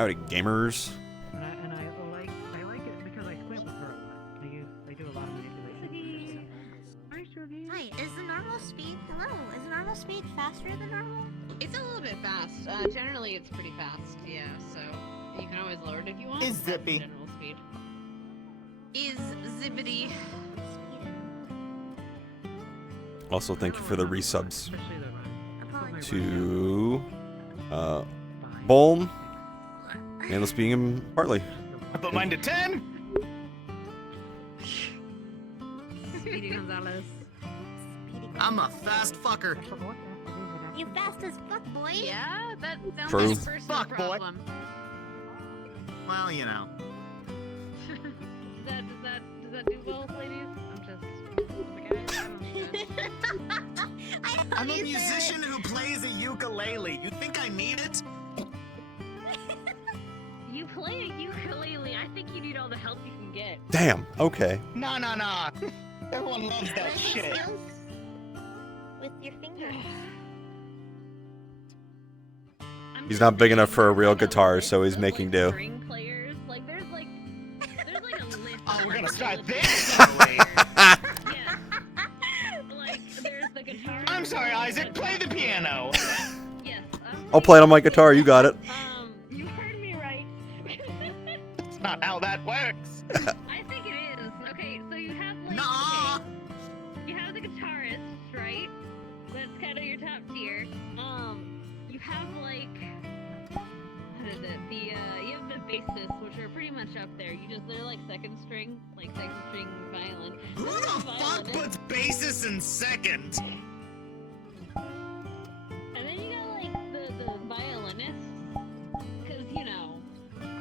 Howdy, gamers. And I like it because I squint with her a lot. I do a lot of manipulation. Hi, Shuggy. Hi, is the normal speed, hello, is the normal speed faster than normal? It's a little bit fast. Generally, it's pretty fast. Yeah, so you can always lower it if you want. Is zippy. General speed. Is zippity. Also, thank you for the resubs Especially the run. Apologies. to Bolm and let's being him partly. I put mine to 10. Speedy Gonzalez. I'm a fast fucker. You fast as fuck, boy. Yeah, that sounds True. like a personal Fuck, boy. problem. Well, you know. Does that do both, ladies? I'm just. I know I'm a you said musician who plays a ukulele. You think I need it? You play a ukulele. I think you need all the help you can get. Damn. Okay. Nah. Everyone loves that Learning shit. skills with your fingers. He's not big enough for a real guitar, so he's making do. String players, like there's like a list. Oh, we're gonna of start really this. good players. Yeah. Like there's the guitar. I'm sorry, Isaac. Play the piano. Yes. I'll play it on my guitar. You got it. You heard me right. That's not how that works. I think it is. Okay, so you have like Nah. okay, you have the guitarist, right? That's kind of your top tier. You have like what is it? You have the bassists, which are pretty much up there. They're like second string violin. Who Then the there's fuck violinists, puts basis in second? and then you got like the violinists, because you know,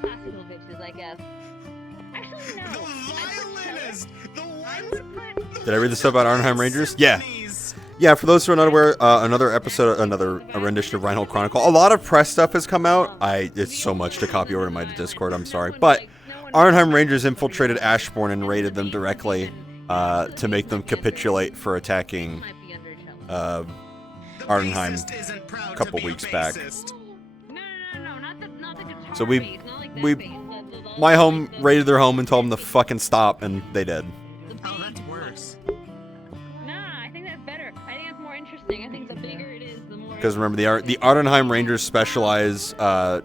classical bitches, I guess. Actually, no. The I put violinist. The I one. would put. Did I read this stuff about Arnhem Rangers? Yeah. Symphonies. Yeah, for those who are not aware, another rendition of Reinhold Chronicle. A lot of press stuff has come out. It's so much to copy over to my Discord, I'm sorry. But Arnhem Rangers infiltrated Ashbourne and raided them directly to make them capitulate for attacking The Arnhem bassist isn't proud a couple to be weeks a back. bassist. No, not the guitar So we- bass, not like that we- bass, the My home like the- raided their home and told them to fucking stop, and they did. the Oh, big- that's worse. Nah, I think that's better. I think it's more interesting. I think the bigger it is, the more. Because remember, the Arnhem Rangers specialize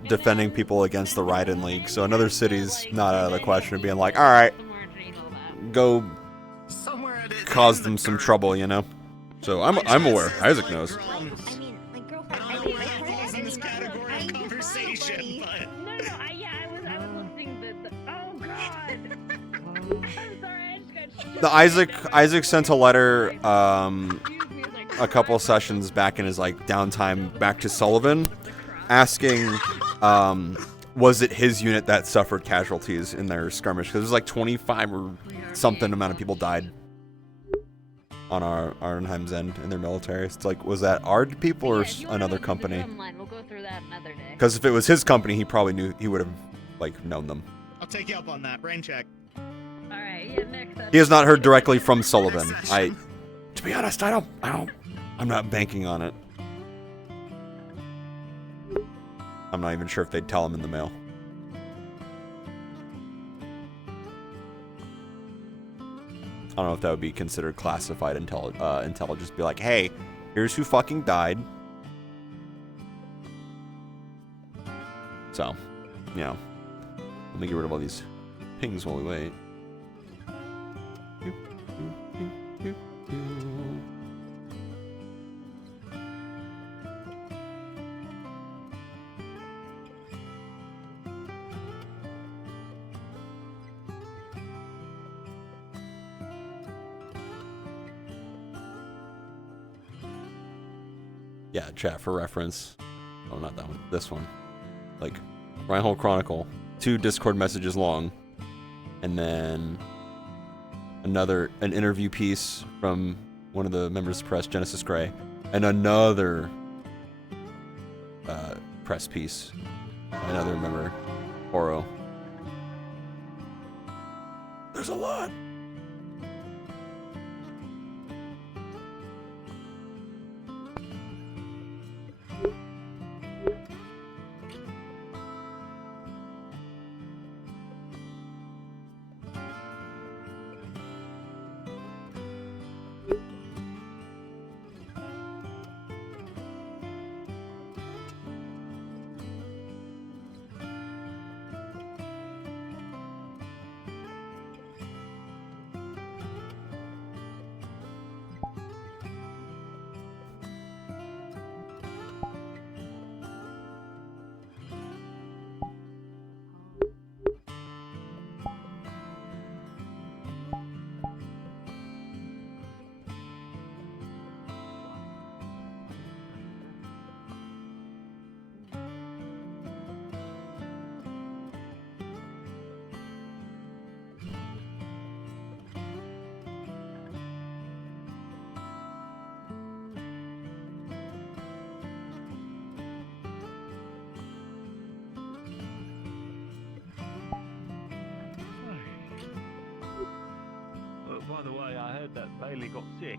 defending people against the Raiden League, so another city's not out of the question of being like, all right, The more entertaining all that. go Somewhere at it cause in them the some curve. trouble, you know? So I'm aware. Isaac knows. I mean, like, girlfriend, I I don't know think where I that heard falls that. in this category I of define, conversation, buddy. but No, I was listening to the. Oh God. I'm sorry, I just got. Isaac sent a letter Excuse me as I a couple sessions back in his like downtime back to Sullivan, asking was it his unit that suffered casualties in their skirmish, because it was like 25 or something amount of people died on our Arnheim's end in their military. It's like, was that our people or Yeah, if you wanna another go through the company? drum line, we'll go through that another day. Because if it was his company, he probably knew, he would have like known them. I'll take you up on that. Brain check. All right, yeah, next. He has not heard directly from Sullivan. To be honest, I'm not banking on it. I'm not even sure if they'd tell him in the mail. I don't know if that would be considered classified intelligence. Be like, hey, here's who fucking died. So, you know, let me get rid of all these pings while we wait. Yeah, chat for reference. Oh, not that one. This one. Like, Reinhold Chronicle. 2 Discord messages long. And then an interview piece from one of the members of the press, Genesis Gray. And another press piece by another member, Oro. There's a lot. the way, I heard that Bailey got sick.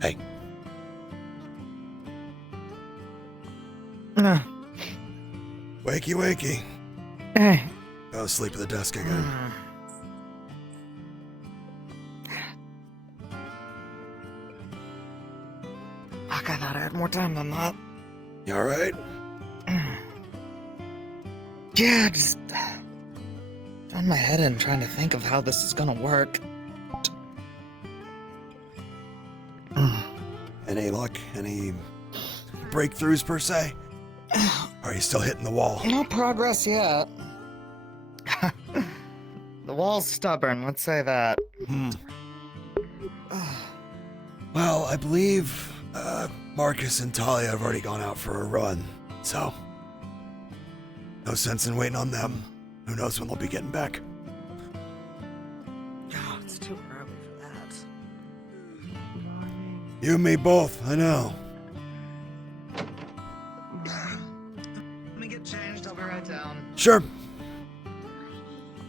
Hey. Wakey, wakey. Hey. Go sleep at the desk again. Fuck, I thought I had more time than that. You alright? Yeah, just found my head in trying to think of how this is gonna work. Any luck? Any breakthroughs per se? Are you still hitting the wall? No progress yet. The wall's stubborn, let's say that. Well, I believe Marcus and Talia have already gone out for a run, so no sense in waiting on them. Who knows when they'll be getting back? Oh, it's too early for that. You and me both, I know. Let me get changed, I'll be right down. Sure.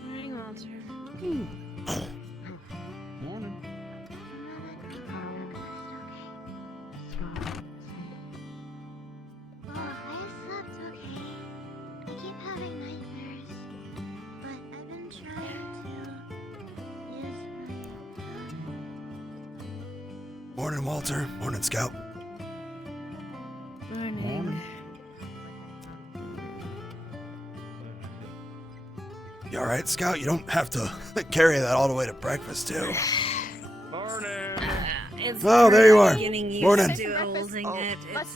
Morning, Walter. Morning. Oh, I slept okay. I keep having nightmares, but I've been trying to use my. Morning, Walter. Morning, Scout. Morning. You alright, Scout? You don't have to carry that all the way to breakfast, too. Morning. Oh, there you are. Morning. Holding it. Let's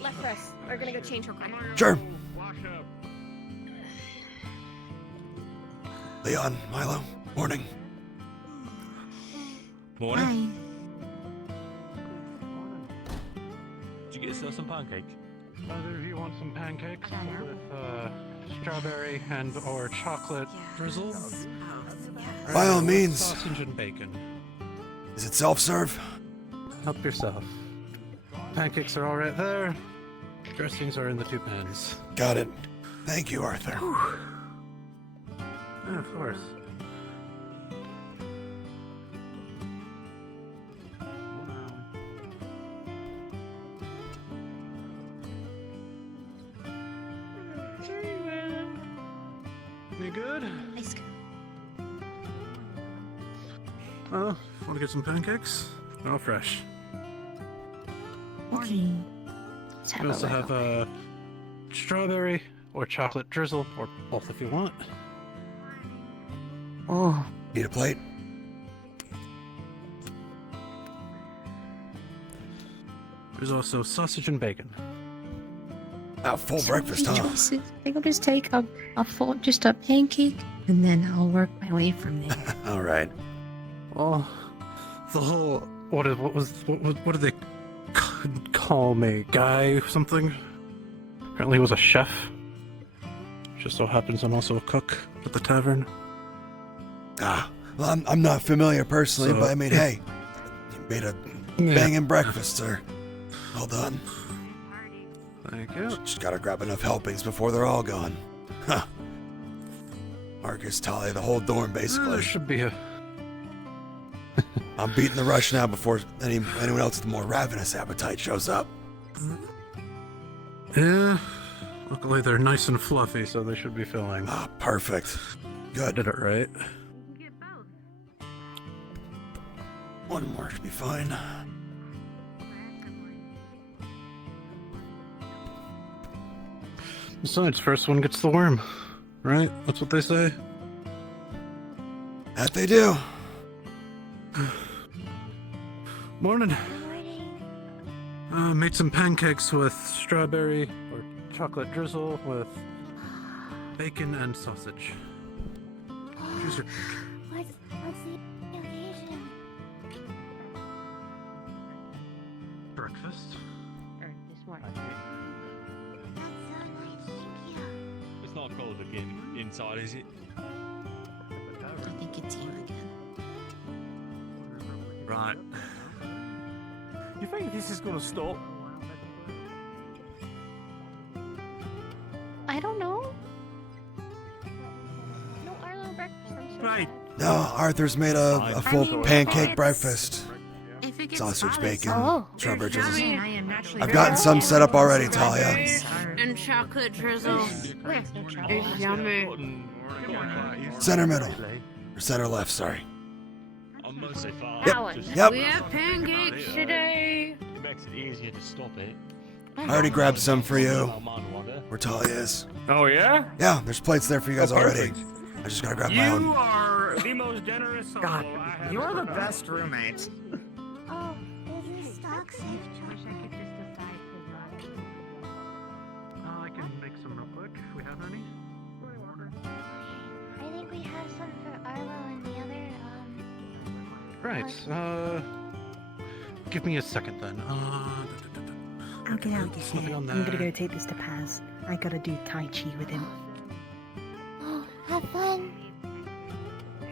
left first. We're gonna go change real quick. Sure. Wash up. Leon, Milo, morning. Morning. Did you get yourself some pancakes? Either of you want some pancakes with strawberry and or chocolate drizzle? Or By all with means. Sausage and bacon. Is it self-serve? Help yourself. Pancakes are all right there. Dressings are in the two pans. Got it. Thank you, Arthur. Yeah, of course. You good? Want to get some pancakes? All fresh. Okay. We also have strawberry or chocolate drizzle, or both if you want. Oh, Need a plate? There's also sausage and bacon. Full breakfast, huh? Choices. I think I'll just take just a pancake, and then I'll work my way from there. All right. Well, the whole what did they call me? Guy something? Apparently he was a chef. Just so happens I'm also a cook at the tavern. Well, I'm not familiar personally, So- but I mean, hey, you made a banging breakfast, sir. Well done. Thank you. Just gotta grab enough helpings before they're all gone. Huh. Marcus, Talia, the whole dorm, There basically. should be a I'm beating the rush now before anyone else with a more ravenous appetite shows up. yeah. Luckily they're nice and fluffy, so they should be filling. Ah, perfect. I Good. did it right. Get both. One more should be fine. Besides, first one gets the worm. Right? That's what they say. That they do. Morning. Good morning. Made some pancakes with strawberry or chocolate drizzle with bacon and sausage. Choose your pick. What's the occasion? Breakfast. Or this morning. That's so nice, thank you. It's not cold again inside, is it? I think it's you again. Right. You think this is gonna stop? I don't know. No Arlo breakfast. I'm so Right. sad. No, Arthur's made a full I mean, pancake it's- breakfast. If it gets Sausage, hot, bacon, oh. strawberry drizzle. I mean, I am naturally I've very gotten some healthy. set up already, Talia. And chocolate drizzle. It's yummy. Center middle. Or center left, sorry. I'm mostly fine. Yep. Alan. Yep. We have pancakes today. It makes it easier to stop it. I already grabbed some for you. I'm on water. Where Talia is. Oh yeah? Yeah, there's plates there for you guys Oh, already. perfect. I just gotta grab my own. are the most generous soul God, I have you're the ever best roommate. Oh, is this stock safe Wish I chocolate? could just decide to I can make some real quick. We have any? I think we have some for Arlo and the other, Right. Give me a second then. I'll get out. There's nothing on I'm gonna there. go take this to Paz. I gotta do Tai Chi with him. Oh, have fun.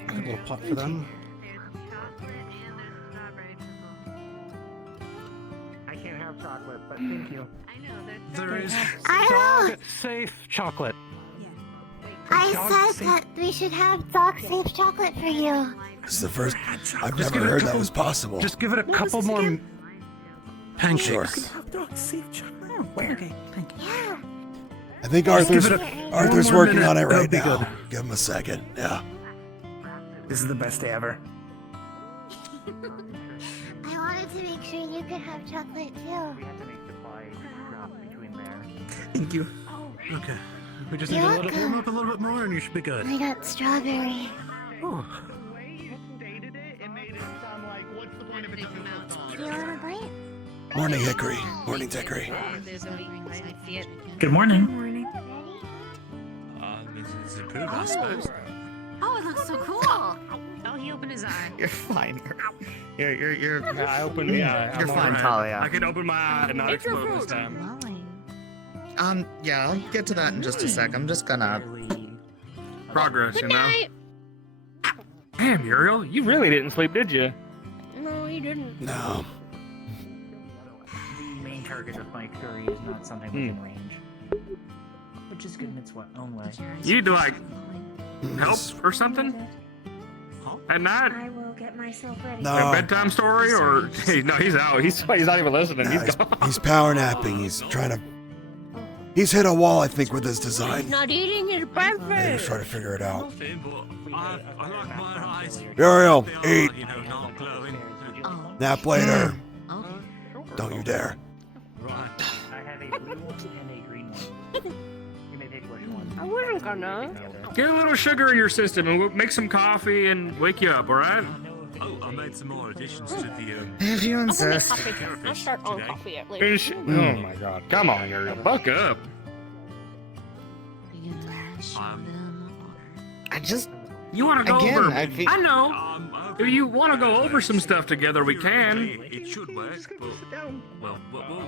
A little pot for them. There's chocolate and there's strawberry drizzle. I can't have chocolate, but thank you. I know, that's There is Arlo! dog-safe chocolate. I said that we should have dog safe chocolate for you. This is the first. I've Just never give it a heard that couple- was possible. Just give it a couple more Sure. pancakes. Oh, okay, thank you. Yeah. I think Just give Arthur's it a- Arthur's one more working minute, on it it'll right be now. good. Give him a second. Yeah. This is the best day ever. I wanted to make sure you could have chocolate too. We have to make supply drop between there. Thank you. Okay. We just need You're to let it warm welcome. up a little bit more and you should be good. I got strawberry. Oh. The way you stated it, it made it sound like, what's the point of it doesn't Do you want a bite? Morning, Hickory. Morning, Dickory. There's a week I didn't see it. Good morning. Morning. Ready? It's a poop, I suppose. Oh, it looks so cool. Oh, he opened his eye. You're fine. You're Yeah, I opened the eye. You're fine, Talia. I can open my eye and not It's a explode this fruit. time. Yeah, I'll get to that in just a sec. I'm just gonna. Progress, you Good know? night. Damn, Muriel, you really didn't sleep, did you? No, he didn't. No. The main target of my curry is not something within range. Which is good in its own way. You need to, like, help or something? At night? I will get myself ready. A No. bedtime story? Or, hey, no, he's out. He's not even listening. No, He's he's, gone. he's power napping. He's trying to. He's hit a wall, I think, with his design. Not eating his And breakfast. he's trying to figure it out. I like my eyes. Muriel, eat. You know, not glowing. Nap later. Okay. Don't you dare. Right. I have a blue one and a green one. You may pick which one. I wasn't gonna. Get a little sugar in your system and we'll make some coffee and wake you up, alright? Oh, I made some more additions to the If you I'll make insist. coffee. I'll start on coffee at least. Oh my god. Come on, Ariel. Buck up. I just. You want to go Again, over? I think- I know. If you want to go over some stuff together, we can. It should work, but well,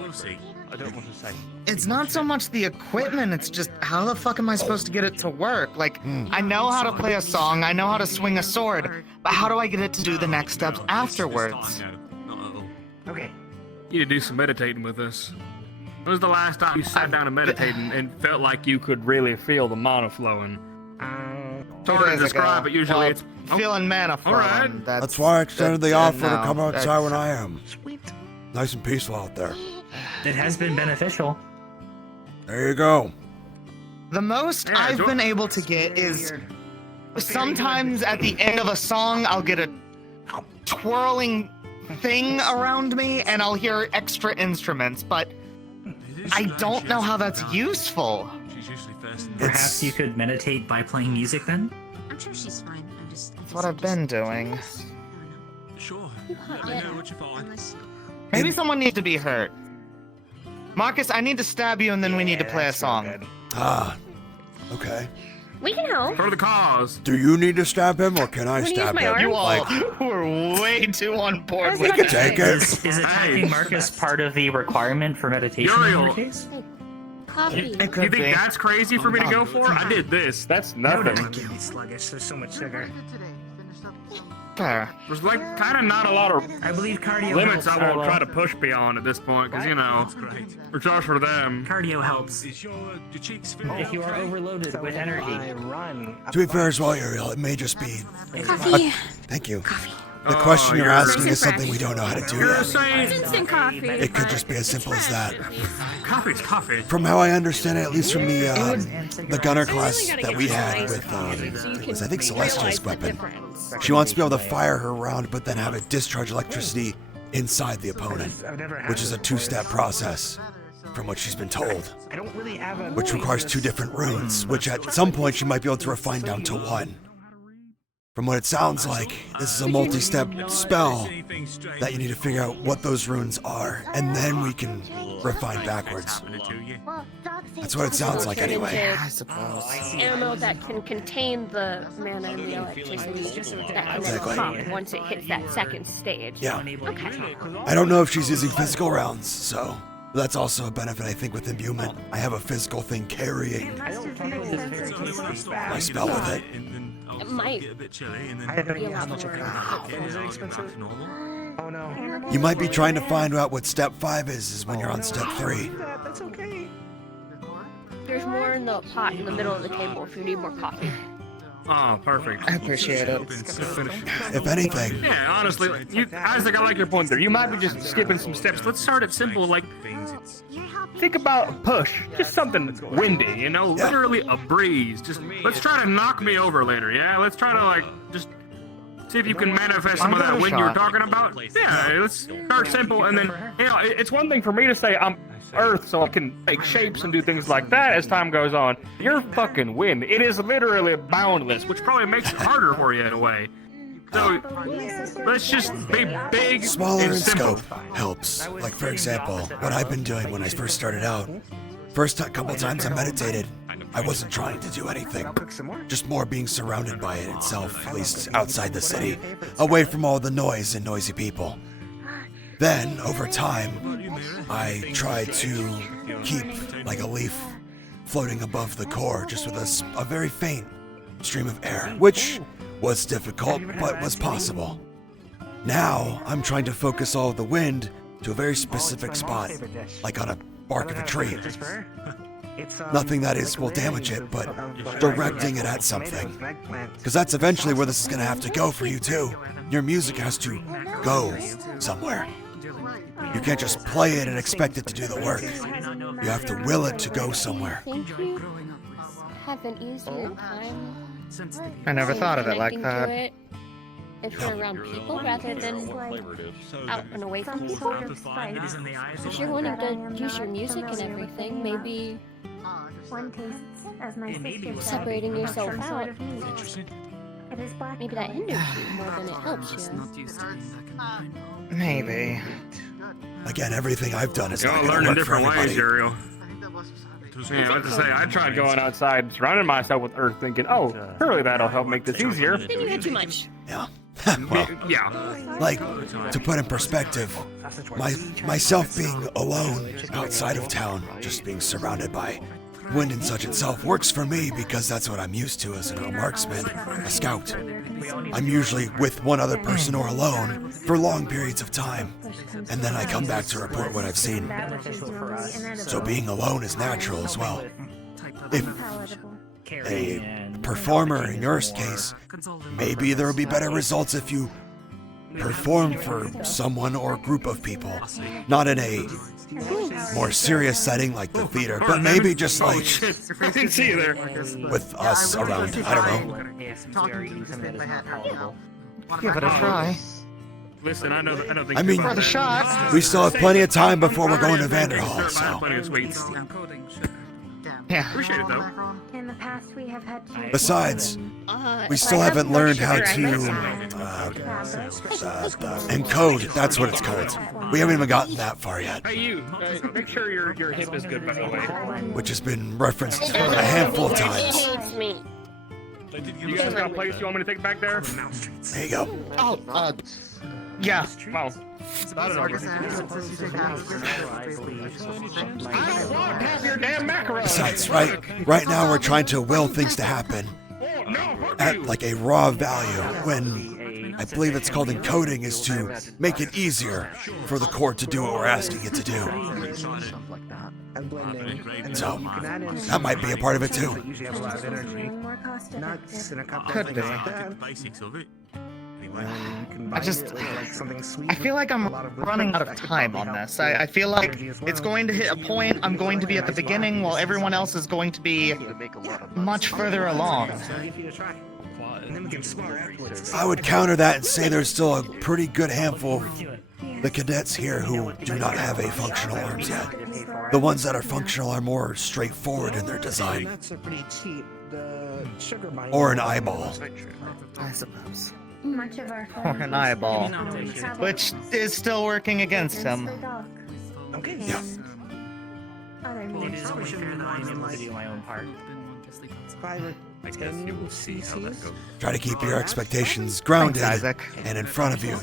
we'll see. I don't want to say. It's not so much the equipment, it's just how the fuck am I supposed to get it to work? Like, I know how to play a song, I know how to swing a sword, but how do I get it to do the next steps afterwards? Okay. You need to do some meditating with us. When was the last time you sat down and meditated and felt like you could really feel the mana flowing? It's hard to days ago. describe, but usually Well, it's feeling mana flowing. Alright. That's why I extended the offer to come outside that's- when I am. Sweet. Nice and peaceful out there. It has been beneficial. There you go. The most Yeah, I've do- been able to get is sometimes at the end of a song, I'll get a twirling thing around me and I'll hear extra instruments, but I don't know how that's useful. Perhaps you could meditate by playing music then? I'm sure she's fine. I'm just. That's what I've been doing. Sure. You hot Let me yet? know what you find. Maybe someone needs to be hurt. Marcus, I need to stab you and then we need to play a song. Ah, okay. We can help. For the cause. Do you need to stab him, or can I I'm gonna use stab my him? arm. You all Like, were way too on board was with we about can to take say. it. Is attacking Marcus part of the requirement for meditation in Uriel. your case? Coffee. It You could think be. that's crazy for me to go for? I did this. That's nothing. Sluggish. There's so much sugar. Fair. There's like kind of not a lot of I believe cardio limits helps. I won't try to push beyond at this point, because, you know, it's just for them. Cardio helps. Is your cheeks filled? If you are overloaded with energy. To be fair as well, Uriel, it may just be. Coffee. Thank you. Coffee. The question you're you're- asking is something we don't know how to do You're yet. saying Instant coffee. It could just be as simple as that. coffee's coffee. From how I understand it, at least from the gunner class that we had with, it was, I think, Celestia's weapon. She wants to be able to fire her round, but then have it discharge electricity inside the opponent, which is a two-step process, from what she's been told, which requires 2 different runes, which at some point she might be able to refine down to 1. From what it sounds like, this is a multi-step spell that you need to figure out what those runes are, and then we can refine backwards. That's what it sounds like anyway. I suppose. Ammo that can contain the mana and the electricity that can then Exactly. come once it hits that second stage. Yeah. Okay. I don't know if she's using physical rounds, so that's also a benefit, I think, with imbuement. I have a physical thing carrying my spell with it. It might Get a bit chilly and then be a lot more back to normal. Oh no. You might be trying to find out what step 5 is when you're on step 3. That's okay. There's more in the pot in the middle of the table if you need more coffee. Oh, perfect. I appreciate it. If anything, Yeah, honestly, Isaac, I like your point there. You might be just skipping some steps. Let's start it simple, like, think about a push. Just something windy, you know? Yeah. Literally a breeze. Just, let's try to knock me over later, yeah? Let's try to, like, just see if you can manifest some of that wind you were talking about. Yeah, let's start simple, and then, you know, it's one thing for me to say I'm Earth so I can make shapes and do things like that as time goes on. You're fucking wind. It is literally boundless, which probably makes it harder for you in a way. So, let's just be big smaller and in simple. scope helps. Like, for example, what I've been doing when I first started out. Couple times I meditated, I wasn't trying to do anything. Just more being surrounded by it itself, at least outside the city, away from all the noise and noisy people. Then, over time, I tried to keep, like a leaf, floating above the core, just with a very faint stream of air, which was difficult, but was possible. Now, I'm trying to focus all of the wind to a very specific spot, like on a bark of a tree. Nothing that will damage it, but directing it at something. Because that's eventually where this is going to have to go for you too. Your music has to go somewhere. You can't just play it and expect it to do the work. You have to will it to go somewhere. Think you have an easier time I never thought of it like connecting to that. it if you're around people rather than out and away from people? If you're wanting to use your music and everything, maybe One tastes, as my sister said, separating yourself some sort out, of music. It is black. maybe that hinders you more than it helps you. Maybe. Again, everything I've done is You're not all going to learning work for different ways, everybody. Uriel. Yeah, let's say I tried going outside, surrounding myself with Earth, thinking, oh, surely that'll help make this easier. Then you had too much. Yeah. Well, Yeah. like, to put in perspective, myself being alone outside of town, just being surrounded by wind and such itself, works for me because that's what I'm used to as a marksman, a scout. I'm usually with one other person or alone for long periods of time, and then I come back to report what I've seen. So being alone is natural as well. If a performer, in your case, maybe there will be better results if you perform for someone or group of people, not in a more serious setting like the theater, but maybe just Oh like shit! I didn't see you there. with us around. I don't know. Give it a try. Listen, I don't think. I mean, For the shot. we still have plenty of time before we're going to I Vanderhall, have so plenty of sweets. Yeah. Appreciate it though. In the past, we have had to. Besides, we still haven't learned how to encode. That's what it's called. We haven't even gotten that far yet, Hey, you. Make sure your hip is good, by the way. which has been referenced a handful of times. You guys got a place you want me to take back there? There you go. Oh, yeah. Wow. Not an argument. I don't want half your damn macaroni. Besides, right now we're trying to will things to happen at like a raw value when I believe it's called encoding is to make it easier for the core to do what we're asking it to do. So that might be a part of it too. Could be. Basics of it. I feel like I'm running out of time on this. I feel like it's going to hit a point, I'm going to be at the beginning while everyone else is going to be much further along. I would counter that and say there's still a pretty good handful of the cadets here who do not have a functional arms yet. The ones that are functional are more straightforward in their design. Or an eyeball. I suppose. Much of our Or an eyeball. Which is still working against him. Yeah. It is only fair that I'm able to do my own part. I guess you will see how that goes. Try to keep your expectations grounded Thanks, Isaac. and in front of you.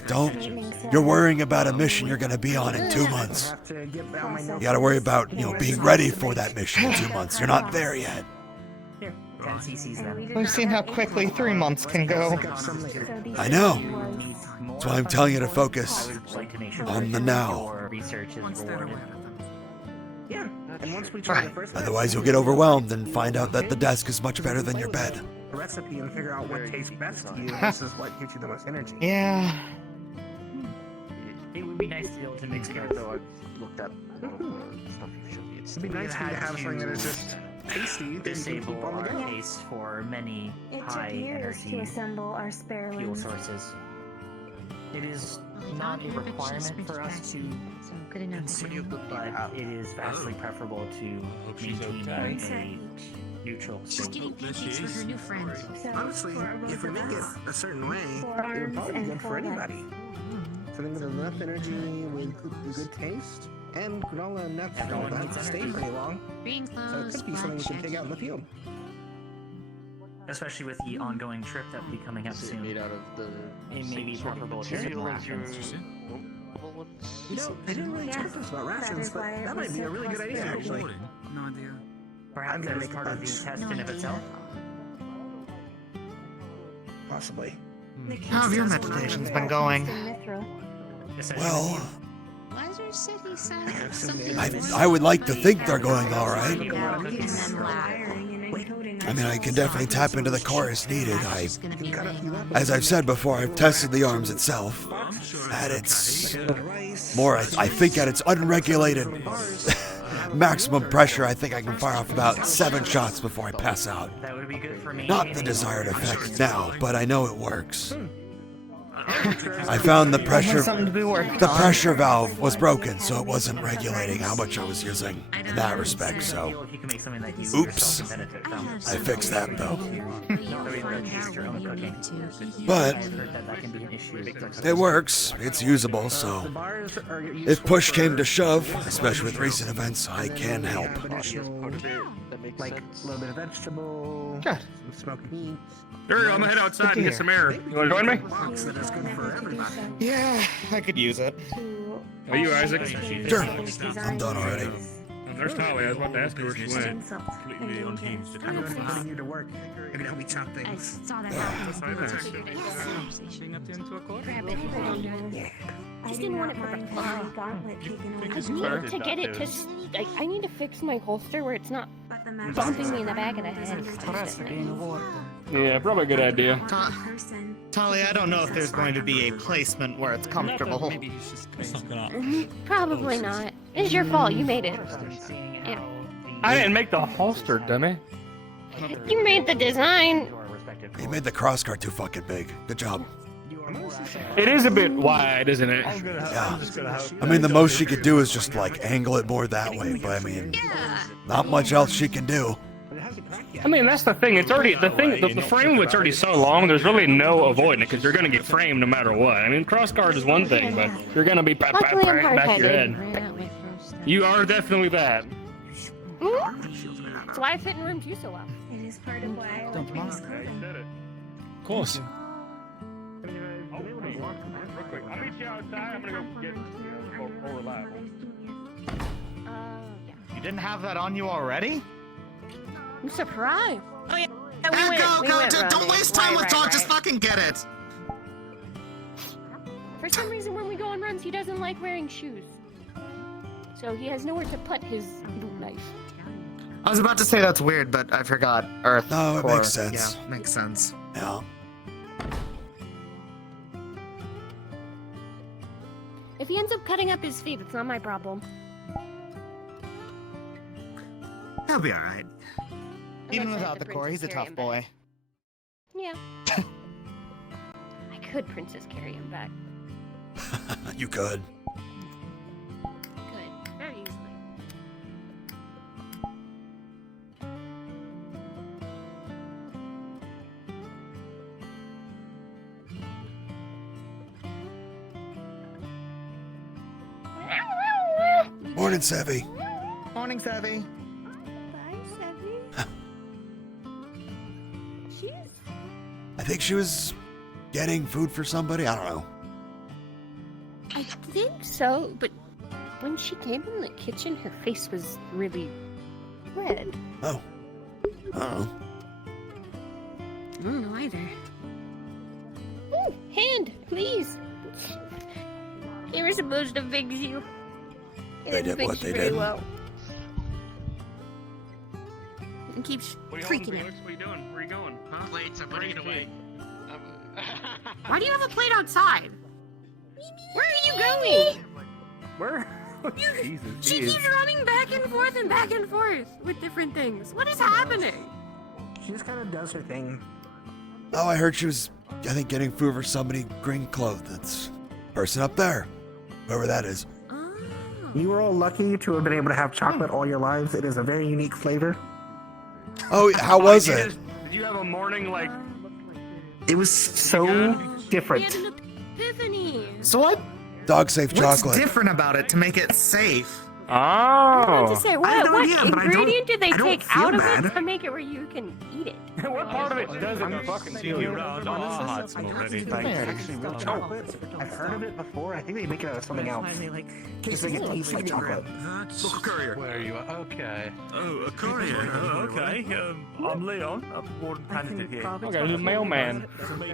You're worrying about a mission you're going to be on in 2 months. You got to worry about, being ready for that mission in 2 months. You're not there yet. 10 cc's then. We've seen how quickly 3 months can go. I know. That's why I'm telling you to focus I would like to make sure on the now. your research is rewarded. Right. Otherwise, you'll get overwhelmed and find out that the desk is much better than your bed. Recipe and figure out what tastes best to you versus what gives you the most energy. Yeah. It would be nice to be able to mix it. Though I've looked at stuff you should be. It'd be nice for you to have something that is just tasty that you can Disable keep on the our go. case for many It took high years to energy assemble our spare fuel limbs. sources. It is not a requirement for us to Good enough. but it is vastly preferable to maintaining a neutral She's state. getting pancakes with her new friend. So, Honestly, if we make it a certain way, it would probably be good for anybody. Something with enough energy, with good taste, and granola enough Everyone that needs to stay energy. pretty long. Being So it close, could be something we can take out in the field. Especially with the ongoing trip that will be coming up soon. Made out of the It may be preferable to use rations. You know, I didn't really talk to us about rations, but that might be a really good idea, actually. No idea. Perhaps gonna that is make a part of the bunch. test in of itself. Possibly. How have your meditations been going? Well, Lazarus said he saw have some something. I would like to think they're going all right. And then laugh. I mean, I can definitely tap into the core as needed. She's gonna be laying on. As I've said before, I've tested the arms itself. At its more, I think at its unregulated maximum pressure, I think I can fire off about 7 shots before I pass out. That would be good for me. Not the desired effect now, but I know it works. I found the pressure Something to be working the on. pressure valve was broken, so it wasn't regulating how much I was using in that respect, so If you can make something that you Oops. yourself can benefit from. I fixed that though. Not really the taste your own cooking. But I've heard that that can be an issue. it works, it's usable, so if push came to shove, especially with recent events, I can help. Like a little bit of vegetable, Good. some smoked meat. Sure, I'm gonna head outside and get some air. You wanna join me? Box that is good for everybody. Yeah, I could use it. Are you Isaac? Sure, I'm done already. There's Tali. I was about to ask her where she went. Completely unhinged. I'm gonna be putting you to work. You're gonna help me chop I things. saw that happen. That's nice. Grab it. I just didn't want it for breakfast. I need to get it to. I need to fix my holster where it's not bumping me in the back of the head. Yeah, probably a good idea. Tali, I don't know if there's going to be a placement where it's comfortable. Probably not. It's your fault. You made it. Yeah. I didn't make the holster, dummy. You made the design. You made the crossguard too fucking big. Good job. It is a bit wide, isn't it? Yeah. I mean, the most she could do is just like angle it more that way, but I mean, not much else she can do. I mean, that's the thing. It's already the frame of it's already so long. There's really no avoiding it because you're gonna get framed no matter what. I mean, cross guard is one thing, but you're gonna be back of your head. You are definitely that. That's why I fit in room 2 so well. It is part of why I like Ray's clothing. Of course. I'll meet you outside. I'm gonna go get more reliable. You didn't have that on you already? I'm surprised. Oh yeah. Don't waste time with talk. Just fucking get it. For some reason, when we go on runs, he doesn't like wearing shoes. So he has nowhere to put his boot knife. I was about to say that's weird, but I forgot. Earth. No, it core. makes sense. Yeah, makes sense. Yeah. If he ends up cutting up his feet, it's not my problem. He'll be alright. Even without the core, he's a tough boy. Yeah. I could princess carry him back. You could. Good. Very easily. Morning, Sevy. Morning, Sevy. Bye, Sevy. She's... I think she was getting food for somebody. I don't know. I think so, but when she came in the kitchen, her face was really red. Oh. I don't know. I don't know either. Ooh, hand, please. They were supposed to fix you. They did what they did. Well. It keeps freaking out. What are you doing? Where are you going? Huh? Plates, I'm putting it away. Why do you have a plate outside? Where are you going? Where? Jesus. She keeps running back and forth with different things. What is happening? She just kind of does her thing. Oh, I heard she was, I think, getting food for somebody green clothed. That's person up there. Whoever that is. You were all lucky to have been able to have chocolate all your lives. It is a very unique flavor. Oh, how was it? Did you have a morning like? It was so different. We had an epiphany. So what? Dog safe chocolate. What's different about it to make it safe? Oh. I was about to say, I what, have no what idea, but ingredient did they I don't take feel out of bad. it to make it where you can eat it? What part of it doesn't fucking kill you? I've heard of it before. I think they make it out of something else. Just make it taste like chocolate. Look, courier. Where are you? Okay. Oh, a courier. Oh, okay. I'm Leon. I'm Warden Panic here. Okay, the mailman.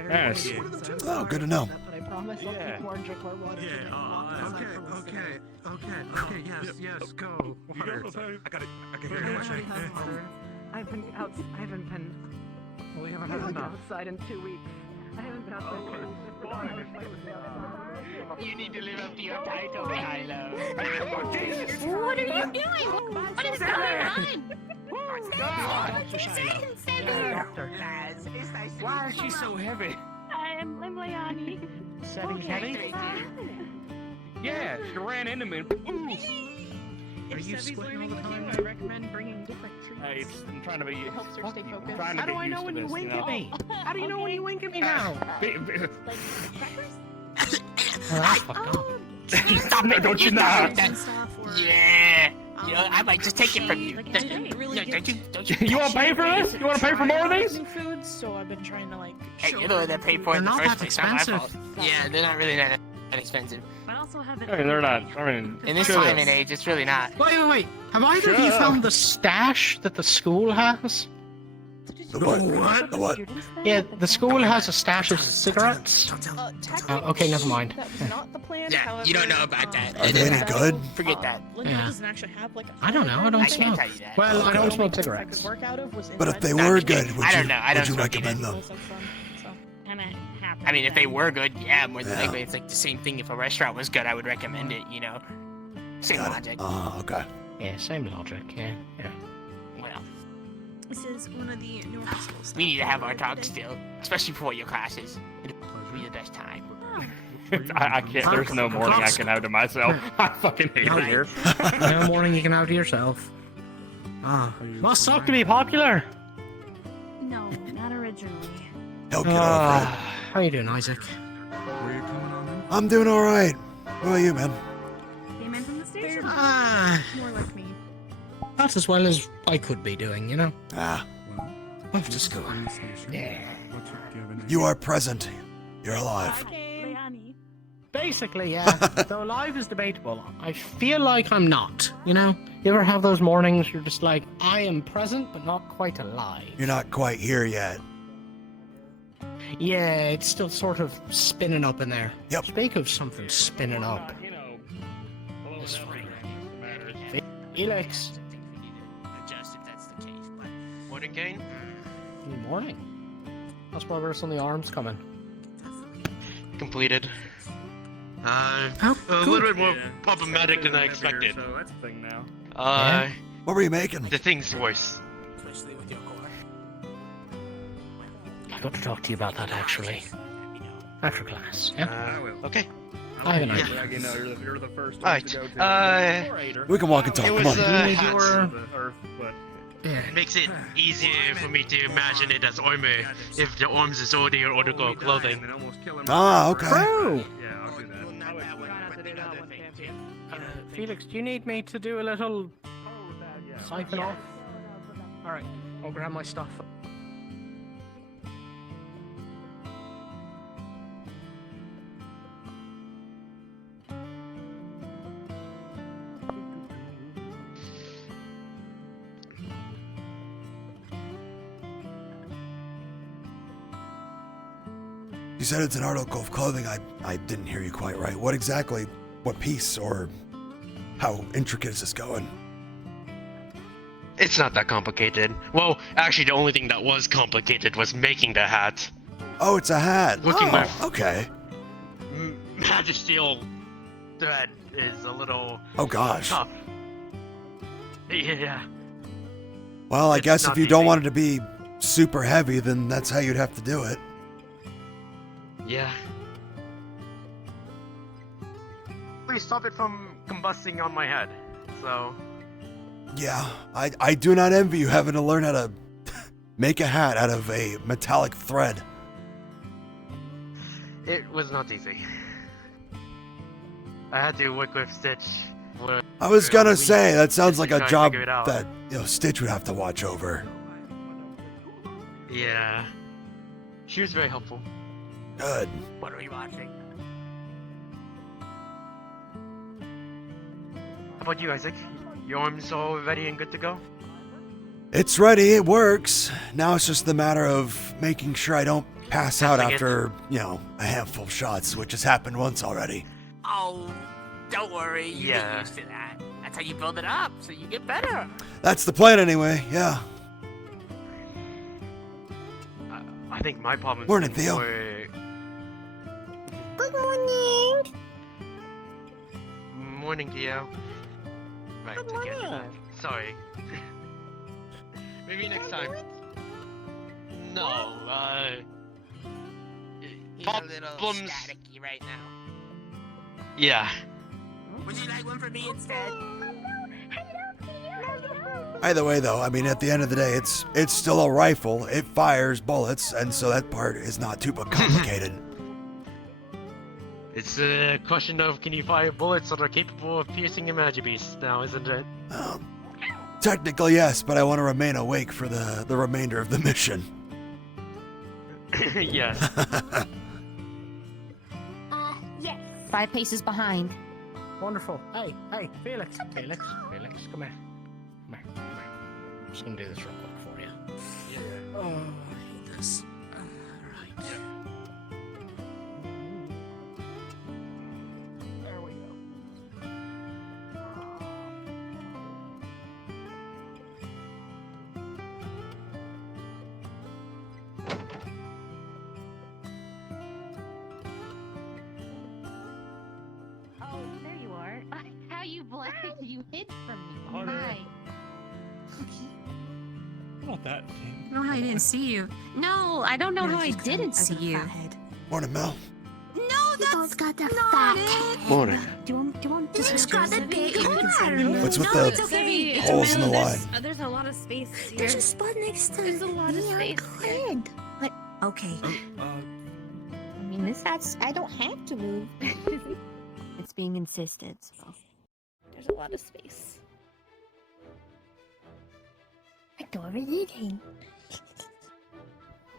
Yes. Oh, good to know. But I promise I'll keep more and drink more water. Okay, yes, go. Water. I got it. I can hear you. I've been out. I haven't been. We haven't had enough. Outside in 2 weeks. I haven't been outside in 2 weeks. You need to live up to your title, Kylo. What are you doing? What is going on? Why is she so heavy? I'm Leilani. Setting heavy? Yeah, she ran into me. Are you squinting all the time? I recommend bringing different treats. Hey, I'm trying to be. It helps her stay focused. How do I know when you wink at me? How do you know when you wink at me now? Stop it! Don't you know? Yeah. I might just take it from you. You want to pay for this? You want to pay for more of these? Foods, so I've been trying to like. Hey, you're the one that paid for it in the first place. Not my fault. Yeah, they're not really that expensive. I also have. I mean, they're not. I mean, in this time and age, it's really not. Wait. Have either of you found the stash that the school has? The what? The what? Yeah, the school has a stash of cigarettes. Okay, never mind. That was not the plan. Yeah, However, you don't know about that. Are they any good? Forget that. Linda Yeah. doesn't actually have like a. I don't know. I don't I can't smoke. tell you that. Well, I don't smoke I could cigarettes. work out of was But if they inside were the- good, would I you, don't know. I would don't you smoke recommend either. them? I mean, if they were good, yeah, more than Yeah. likely. It's like the same thing. If a restaurant was good, I would recommend it, you know? Same Got logic. it. Oh, okay. Yeah, same logic. Yeah. Well, This is one of the newer schools. we need to have our talk still, especially before your classes. would be the best time. I can't. There's no morning I can out to myself. I fucking hate it here. No morning you can out to yourself. Ah, must suck to be popular. No, not originally. He'll get over it. How you doing, Isaac? I'm doing all right. What about you, man? Came in from the station. More like me. That's as well as I could be doing, you know? Ah. Off to school. Yeah. You are present. You're alive. Basically, yeah. Though alive is debatable. I feel like I'm not, you know? You ever have those mornings you're just like, I am present, but not quite alive? You're not quite here yet. Yeah, it's still sort of spinning up in there. Yep. Speak of something spinning up. It's fine. Felix. Morning, Kane. Good morning. That's why we're on the arms coming. Completed. A good. little bit more problematic than I expected. So that's a thing now. What were you making? The thing's worse. I got to talk to you about that actually. After class. Yeah? Okay. I have an idea. Yeah. You know, you're the first one Alright, to go to. We can walk and talk. It Come was, on. It makes it easier for me to imagine it as armor if the arms is already article of clothing. Ah, okay. True. Yeah, I'll do that. Felix, do you need me to do a little siphon off? Alright, I'll grab my stuff. You said it's an article of clothing. I didn't hear you quite right. What exactly? What piece? Or how intricate is this going? It's not that complicated. Well, actually, the only thing that was complicated was making the hat. Oh, it's a hat. Okay. Magisteel thread is a little Oh gosh. tough. Yeah. Well, I It's guess not if you don't easy. want it to be super heavy, then that's how you'd have to do it. Yeah. Please stop it from combusting on my head. So. Yeah, I do not envy you having to learn how to make a hat out of a metallic thread. It was not easy. I had to work with Stitch. I was gonna say, that sounds like to a try and job figure it out. that, Stitch would have to watch over. Yeah. She was very helpful. Good. What are we watching? How about you, Isaac? Your arms all ready and good to go? It's ready, it works. Now it's just the matter of making sure I don't pass out Testing it. after, a handful of shots, which has happened once already. Oh, don't worry. You Yeah. get used to that. That's how you build it up, so you get better. That's the plan anyway, yeah. I think my problem Morning, is Theo. Good morning. Morning, Theo. Right, I can't do that. Sorry. Maybe next time. No, He's a little Problems. staticky right now. Yeah. Would you like one for me instead? Either way, though, at the end of the day, it's still a rifle. It fires bullets, and so that part is not too complicated. It's a question of can you fire bullets that are capable of piercing a magic beast now, isn't it? Technically, yes, but I want to remain awake for the remainder of the mission. Yes. Yes. 5 paces behind. Wonderful. Hey, Felix, come here. Come here. Come here. I'm just gonna do this real quick for you. Oh, I hate this. Right. There we go. Oh, there you are. How you blessed you hid from me. Oh, no. Hi. Not that. I don't know how I didn't see you. No, I don't know how I didn't see you. Morning, Mel. No, that's got the fat head. Morning. Do you want to It's got the big head. What's with No, the it's okay. holes in the line? There's a lot of space here. There's a spot next to There's a lot of the space here. head. Like, okay. I mean, I don't have to move. It's being insisted, so. There's a lot of space. Adorable.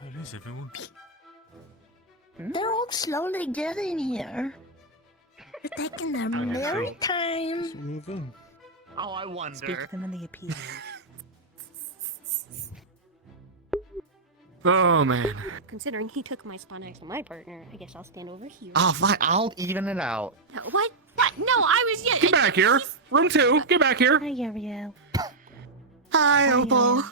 Where is everyone? They're all slowly getting here. They're taking their merry time. Move in. Oh, I wonder. Speak to them when they appear. Oh man. Considering he took my spot next to my partner, I guess I'll stand over here. Oh, fine. I'll even it out. What? What? No, I was Get back here. Room 2. Get back here. Hi, Ariel. Hi, Opal.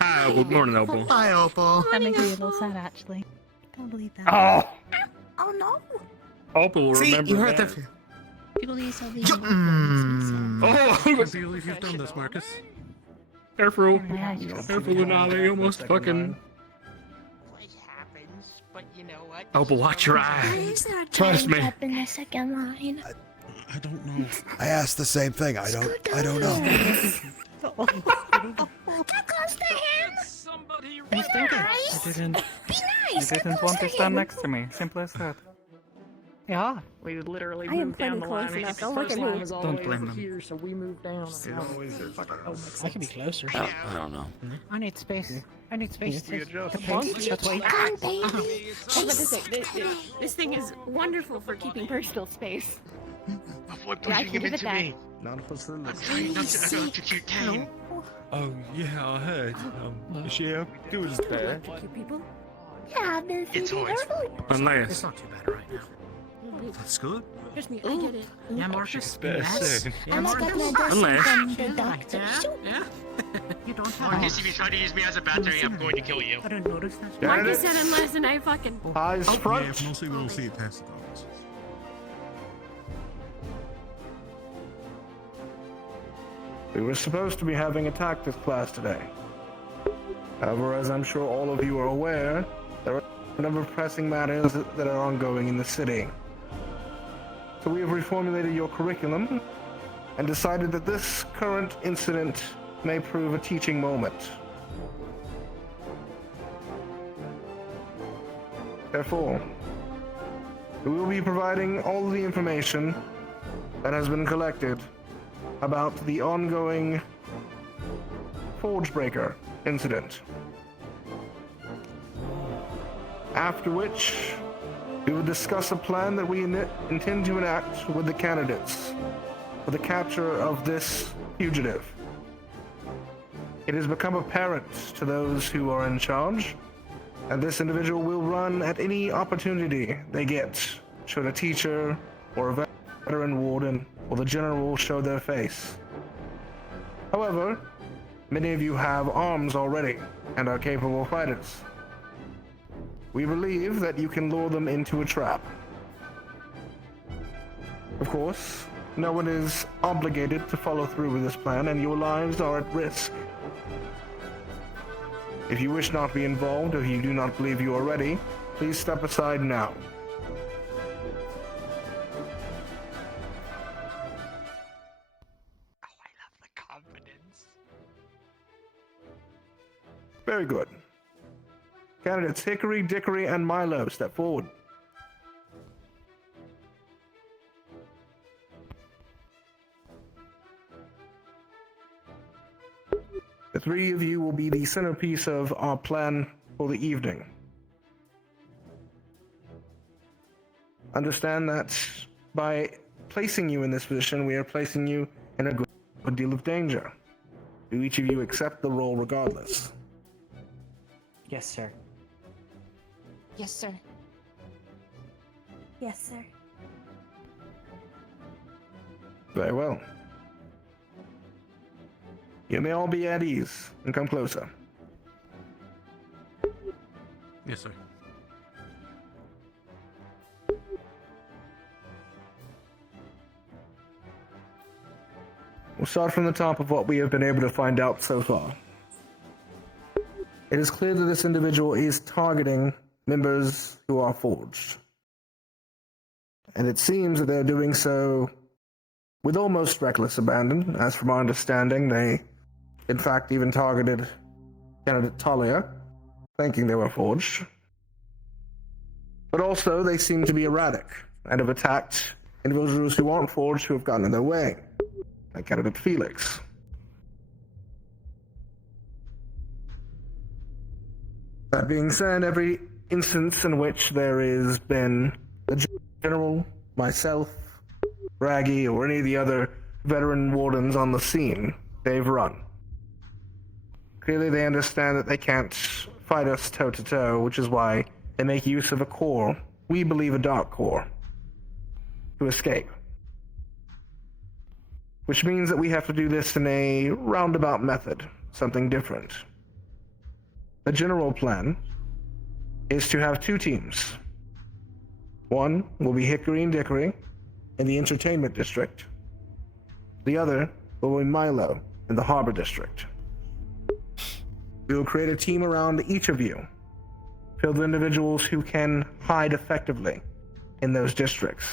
Hi, Opal. Good morning, Opal. Hi, Opal. That makes me a little sad, actually. Don't believe that. Oh. Oh no. Opal will See, remember you heard that. the. People need to be. Oh, I can't believe you've done this, Marcus. Careful. Yeah, you just- Careful, Lunali. Almost fucking. What happens? But you know what? Opal, watch your Why eye. is there a Trust time me. up in the second line? I don't know. I asked the same thing. I don't know. Get close to him. Somebody Be I nice. didn't. Be You nice. Get didn't close want to to stand him. next to me. Simple as that. Yeah, we literally I am moved down plenty the close line. enough. The Don't look first at line me. was all Don't the way blame over them. here, so we moved down. I can be closer. I don't know. I need space. I need space to adjust. punch. That's why. Come on, baby. I was about to say, this thing is wonderful for keeping personal space. Avoid Yeah, I pushing can him give it into that. me. Not a person I'm trying not to electrocute Kane. Oh, yeah, I heard. Is she doing there? Cute people? Yeah, I've been It's feeding always- her food. Unless. It's not too bad right now. That's good. Trust me, I get it. Yeah, Marcus. It's better Yes. soon. And I got my dosing Unless- from the doctor. Yeah. You don't have Marcus, if you try to use me as a battery, I'm going to kill you. I didn't notice that. Marcus said unless and I fucking. Eyes Yeah, front. mostly we'll see it past the dogs. We were supposed to be having a tactics class today. However, as I'm sure all of you are aware, there are a number of pressing matters that are ongoing in the city. So we have reformulated your curriculum and decided that this current incident may prove a teaching moment. Therefore, we will be providing all the information that has been collected about the ongoing Forge Breaker incident. After which, we will discuss a plan that we intend to enact with the candidates for the capture of this fugitive. It has become apparent to those who are in charge that this individual will run at any opportunity they get, should a teacher or a veteran warden or the general show their face. However, many of you have arms already and are capable fighters. We believe that you can lure them into a trap. Of course, no one is obligated to follow through with this plan, and your lives are at risk. If you wish not to be involved, or if you do not believe you are ready, please step aside now. Oh, I love the confidence. Very good. Candidates Hickory, Dickory, and Milo, step forward. The three of you will be the centerpiece of our plan for the evening. Understand that by placing you in this position, we are placing you in a good deal of danger. Do each of you accept the role regardless? Yes, sir. Yes, sir. Yes, sir. Very well. You may all be at ease and come closer. Yes, sir. We'll start from the top of what we have been able to find out so far. It is clear that this individual is targeting members who are forged. And it seems that they're doing so with almost reckless abandon, as from our understanding, they, in fact, even targeted candidate Talia, thinking they were forged. But also, they seem to be erratic, and have attacked individuals who aren't forged who have gotten in their way, like candidate Felix. That being said, every instance in which there has been the general, myself, Raggy, or any of the other veteran wardens on the scene, they've run. Clearly they understand that they can't fight us toe-to-toe, which is why they make use of a core, we believe a dark core, to escape. Which means that we have to do this in a roundabout method, something different. The general plan is to have two teams. One will be Hickory and Dickory in the entertainment district. The other will be Milo in the harbor district. We will create a team around each of you, filled with individuals who can hide effectively in those districts.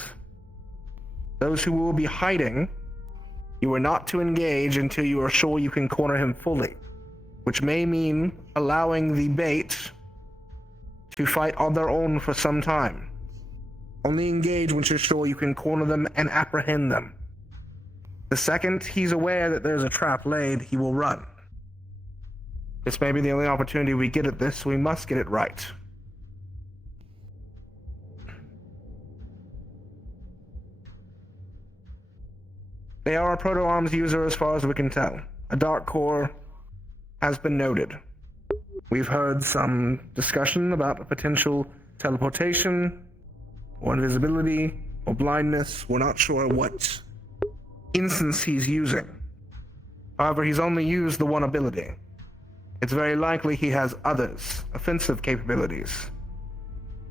Those who will be hiding, you are not to engage until you are sure you can corner him fully, which may mean allowing the bait to fight on their own for some time. Only engage once you're sure you can corner them and apprehend them. The second he's aware that there's a trap laid, he will run. This may be the only opportunity we get at this, so we must get it right. They are a proto-arms user as far as we can tell. A dark core has been noted. We've heard some discussion about a potential teleportation, or invisibility, or blindness. We're not sure what instance he's using. However, he's only used the one ability. It's very likely he has others, offensive capabilities.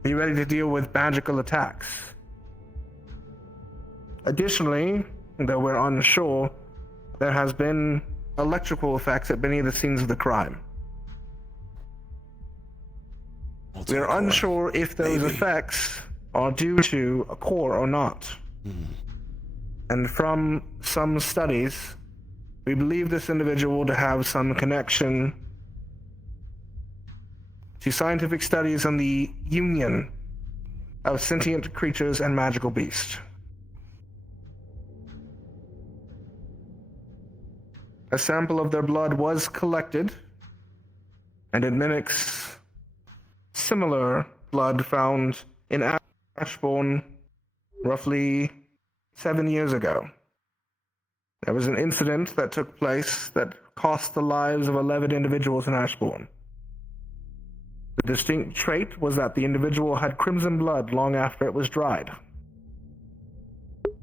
Be ready to deal with magical attacks. Additionally, though we're unsure, there has been electrical effects at many of the scenes of the crime. We're unsure if those effects are due to a core or not. And from some studies, we believe this individual to have some connection to scientific studies on the union of sentient creatures and magical beasts. A sample of their blood was collected, and it mimics similar blood found in Ashbourne roughly 7 years ago. There was an incident that took place that cost the lives of 11 individuals in Ashbourne. The distinct trait was that the individual had crimson blood long after it was dried.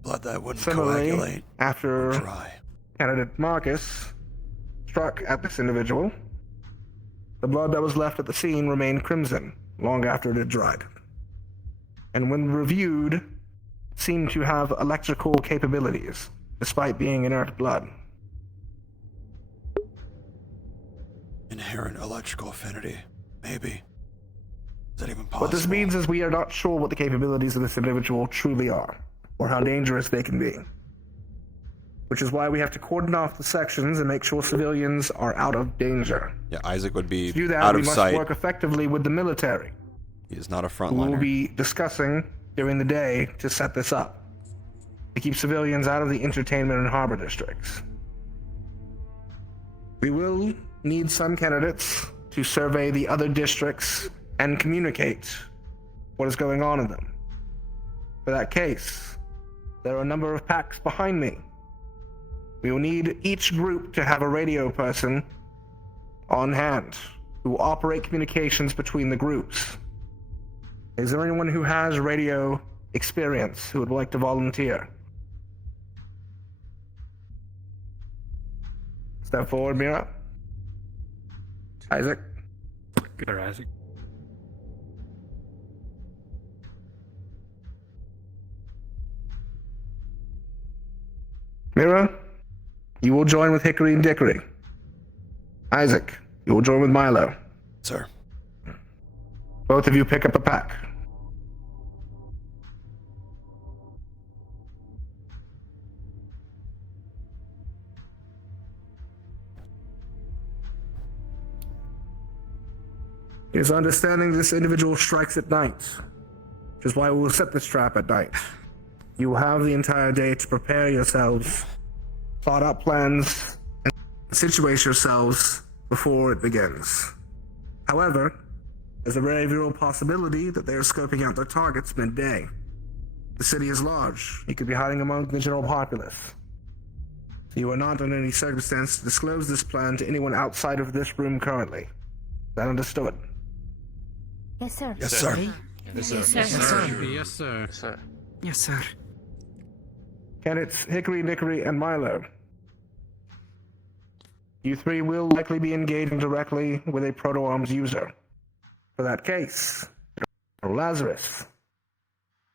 Blood that wouldn't Similarly, coagulate. after Dry. candidate Marcus struck at this individual, the blood that was left at the scene remained crimson long after it had dried. And when reviewed, seemed to have electrical capabilities, despite being inert blood. Inherent electrical affinity. Maybe. Is that even possible? What this means is we are not sure what the capabilities of this individual truly are, or how dangerous they can be. Which is why we have to cordon off the sections and make sure civilians are out of danger. Yeah, Isaac would be To do that, out we of must sight. work effectively with the military, He is not a who we'll frontliner. be discussing during the day to set this up, to keep civilians out of the entertainment and harbor districts. We will need some candidates to survey the other districts and communicate what is going on in them. For that case, there are a number of packs behind me. We will need each group to have a radio person on hand who will operate communications between the groups. Is there anyone who has radio experience who would like to volunteer? Step forward, Mira. Isaac. Good, Isaac. Mira, you will join with Hickory and Dickory. Isaac, you will join with Milo. Sir. Both of you pick up a pack. It is understanding this individual strikes at night, which is why we will set this trap at night. You will have the entire day to prepare yourselves, plot out plans, and situate yourselves before it begins. However, there's a very real possibility that they are scoping out their targets midday. The city is large. You could be hiding among the general populace. You are not under any circumstance to disclose this plan to anyone outside of this room currently. Is that understood? Yes, sir. Yes, sir. Yes, sir. Yes, sir. Yes, sir. Yes, sir. Yes, sir. Yes, sir. Candidates Hickory, Nickery, and Milo. You three will likely be engaging directly with a proto-arms user. For that case, Lazarus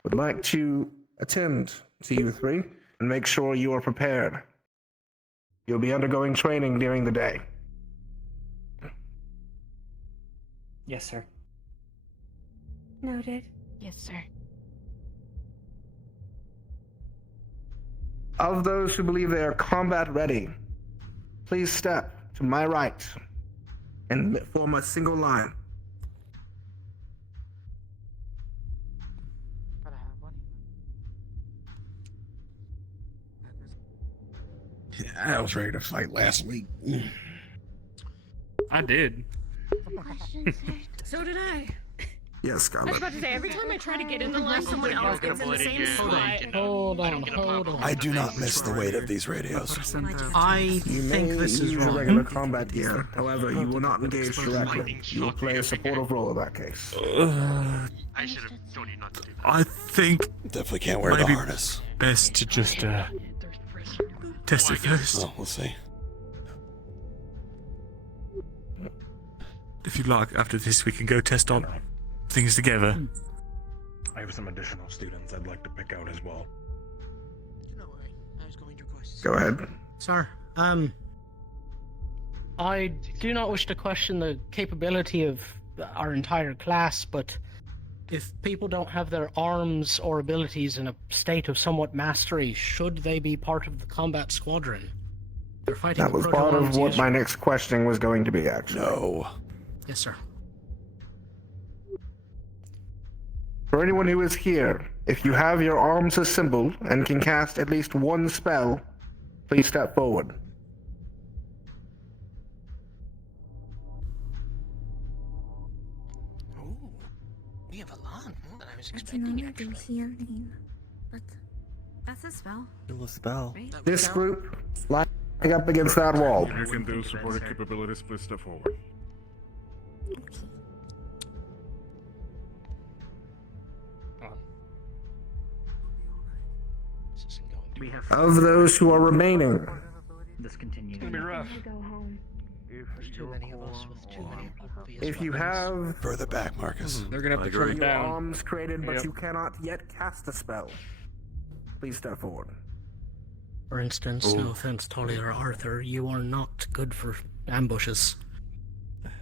would like to attend to you three and make sure you are prepared. You'll be undergoing training during the day. Yes, sir. Noted. Yes, sir. Of those who believe they are combat ready, please step to my right and form a single line. Yeah, I was ready to fight last week. I did. So did I. Yes, I was Scarlet. about to say, every time I try to get in the line, someone else gets in the same spot. Hold on. I do not miss the weight of these radios. I You may think this is use wrong. regular combat gear. However, you will not engage directly. You will play a supportive role in that case. I should have told you not to do that. I think Definitely can't wear the maybe harness. best to just test it first. Oh, we'll see. If you'd like, after this, we can go test out things together. I have some additional students I'd like to pick out as well. Go ahead. Sir, I do not wish to question the capability of our entire class, but if people don't have their arms or abilities in a state of somewhat mastery, should they be part of the combat squadron? They're fighting That was part of what my next question was going to be, actually. No. Yes, sir. For anyone who is here, if you have your arms assembled and can cast at least one spell, please step forward. We have a lot more than I was I can only do healing, but That's a spell. Kill a spell. This group, line up against that wall. You can do supported capabilities, please step forward. We have Of those who are remaining, this continues. It's gonna be rough. go home. There's too many of us with too many obvious if you weapons. have Further back, Marcus. They're gonna have to I agree. trim it your down. arms created but Yep. you cannot yet cast a spell, please step forward. For instance, no offense, Tolly or Arthur, you are not good for ambushes. They're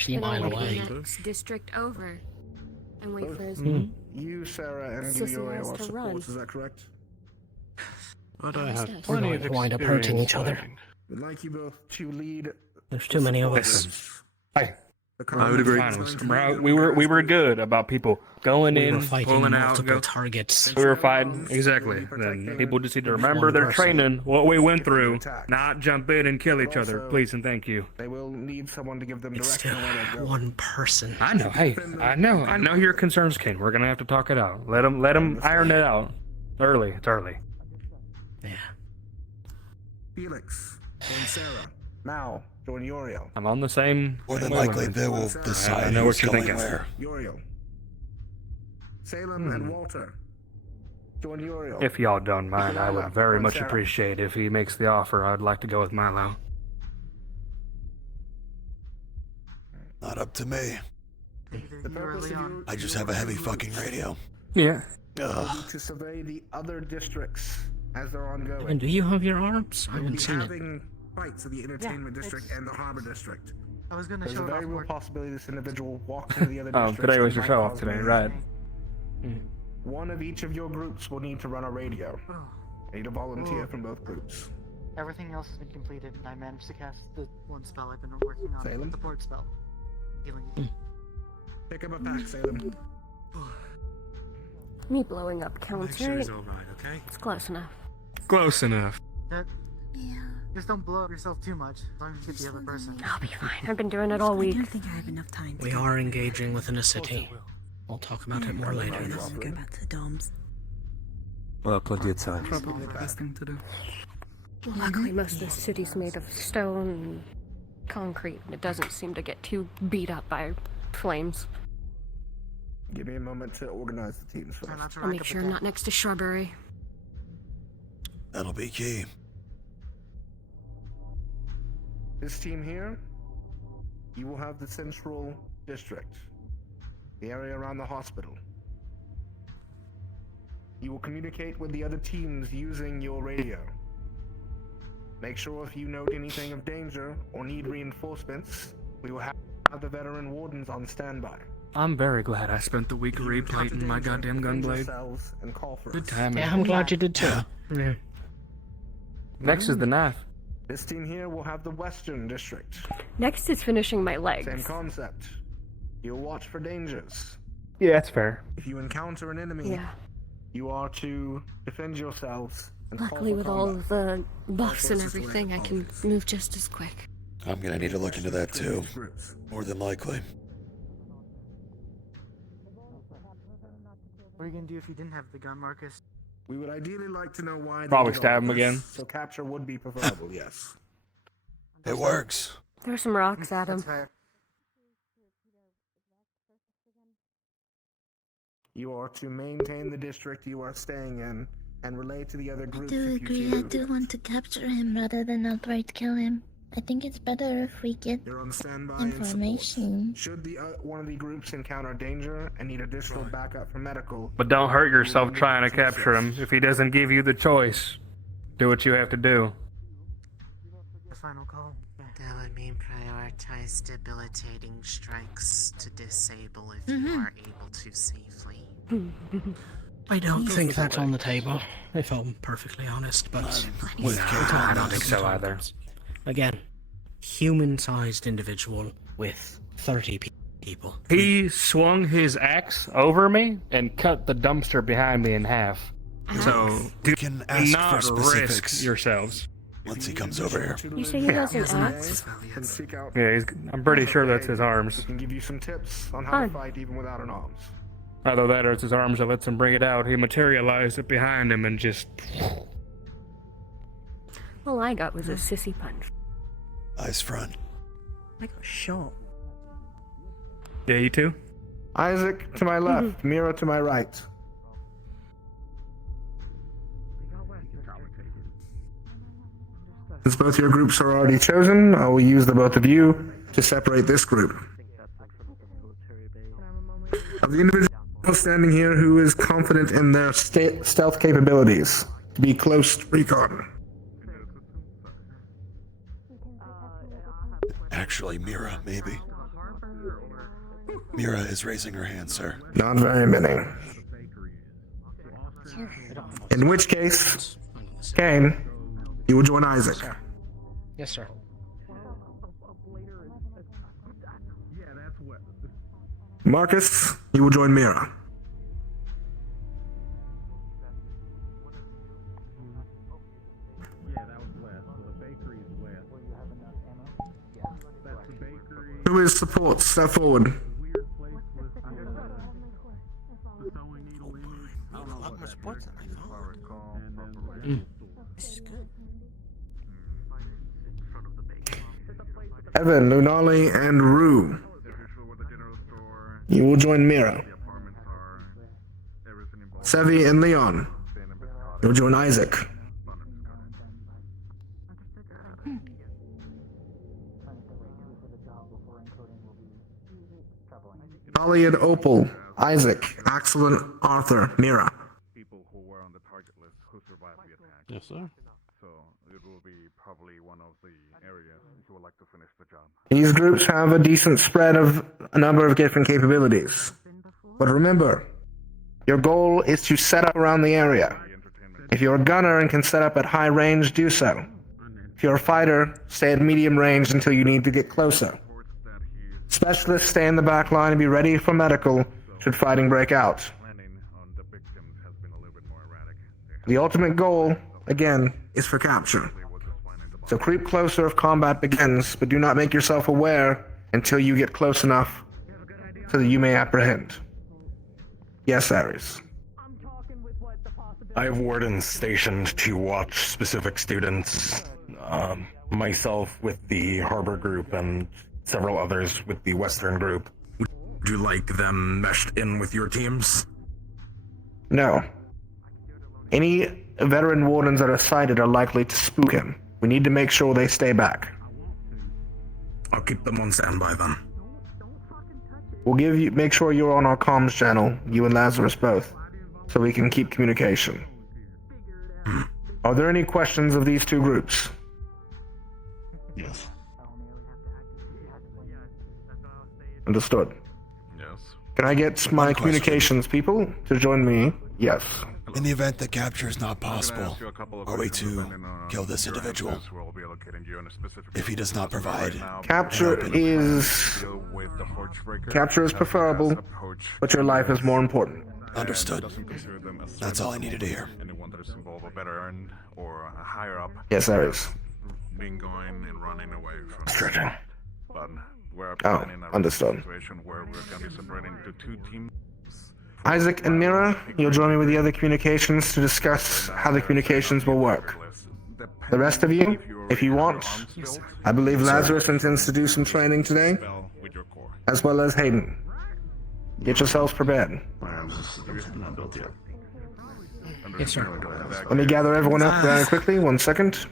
a Then mile I'll away. take the next district over and wait for his You, Sarah, and Sissy Giliorio has are to run. supports, is that correct? But I have We're plenty going of to wind up hurting each other. fighting. We'd like you both to lead There's too many of us. Hey, the I would agree. fine. We were good about people going We in, were fighting pulling out, multiple go. targets. We were fighting exactly. Then people just need to remember their training, what we went through, not jump in and kill each other. Please and thank you. They will need someone to give them It's direction still on where to go. one person. I know. Hey, I know your concerns, Ken. We're gonna have to talk it out. Let them iron it out. Early. It's early. Yeah. Felix and Sarah. Now, join Uriel. I'm on the same. More than same likely, wavelength. they will I decide know who's what you're going thinking. where. Uriel. Salem and Walter. Join Uriel. If y'all don't mind, I would very Join much Sarah. appreciate if he makes the offer. I'd like to go with Milo. Not up to me. The purpose of you I just have a heavy fucking radio. Yeah. Ugh. to survey the other districts as they're ongoing. And do you have your arms? I We'll haven't be seen it. having fights in the entertainment district and the harbor district. I was gonna There's show a it very off real more. possibility this individual walks into the other Oh, districts. today was and your might show off cause today, mayhem. right? One of each of your groups will need to run a radio. I need a volunteer from both groups. Everything else has been completed, and I managed to cast the one spell I've been working on. Salem? The board spell. Healing. Pick up a pack, Salem. Me blowing up counts, Make sure right? he's alright, okay? It's close enough. Close enough. Just don't blow up yourself too much, as long as you get the other person. I'll be fine. I've been doing it all week. We are engaging within a city. We'll talk about it more later. Go back to the domes. Well, plenty of time. Probably the best thing to do. Luckily, most of the city's made of stone and concrete, and it doesn't seem to get too beat up by flames. Give me a moment to organize the teams first. I'll make sure I'm not next to shrubbery. That'll be key. This team here, you will have the central district, the area around the hospital. You will communicate with the other teams using your radio. Make sure if you note anything of danger or need reinforcements, we will have the veteran wardens on standby. I'm very glad I spent the week replating my goddamn gunblade. And call for Good us. timing. Yeah, I'm glad you did too. Yeah. Next is the knife. This team here will have the western district. Next is finishing my Same legs. concept. You'll watch for dangers. Yeah, that's fair. If you encounter an enemy, Yeah. you are to defend yourselves and call Luckily, for with all combat. of the buffs and everything, I can move just as quick. I'm gonna need to look into that too. More than likely. What are you gonna do if you didn't have the gun, Marcus? We would ideally like to know why. they Probably did all stab him this, again. So capture would be preferable, yes. It works. Throw some rocks at him. That's fair. You are to maintain the district you are staying in and relay to the other I groups do if you agree. I feel do want to capture him rather than outright kill him. I think it's better if we get you're on standby and support. information. Should the one of the groups encounter danger and need additional backup for medical, But don't hurt yourself trying to capture him. If he doesn't give you the choice, do what you have to do. The final call. That would mean prioritize debilitating strikes to disable if you are able to safely. I don't think that's on the table, if I'm perfectly honest, but I don't think so either. Again, human-sized individual with 30 people. He swung his axe over me and cut the dumpster behind me in half. So, do can ask not for specifics risk yourselves. once he comes over here. You say he has an axe? and seek out. Yeah, I'm pretty sure that's his arms. We can give you some tips on how Fun. to fight even without an arms. Either that or it's his arms that lets him bring it out. He materialized it behind him and just... All I got was a sissy punch. Eyes front. I got shot. Yeah, you too? Isaac to my left, Mira to my right. Since both your groups are already chosen, I will use the both of you to separate this group. Of the individual standing here who is confident in their stealth capabilities, to be close recon. Actually, Mira, maybe. Mira is raising her hand, sir. Not very many. In which case, Kane, you will join Isaac. Yes, sir. Marcus, you will join Mira. Who is support? Step forward. Evan, Lunali, and Rue. You will join Mira. Sevi and Leon. You'll join Isaac. Holly and Opal, Isaac, Axel and Arthur, Mira. People who were on the target list who survived the attack. Yes, sir. So it will be probably one of the areas These groups have a decent spread of a number of different capabilities. But remember, your goal is to set up around the area. If you're a gunner and can set up at high range, do so. If you're a fighter, stay at medium range until you need to get closer. Specialists stay in the back line and be ready for medical should fighting break out. The ultimate goal, again, is for capture. So creep closer if combat begins, but do not make yourself aware until you get close enough so that you may apprehend. Yes, Ares. I have wardens stationed to watch specific students, myself with the Harbor group and several others with the Western group. Would you like them meshed in with your teams? No. Any veteran wardens that are sighted are likely to spook him. We need to make sure they stay back. I'll keep them on standby then. We'll make sure you're on our comms channel, you and Lazarus both, so we can keep communication. Are there any questions of these two groups? Yes. Understood. Yes. Can I get my communications people to join me? Yes. In the event that capture is not possible, are we to kill this individual? If he does not provide... Capture is preferable, but your life is more important. Understood. That's all I needed to hear. Yes, there is. Being going and running away from Stretching. But we're Oh, planning a understood. situation where we're going to be separating into two teams. Isaac and Mira, you'll join me with the other communications to discuss how the communications will work. The rest of you, if you want, I believe Lazarus intends to do some training today, as well as Hayden. Get yourselves prepared. Yes, sir. Let me gather everyone up very quickly. 1 second.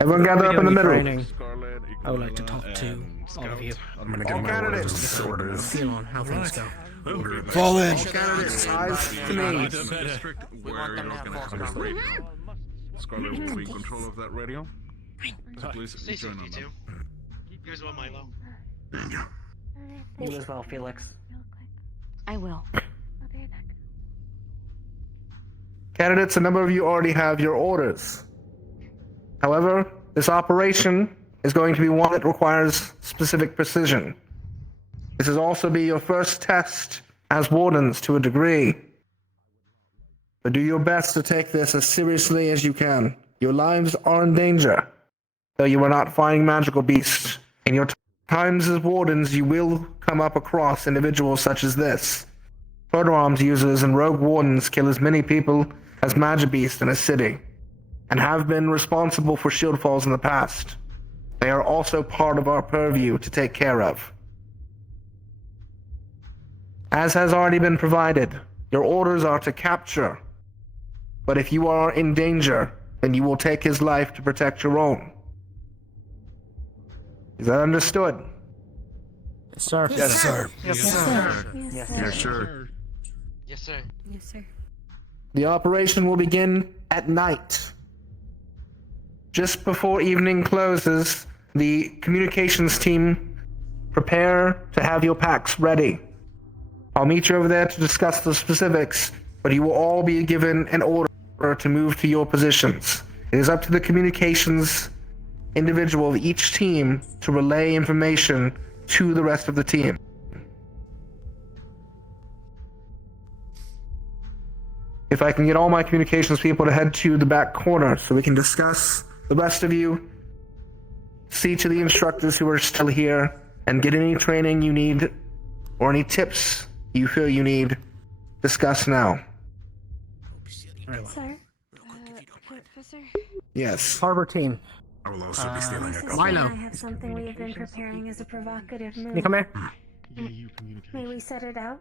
Everyone gather up in the middle. I would like to talk to all of you. I'm gonna get my orders. Feel on how things go. Fall in. Eyes to me. Where you're going to have this radio. Scarlet will be in control of that radio. So please join on them. You as well, Milo. You as well, Felix. I will. Candidates, a number of you already have your orders. However, this operation is going to be one that requires specific precision. This will also be your first test as wardens to a degree. But do your best to take this as seriously as you can. Your lives are in danger, though you are not fighting magical beasts. In your times as wardens, you will come up across individuals such as this. Proto-arms users and rogue wardens kill as many people as magibeasts in a city, and have been responsible for shield falls in the past. They are also part of our purview to take care of. As has already been provided, your orders are to capture, but if you are in danger, then you will take his life to protect your own. Is that understood? Yes, sir. Yes, sir. Yes, sir. Yes, Yes, sir. Yes, sir. Yes, sir. The operation will begin at night. Just before evening closes, the communications team prepare to have your packs ready. I'll meet you over there to discuss the specifics, but you will all be given an order to move to your positions. It is up to the communications individual of each team to relay information to the rest of the team. If I can get all my communications people to head to the back corner so we can discuss, the rest of you see to the instructors who are still here and get any training you need or any tips you feel you need. Discuss now. Sir? Professor? Yes. Harbor team. I will also be stealing a couple. Milo. I have something we have been preparing as a provocative move. Can you come here? May we set it out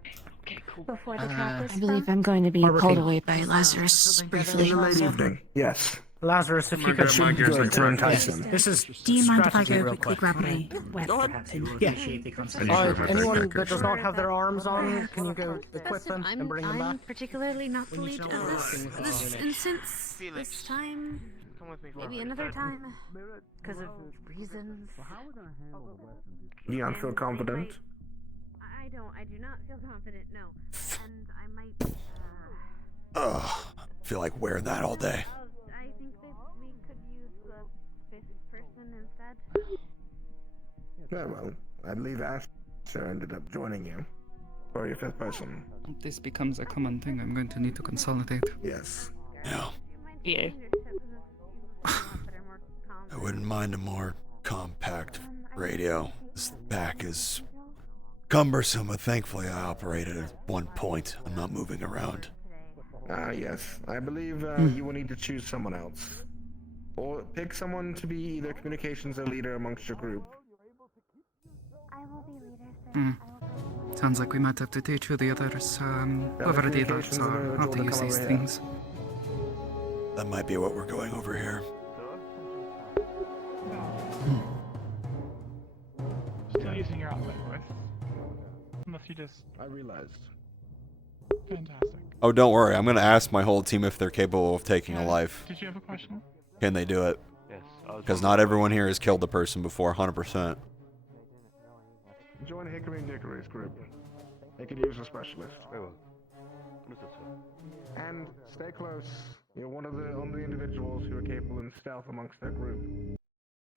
before the trap is I believe I'm going to be Harbor pulled team. away by Lazarus briefly. Late evening. Yes. Lazarus, if you could Should be good to entice him. This is Do you mind if I strategy go real quickly quick. grab my weapon? Yeah. Anyone Okay, that does not have their arms on, can you go equip them and bring them I'm back? particularly not the lead of this instance, this time. Maybe another time. Because of reasons. You don't feel confident? I do not feel confident, no. And I might, Ugh. I feel like wearing that all day. I think that we could use the fifth person instead. Yeah, well, I believe Asher ended up joining you. Or your fifth person. If this becomes a common thing, I'm going to need to consolidate. Yes. Yeah. Yeah. I wouldn't mind a more compact radio. This back is cumbersome, but thankfully I operate at one point. I'm not moving around. Yes. I believe you will need to choose someone else. Or pick someone to be either communications or leader amongst your group. Sounds like we might have to teach who the others, whoever the others are, how to use these things. That might be what we're going over here. Still using your outlet voice. Unless you just... I realized. Fantastic. Oh, don't worry. I'm going to ask my whole team if they're capable of taking a life. Did you have a question? Can they do it? Yes. Because not everyone here has killed a person before, 100%. Join Hickory and Dickory's group. They could use a specialist. And stay close. You're one of the only individuals who are capable in stealth amongst their group.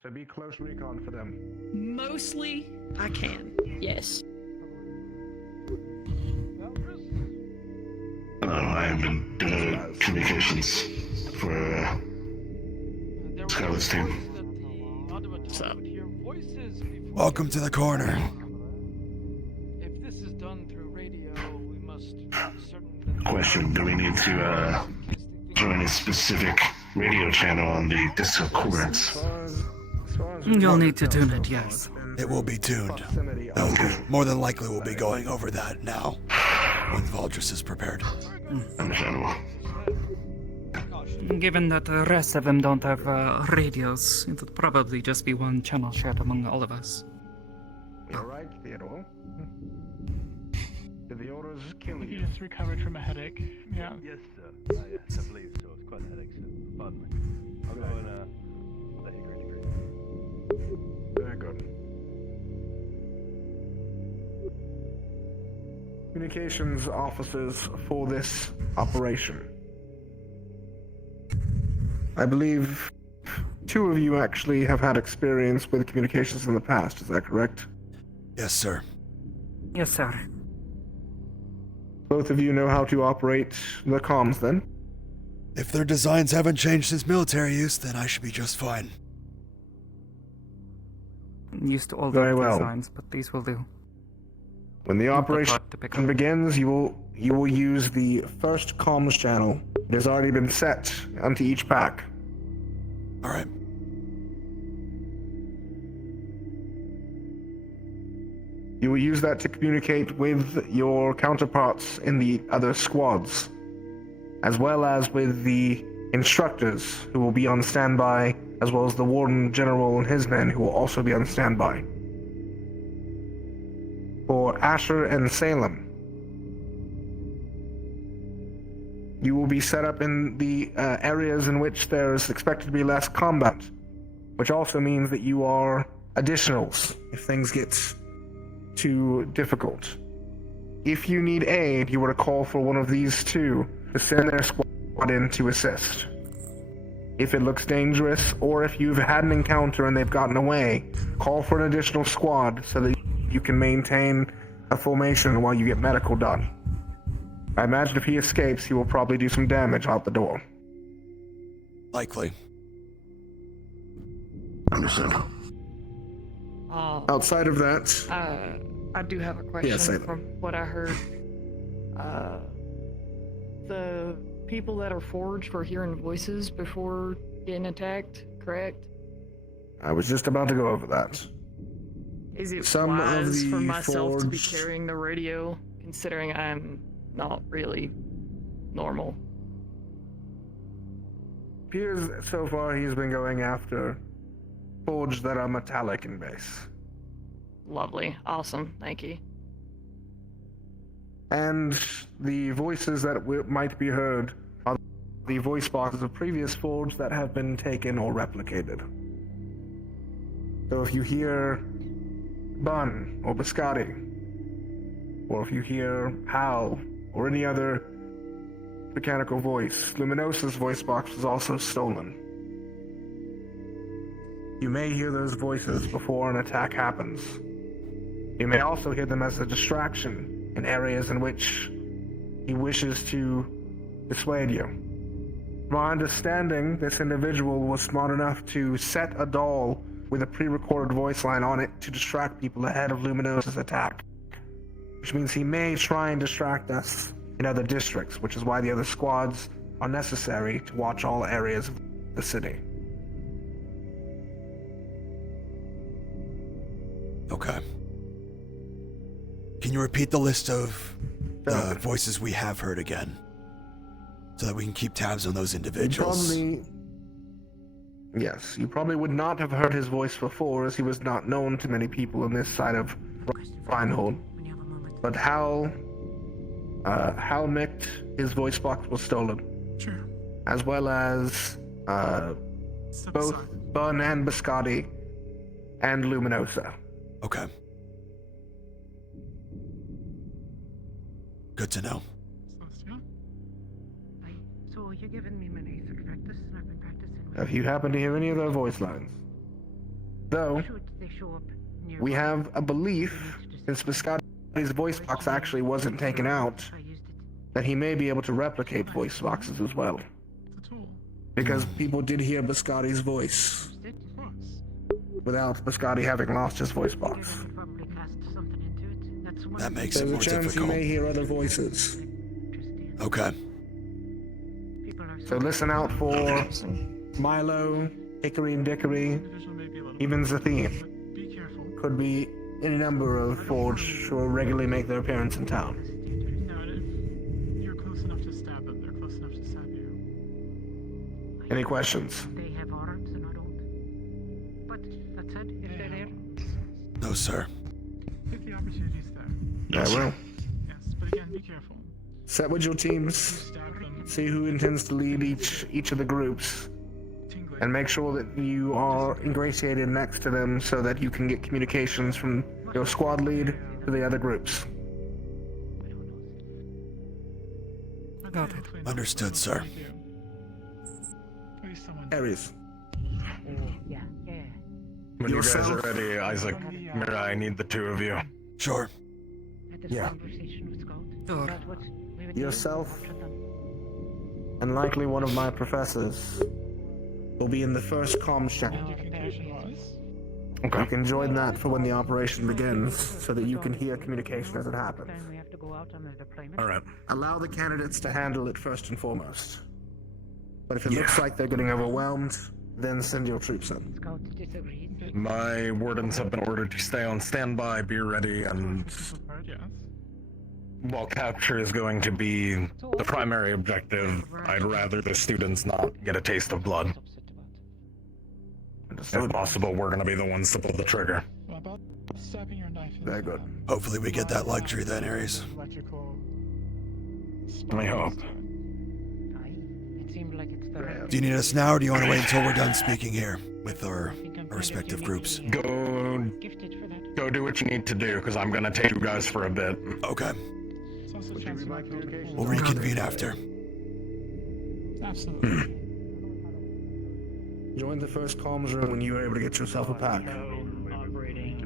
So be close recon for them. Mostly, I can. Yes. Hello, I have been doing communications for Scarlet's team. What's up? Welcome to the corner. If this is done through radio, we must Question, do we need to join a specific radio channel on the discordance? You'll need to tune it, yes. It will be tuned. More than likely we'll be going over that now, when Valdris is prepared. Understandable. Given that the rest of them don't have radios, it would probably just be one channel shared among all of us. You're right, Theodore. Did the orders kill You you? just recovered from a headache. Yeah. Yes, sir. Yes, I believe so. It's quite a headache, so pardon me. I'll go and let Hickory agree. Very good. Communications officers for this operation. I believe 2 of you actually have had experience with communications in the past, is that correct? Yes, sir. Yes, sir. Both of you know how to operate the comms, then? If their designs haven't changed since military use, then I should be just fine. I'm used to all Very the well. designs, but these will do. When the operation begins, you will use the first comms channel. It has already been set onto each pack. All right. You will use that to communicate with your counterparts in the other squads, as well as with the instructors who will be on standby, as well as the Warden General and his men who will also be on standby. For Asher and Salem, you will be set up in the areas in which there is expected to be less combat, which also means that you are additionals if things get too difficult. If you need aid, you were to call for one of these 2 to send their squad in to assist. If it looks dangerous, or if you've had an encounter and they've gotten away, call for an additional squad so that you can maintain a formation while you get medical done. I imagine if he escapes, he will probably do some damage out the door. Likely. Understood. Outside of that, I do have a question say that. from what I heard. The people that are forged were hearing voices before getting attacked, correct? I was just about to go over that. Is it Some of wise the for myself to be forged- carrying the radio, considering I'm not really normal? Appears so far he's been going after forged that are metallic in base. Lovely. Awesome. Thank you. And the voices that might be heard are the voice boxes of previous Forge that have been taken or replicated. So if you hear Bun or Biscotti, or if you hear Hal or any other mechanical voice, Luminosa's voice box was also stolen. You may hear those voices before an attack happens. You may also hear them as a distraction in areas in which he wishes to dissuade you. From my understanding, this individual was smart enough to set a doll with a pre-recorded voice line on it to distract people ahead of Luminosa's attack. Which means he may try and distract us in other districts, which is why the other squads are necessary to watch all areas of the city. Okay. Can you repeat the list of voices we have heard again? So that we can keep tabs on those individuals. Yes, you probably would not have heard his voice before, as he was not known to many people on this side of Reinhold. But Hal Micht, his voice box was stolen. Sure. As well as both Bun and Biscotti and Luminosa. Okay. Good to know. So you're giving me my basic practice, and I've been practicing with If you happen to hear any of their voice lines. Though, should they show up near we have a belief, since Biscotti's voice box actually wasn't taken out, that he may be able to replicate voice boxes as well. Because people did hear Biscotti's voice without Biscotti having lost his voice box. That makes it There's more a chance difficult. you may hear other voices. Okay. So listen out for Milo, Hickory and Dickory, even Zathine. Could be any number of Forge who will regularly make their appearance in town. You're close enough to stab them. They're close enough to stab you. Any questions? They have arms and I don't. But that said, if they're there, No, sir. If the opportunity's there. I will. Yes, but again, be careful. Set with your teams. See who intends to lead each of the groups. And make sure that you are ingratiated next to them so that you can get communications from your squad lead to the other groups. Got it. Understood, sir. Aries. yeah. When you guys are Yourself? ready, Isaac, Mira, I need the two of you. Sure. Yeah. Conversation with Scott. Sure. That's what we would do. Yourself, and likely one of my professors, will be in the first comms channel. Okay. You can join that for when the operation begins, so that you can hear communication as it happens. We have to go out on the deployment. Alright. Allow the candidates to handle it first and foremost. But if it looks like they're getting overwhelmed, then send your troops in. Scott disagrees. My wardens have been ordered to stay on standby, be ready, and while capture is going to be the primary objective, I'd rather the students not get a taste of blood. If possible, we're going to be the ones to pull the trigger. Very good. Hopefully we get that luxury then, Aries. I hope. It seemed like it's the right. Do you need us now, or do you want to wait until we're done speaking here with our respective groups? Go do what you need to do, because I'm going to take you guys for a bit. Okay. We'll reconvene after. Absolutely. Join the first comms room when you are able to get yourself a pack.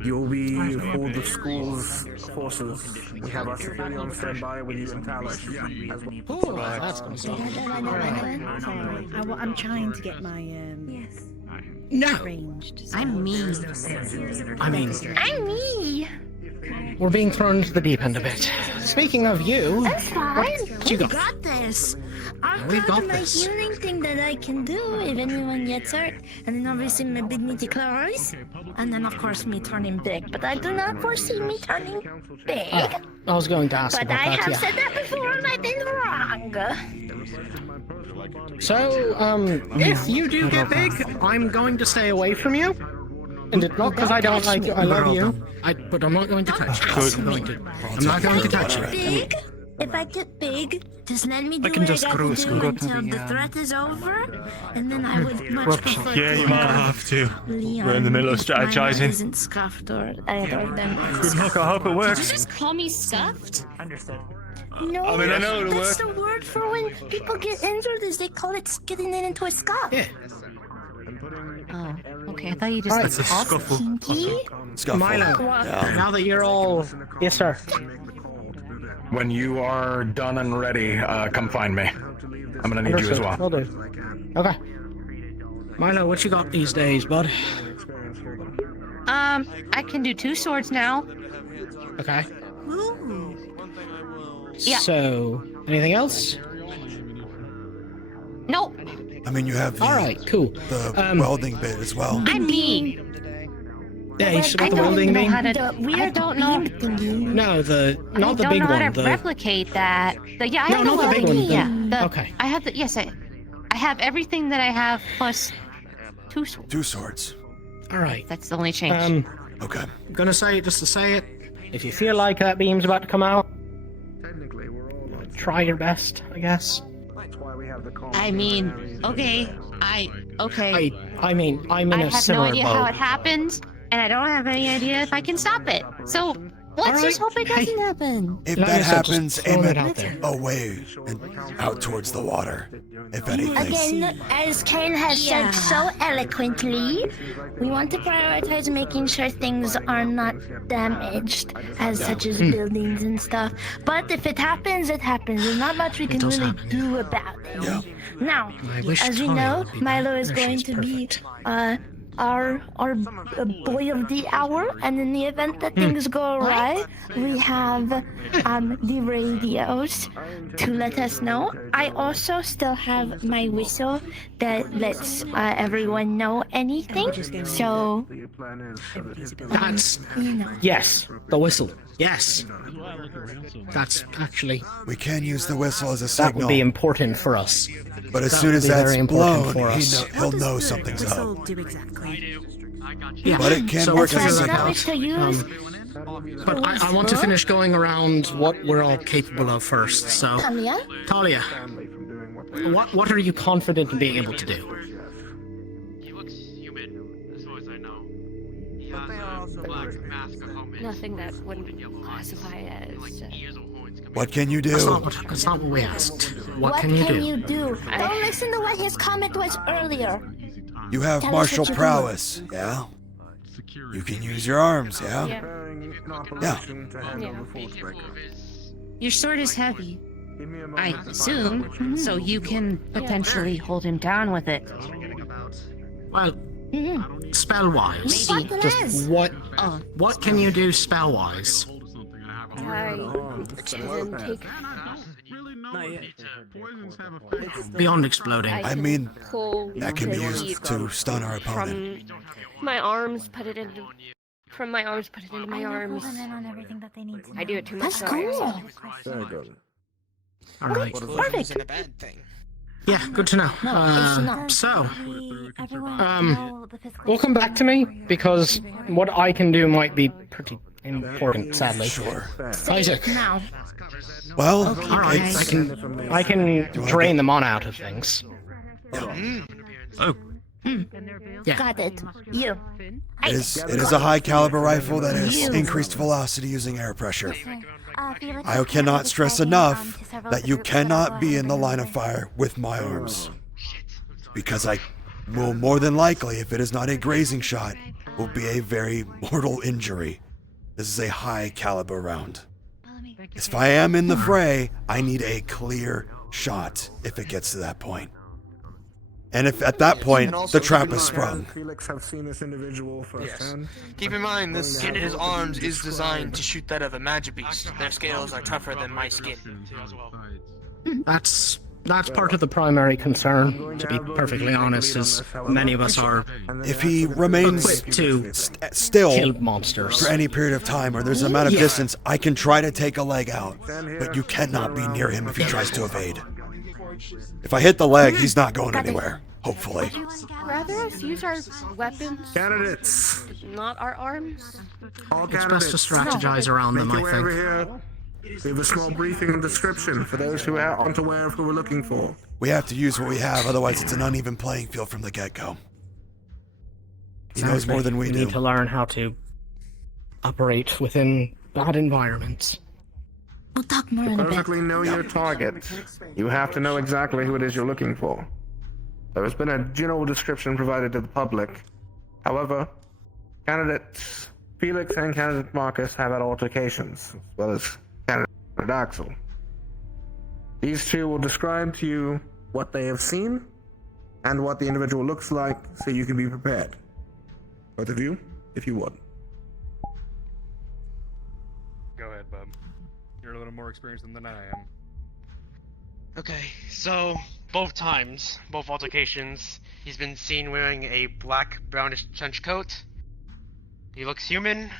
You'll be for the school's forces. We have our security on standby with you and Talos. Ooh, that's gonna suck. I'm trying to get my No. ranged. I'm me. I mean, I'm me. we're being thrown into the deep end a bit. Speaking of you, That's fine. what you We got? got this. I've We've got got my this. healing thing that I can do if anyone gets hurt. And then obviously my big meaty claws. And then of course me turning big. But I do not foresee me turning big. Ah, I was going to ask But about I that, have yeah. said that before and I've been wrong. So, if you do get big, I'm going to stay away from you. And it's not because I don't like you, I love you. But I'm not going to touch you. I'm not going to touch you. Big? if I get big, just let me do I can what just I got go to and do go to until the threat is over, and then I would much prefer Yeah, you might have to. Leon, We're in the middle of if my heart strategizing. isn't scuffed or either of them. Good luck, I hope it Did works. you just call me stuffed? Understood. No, I mean, I know it'll that's work. the word for when people get injured. Is they call it getting it into a scuff. Yeah. Oh, okay. I thought you just Right. said scuffle. Kinky. Scuffle. Milo, Yeah. now that you're all... Yes, sir. When you are done and ready, come find me. I'm gonna need you as well. Will do. Okay. Milo, what you got these days, bud? I can do 2 swords now. Okay. Yeah. So, anything else? Nope. I mean, you have the, All right, cool. the welding bit as well. I mean, Yeah, you still I got the don't welding know beam? how to. I don't know. No, not the I big don't know one. how to The replicate that. Yeah, I No, have not the big welding. one, the- Yeah. okay. I have the. Yes, I have everything that I have plus 2 swords. 2 swords. all right. That's the only change. Okay. I'm gonna say it just to say it. If you feel like that beam's about to come out, try your best, I guess. I mean, okay. Okay. I mean, I'm in I a have no similar idea boat. how it happens, and I don't have any idea if I can stop it. So let's just hope it doesn't happen. If Like I that said, just happens, aim throwing it it out there. away and out towards the water, if anything. Again, as Ken has said so eloquently, we want to prioritize making sure things are not damaged, such as buildings and stuff. But if it happens, it happens. There's not much we can does really happen, do about it. Now, I wish as we Talia know, would be Milo back. is There going she's to be perfect. our boy of the hour, and in the event that things go awry, we have the radios to let us know. I also still have my whistle that lets everyone know anything. So That's you know. yes, the whistle. Yes, that's actually We can use the whistle as a that signal. would be important for us. But as That soon would as be that's very important blown, for us. he'll know something's up. do exactly? Yeah, But it can so work we'll as a figure that signal. out. use But I want to finish going around what we're all capable of first. So, Talia? Talia, what are you confident in being able to do? He looks human, as far as I know. He has a black mask, a helmet. Nothing that wouldn't classify as. What can you That's do? that's not what we asked. What What can you do? Don't listen to what his comment was earlier. You have Tell us martial what you do. prowess, yeah? You can use your arms, yeah? Yeah. Your sword is heavy, I assume, so you can potentially hold him down with it. Well, spell-wise, Maybe. just what can you do spell-wise? I can take Beyond exploding. I mean, pull that can be the used heat to stun our opponent. from my arms, put it into my arms. on everything that they need to I do it too much. That's so I cool. Very good. All right. Perfect. a bad thing. Yeah, good to know. No, it's not. So, Everyone we'll come back to me because what I can do might be pretty important, sadly. Sure. Isaac. Now. Well, All right, I can drain the mana out of things. Oh. Yeah. Got it. You. it is a high caliber rifle that has increased velocity using air pressure. I cannot stress enough that you cannot be in the line of fire with my arms. Because I will more than likely, if it is not a grazing shot, will be a very mortal injury. This is a high caliber round. If I am in the fray, I need a clear shot if it gets to that point. And if at that point the trap is sprung. Felix have seen this individual firsthand. Keep in mind, his arms is designed to shoot that of a magic beast. Their scales are tougher than my skin. That's part of the primary concern, to be perfectly honest, is many of us are If he remains equipped to still kill monsters. for any period of time or there's an amount of distance, I can try to take a leg out, but you cannot be near him if he tries to evade. If I hit the leg, he's not going anywhere, hopefully. rather us use our weapons, Candidates. not our arms. All It's candidates. best to strategize around them, Make I your way over think. here. We have a small briefing and description for those who aren't aware of who we're looking for. We have to use what we have, otherwise it's an uneven playing field from the get-go. He knows more than we do. need to learn how to operate within bad environments. We'll talk more To in a bit. perfectly know your target, you have to know exactly who it is you're looking for. There has been a general description provided to the public. However, candidates Felix and candidate Marcus have had altercations, as well as candidate Axel. These two will describe to you what they have seen and what the individual looks like so you can be prepared. Both of you, if you would. Go ahead, bub. You're a little more experienced than I am. Okay, so both times, both altercations, he's been seen wearing a black brownish trench coat. He looks human.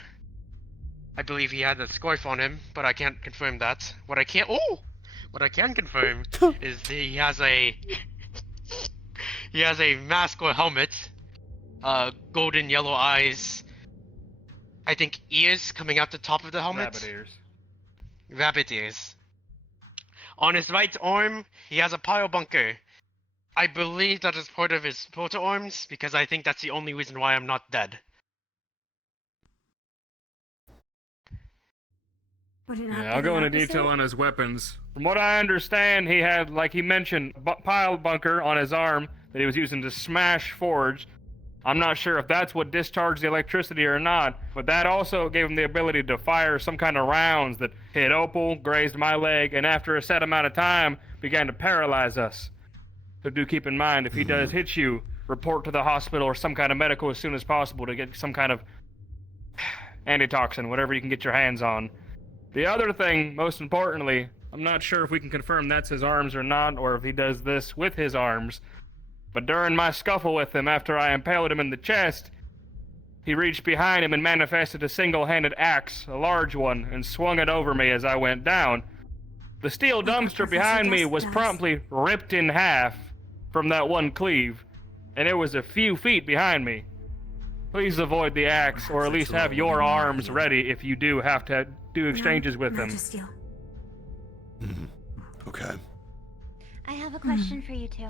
I believe he had a scarf on him, but I can't confirm that. What I can confirm is that he has a mask or helmet, golden yellow eyes. I think ears coming out the top of the helmet. Rabbit ears. Rabbit ears. On his right arm, he has a pile bunker. I believe that is part of his proto arms because I think that's the only reason why I'm not dead. Yeah, I'll go into detail on his weapons. From what I understand, he had, like he mentioned, pile bunker on his arm that he was using to smash Forge. I'm not sure if that's what discharged the electricity or not, but that also gave him the ability to fire some kind of rounds that hit Opal, grazed my leg, and after a set amount of time, began to paralyze us. So do keep in mind, if he does hit you, report to the hospital or some kind of medical as soon as possible to get some kind of antitoxin, whatever you can get your hands on. The other thing, most importantly, I'm not sure if we can confirm that's his arms or not, or if he does this with his arms. But during my scuffle with him after I impaled him in the chest, he reached behind him and manifested a single-handed axe, a large one, and swung it over me as I went down. The steel dumpster behind me was promptly ripped in half from that one cleave, and it was a few feet behind me. Please avoid the axe, or at least have your arms ready if you do have to do exchanges with him. Okay. I have a question for you two.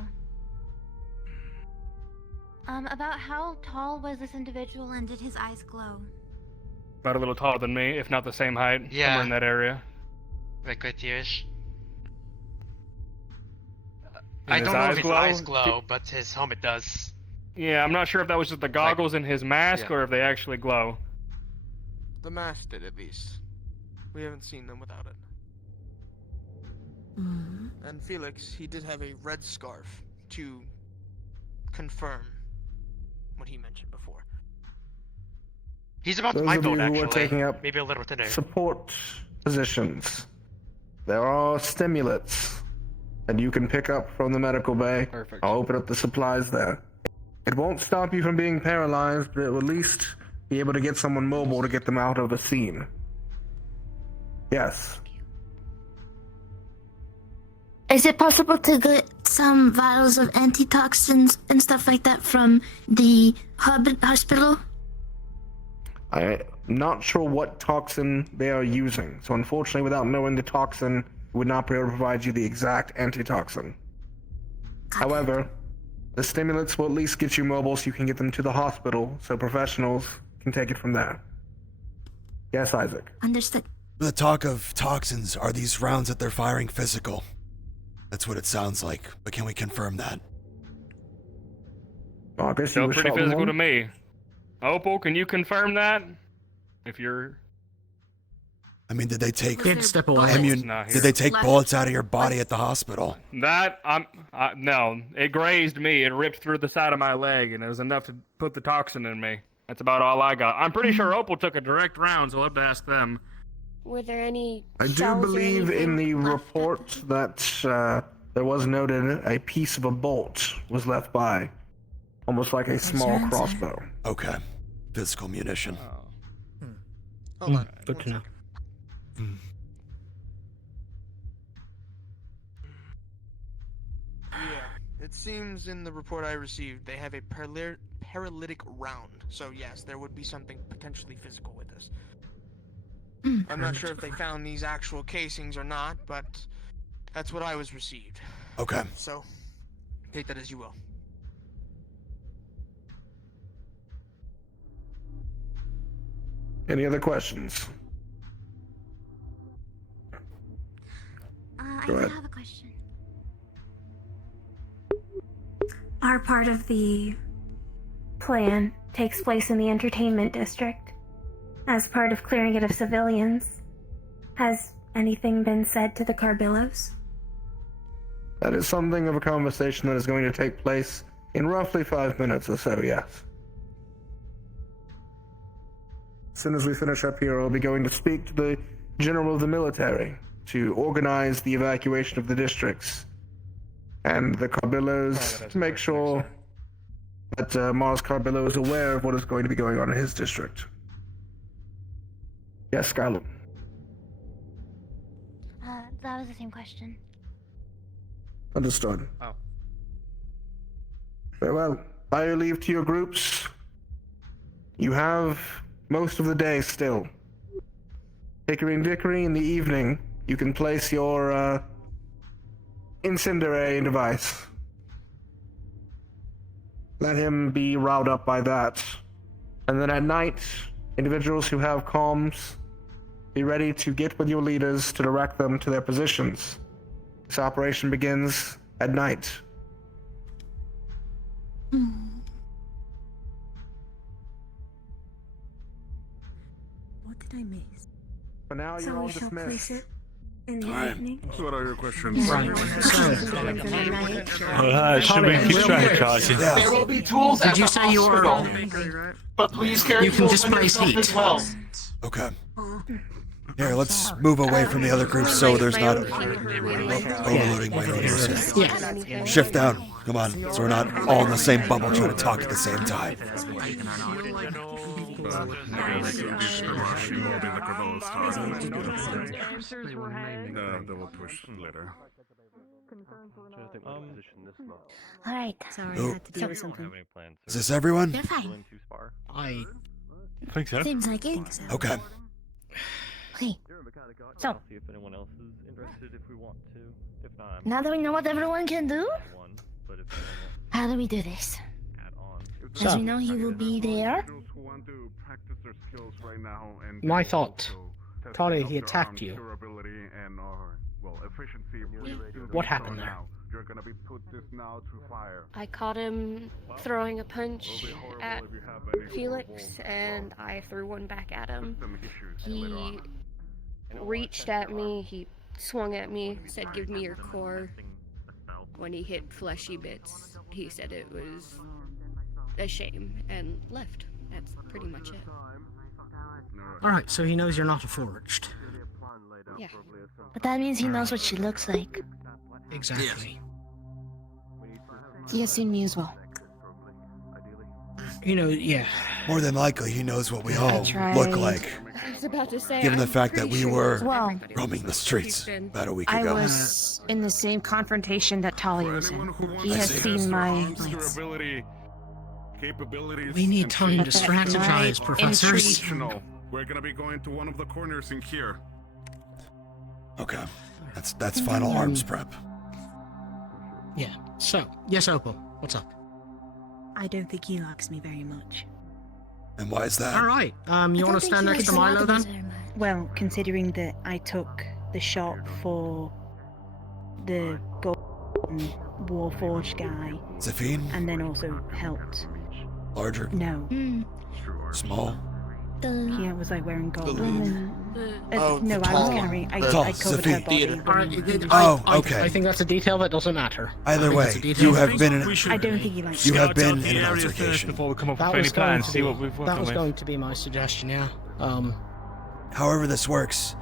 About how tall was this individual and did his eyes glow? About a little taller than me, if not the same height, Yeah. somewhere in that area. Right here-ish. And I his don't know if eyes his glow? eyes glow, but his helmet does. Yeah, I'm not sure if that was just the goggles in his mask yeah. or if they actually glow. The mask did, at least. We haven't seen them without it. And Felix, he did have a red scarf to confirm what he mentioned before. He's about Those my of you build, who are actually. taking up Maybe a little thinner. support positions, there are stimulants that you can pick up from the medical bay. Perfect. I'll open up the supplies there. It won't stop you from being paralyzed, but it will at least be able to get someone mobile to get them out of the scene. Yes. Is it possible to get some vials of antitoxins and stuff like that from the hospital? I'm not sure what toxin they are using, so unfortunately, without knowing the toxin, we would not be able to provide you the exact antitoxin. However, the stimulants will at least get you mobile so you can get them to the hospital, so professionals can take it from there. Yes, Isaac. Understood. The talk of toxins, are these rounds that they're firing physical? That's what it sounds like, but can we confirm that? Marcus, you Still were pretty shot in physical one? to me. Opal, can you confirm that? If you're... I mean, did they take Kid, step away. Did they take bullets out of your body at the hospital? That, no. It grazed me. It ripped through the side of my leg, and it was enough to put the toxin in me. That's about all I got. I'm pretty sure Opal took a direct round, so I'll have to ask them. Were there any I do shells or believe in anything the left? report that there was noted a piece of a bolt was left by, almost like a small crossbow. Okay. Physical munition. Hold on. Good to know. Yeah, it seems in the report I received they have a paralytic round. So yes, there would be something potentially physical with this. I'm not sure if they found these actual casings or not, but that's what I was received. Okay. So, take that as you will. Any other questions? I Go do ahead. have a question. Our part of the plan takes place in the entertainment district. As part of clearing it of civilians, has anything been said to the Carbillos? That is something of a conversation that is going to take place in roughly 5 minutes or so, yes. As soon as we finish up here, I'll be going to speak to the general of the military to organize the evacuation of the districts and the Carbillos to make sure that Mars Carbillo is aware of what is going to be going on in his district. Yes, Skylar. That was the same question. Understood. Oh. Very well. By your leave to your groups, you have most of the day still. Hickory and dickory, in the evening, you can place your incendiary device. Let him be riled up by that. And then at night, individuals who have comms, be ready to get with your leaders to direct them to their positions. This operation begins at night. What did I miss? For now, you're all dismissed. In the evening? So what are your questions? Right. Should we keep strategizing? There will be tools Did at you the say you were? hospital, but please carry You can tools with displace yourself heat. as well. Okay. Here, let's move away from the other groups so there's not overloading my own ears. Yeah. Shift down. Come on, so we're not all in the same bubble trying to talk at the same time. They will push later. Alright. Sorry, Oh. I had to deal with something. Is this everyone? You're fine. I think so. Seems like it. Okay. Okay. So, See if anyone else is interested if we want to. If not, now that we know what everyone can do, but if how do we do this? As we know, he will be there. My thought. Probably he attacked you. What happened there? You're gonna be put this now to fire. I caught him throwing a punch at Felix, and I threw one back at him. He reached at me, he swung at me, said, "Give me your core." When he hit fleshy bits, he said it was a shame, and left. That's pretty much it. Alright, so he knows you're not a forged. Yeah. But that means he knows what she looks like. Exactly. He has seen me as well. You know, yeah. More than likely, he knows what we all That's right. look like. I was about to say, Given the I'm fact that pretty we sure were Well, roaming the streets about a week I ago. was in the same confrontation that Talia was in. He I has see. seen my Your ability, capabilities. We need and time to feats. strategize, professors. Intentional. We're gonna be going to one of the corners in here. Okay. That's final arms prep. Yeah. So, yes, Opal. What's up? I don't think he likes me very much. And why is that? Alright. You want to stand next to Milo then? Well, considering that I took the shot for the Golden Warforged guy, Zafine? and then also helped. Larger? No. Small? Yeah, was I wearing gold? Oh, no, the I was tall carrying. one. I The covered her body. Okay. I think that's a detail that doesn't matter. Either way, you have been in. I don't think he likes You me. have been in an altercation. Before we come up That with any was going plans, to see be, what we've that was going to be my suggestion, yeah. However this works,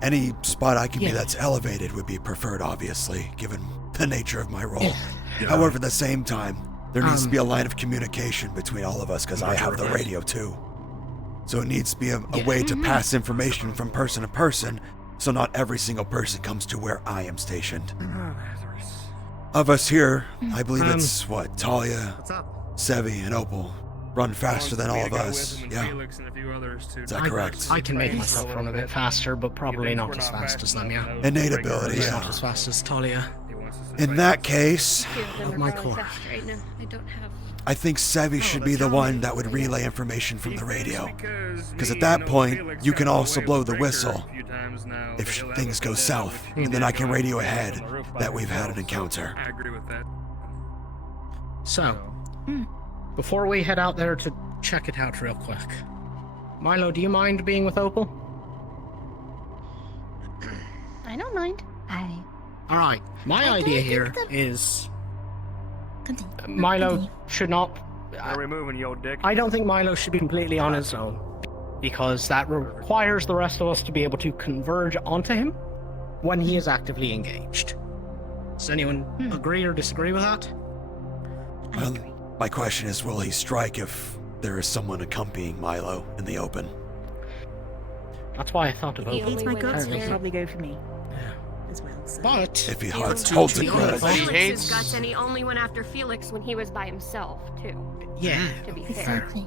any spot I can be Yeah. that's elevated would be preferred, obviously, given the nature of my role. Yeah. However, at the same time, there needs to be a line of communication between all of us because I have the radio too. So it needs to be a way to pass information from person to person, so not every single person comes to where I am stationed. Of us here, I believe it's, Talia, Sevi, and Opal. run faster than all of Me to go us. with, and Yeah. Felix and a few others to Is that correct? I can make myself run a bit faster, but probably not as fast as them, yeah. Innate ability, It's yeah. not as fast as Talia. In that case, Two of them Of are my probably core. faster right now. I don't have. I think Sevi should be the one that would relay information from the radio. Because at that point, you can also blow the whistle if things go south, and then I can radio ahead that we've had an encounter. I agree with that. So, before we head out there to check it out real quick, Milo, do you mind being with Opal? I don't mind. All right. My idea here is Milo should not. Are we moving, yo dick? I don't think Milo should be completely on his own, because that requires the rest of us to be able to converge onto him when he is actively engaged. Does anyone agree or disagree with that? Well, my question is, will he strike if there is someone accompanying Milo in the open? That's why I thought of The Opal. only way Guts that's would here. probably go for me as well. So. But If he He holds was a grudge. Felix's guts, and he only went after Felix when he was by himself, too. Yeah. To be fair. Exactly.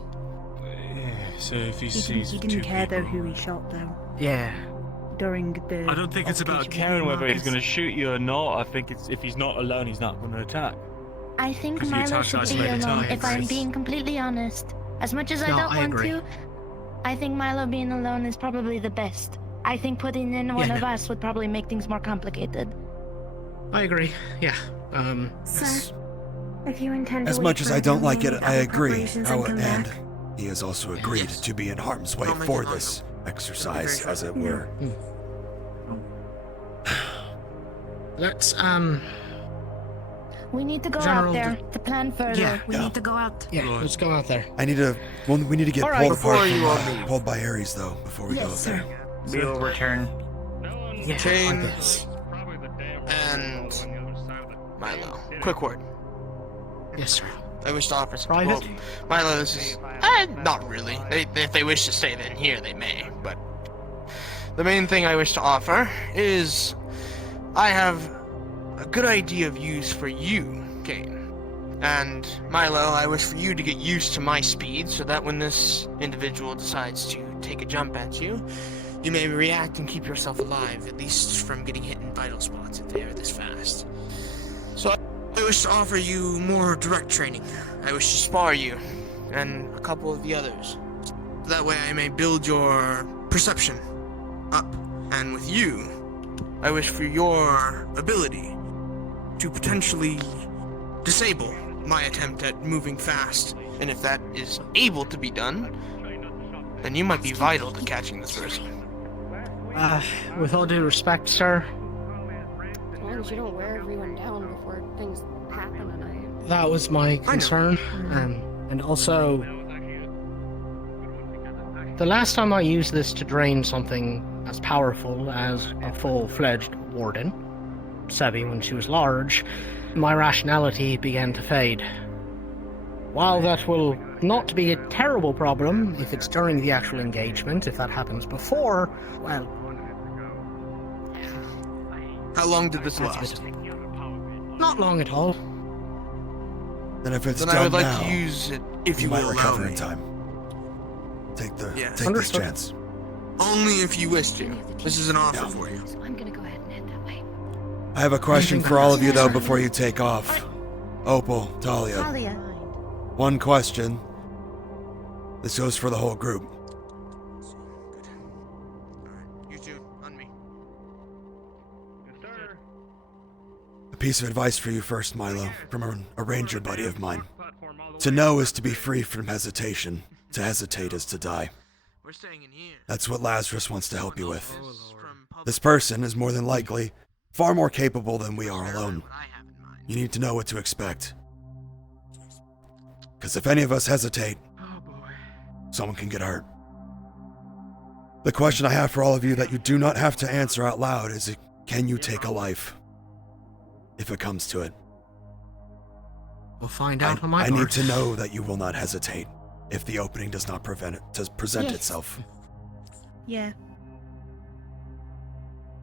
So if he He sees didn't two care though people- who he shot though. Yeah. During the. I don't think it's about altercation caring with whether he's Marcus. going to shoot you or not. I think it's if he's not alone, he's not going to attack. I think 'Cause you Milo attack should be isolated alone, if I'm targets. being completely honest. As much as I No, don't I want agree. to, I think Milo being alone is probably the best. I think putting in one of us would probably make things more complicated. I agree. Yeah. Sir, if you intend to As wait much as for I don't him, like we'll it, meet I other agree. preparations Oh, and come and back. he has also agreed to be in harm's way I'll make for it this exercise, as it were. Let's We need to go General, out there to plan further. Yeah. We Yeah. need to go out. Yeah, let's go out there. I need to. Well, we need to get All right, pulled apart before you all from leave. pulled by Ares, though, before we go Yes, there. sir. We will return. Yeah, Chain. I guess. And Milo. Quick word. Yes, sir. I wish to offer some. Private? Well, Milo, this is not really. If they wish to stay then here, they may. But the main thing I wish to offer is I have a good idea of use for you, Kane. And Milo, I wish for you to get used to my speed so that when this individual decides to take a jump at you, you may react and keep yourself alive, at least from getting hit in vital spots if they are this fast. So I wish to offer you more direct training. I wish to spar you, and a couple of the others. That way I may build your perception up. And with you, I wish for your ability to potentially disable my attempt at moving fast. And if that is able to be done, then you might be vital to catching this person. With all due respect, sir, As long as you don't wear everyone down before things happen, and that was my concern. And also, the last time I used this to drain something as powerful as a full-fledged warden, Sevi when she was large, my rationality began to fade. While that will not be a terrible problem if it's during the actual engagement, if that happens before, well... How long did this that's a last? bit- Not long at all. Then if it's Then done I would like now, to use it if you might will allow recover me. in time. Take Yes. this Understood. chance. Only if you wish to. This is an offer for you. I'm gonna go ahead and head that way. I have a question for all of you, though, before you take off. Opal, Talia. Talia. One question. This goes for the whole group. You two, on me. A piece of advice for you first, Milo, from a ranger buddy of mine. To know is to be free from hesitation. To hesitate is to die. We're staying in here. That's what Lazarus wants to help you with. This person is more than likely far more capable than we are alone. You need to know what to expect. Because if any of us hesitate, someone can get hurt. The question I have for all of you that you do not have to answer out loud is, can you take a life? If it comes to it. We'll find out on my I part. need to know that you will not hesitate if the opening does not present Yes. itself. Yeah.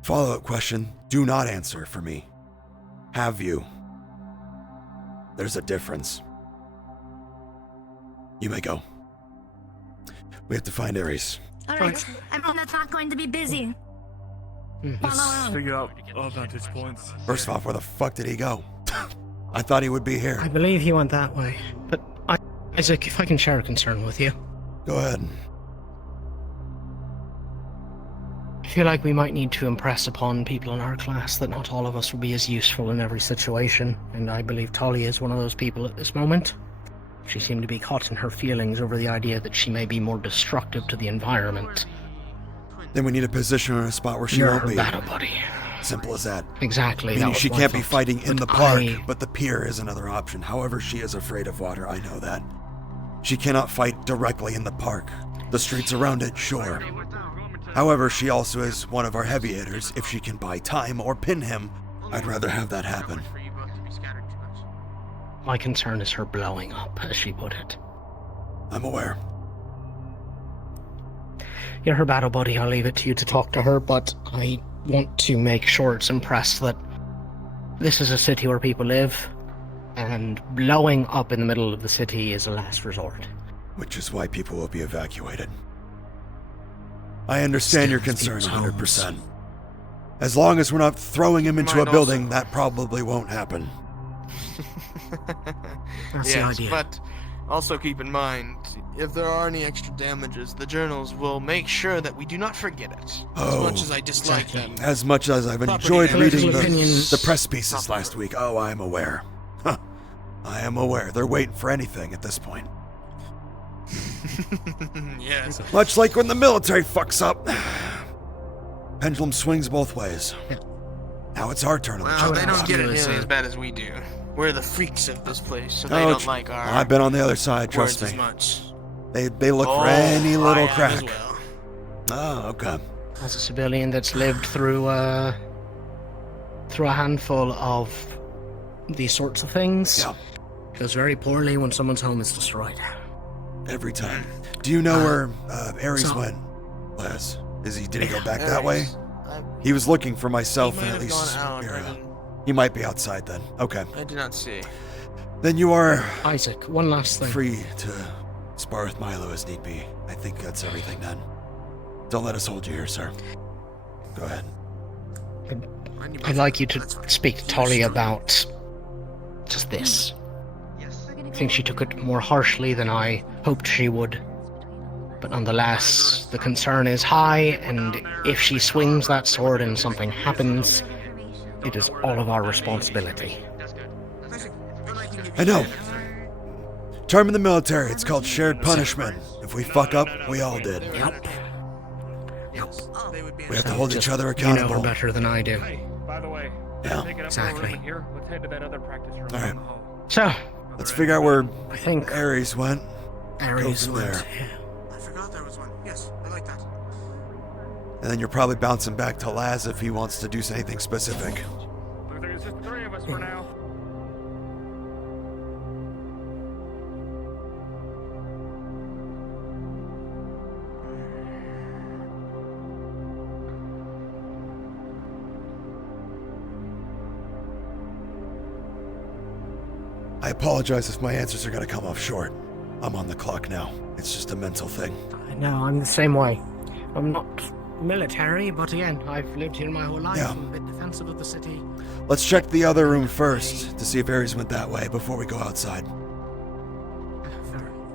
Follow-up question, do not answer for me. Have you? There's a difference. You may go. We have to find Ares. Alright, everyone that's not going to be busy. Let's figure out our vantage points. First off, where the fuck did he go? I thought he would be here. I believe he went that way. But, Isaac, if I can share a concern with you. Go ahead. I feel like we might need to impress upon people in our class that not all of us will be as useful in every situation, and I believe Talia is one of those people at this moment. She seemed to be caught in her feelings over the idea that she may be more destructive to the environment. Then we need to position her in a spot where she You're won't her be. battle buddy. Simple as that. Exactly. Meaning she can't be fighting in the park, I- but the pier is another option. However, she is afraid of water, I know that. She cannot fight directly in the park. The streets around it, sure. However, she also is one of our heavy hitters. If she can buy time or pin him, I'd rather have that happen. My concern is her blowing up, as she put it. I'm aware. You're her battle buddy, I'll leave it to you to talk to her, but I want to make sure it's impressed that this is a city where people live, and blowing up in the middle of the city is a last resort. Which is why people will be evacuated. I understand your concern 100%. As long as we're not throwing him into a building, that probably won't happen. That's the idea. But also keep in mind, if there are any extra damages, the journals will make sure that we do not forget it. As much as I dislike them. As much as I've enjoyed reading the press pieces last week, oh, I am aware. Huh. I am aware. They're waiting for anything at this point. Yes. Much like when the military fucks up. Pendulum swings both ways. Now it's our turn. Well, they don't get it nearly as bad as we do. We're the freaks of this place, so they don't like our I've been on the other side, trust words me. as much. They look for any little I have crack. as well. Oh, okay. As a civilian that's lived through a handful of these sorts of things, it goes very poorly when someone's home is destroyed. Every time. Do you know where Ares went, Les? Did he go back that way? He was looking for myself and at least Mira. He might be outside then. Okay. I did not see. Then you are Isaac, one last thing. Free to spar with Milo as need be. I think that's everything then. Don't let us hold you here, sir. Go ahead. I'd like you to speak to Talia about just this. I think she took it more harshly than I hoped she would. But nonetheless, the concern is high, and if she swings that sword and something happens, it is all of our responsibility. I know. Term in the military, it's called shared punishment. If we fuck up, we all did. Yep. We have to hold each other accountable. You know her better than I do. By the way, Yeah. Exactly. here. Let's head to that other practice room. All right. So, Let's figure out where I think Ares went. Go Ares from went. there. I forgot there was one. Yes, I like that. And then you're probably bouncing back to Laz if he wants to do anything specific. Looks like it's just the three of us for now. I apologize if my answers are going to come off short. I'm on the clock now. It's just a mental thing. No, I'm the same way. I'm not military, but again, I've lived here my whole life. Yeah. I'm a bit defensive of the city. Let's check the other room first to see if Ares went that way before we go outside.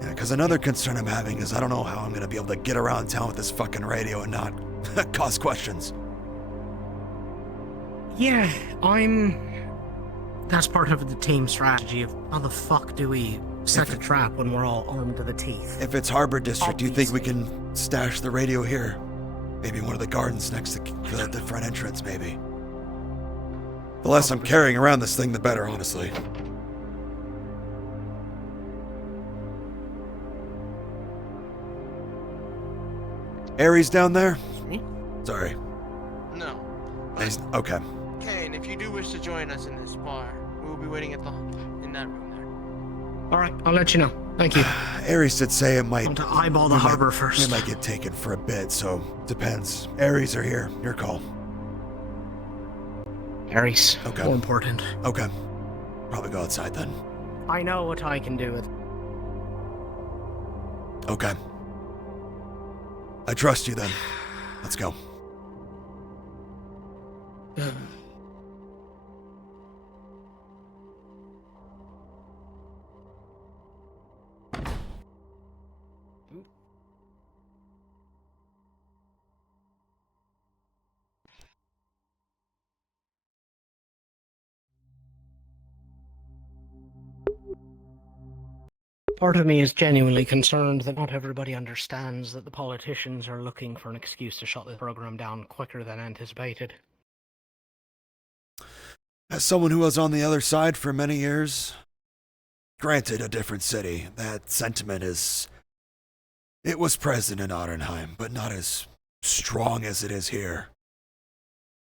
Yeah, because another concern I'm having is I don't know how I'm going to be able to get around town with this fucking radio and not cause questions. Yeah, that's part of the team strategy of how the fuck do we set a trap when we're all armed to the teeth. If it's Harbor District, do you think we can stash the radio here? Maybe in one of the gardens next to the front entrance, maybe. The less I'm carrying around this thing, the better, honestly. Ares down there? Me? Sorry. No. Okay. Kane, if you do wish to join us in this bar, we will be waiting in that room there. All right, I'll let you know. Thank you. Ares did say it might... Want to eyeball the we harbor might- first. It might get taken for a bit, so depends. Ares are here. Your call. Ares. Okay. More important. Okay. Probably go outside then. I know what I can do with. Okay. I trust you then. Let's go. Part of me is genuinely concerned that not everybody understands that the politicians are looking for an excuse to shut the program down quicker than anticipated. As someone who was on the other side for many years, granted a different city, that sentiment it was present in Ottenheim, but not as strong as it is here.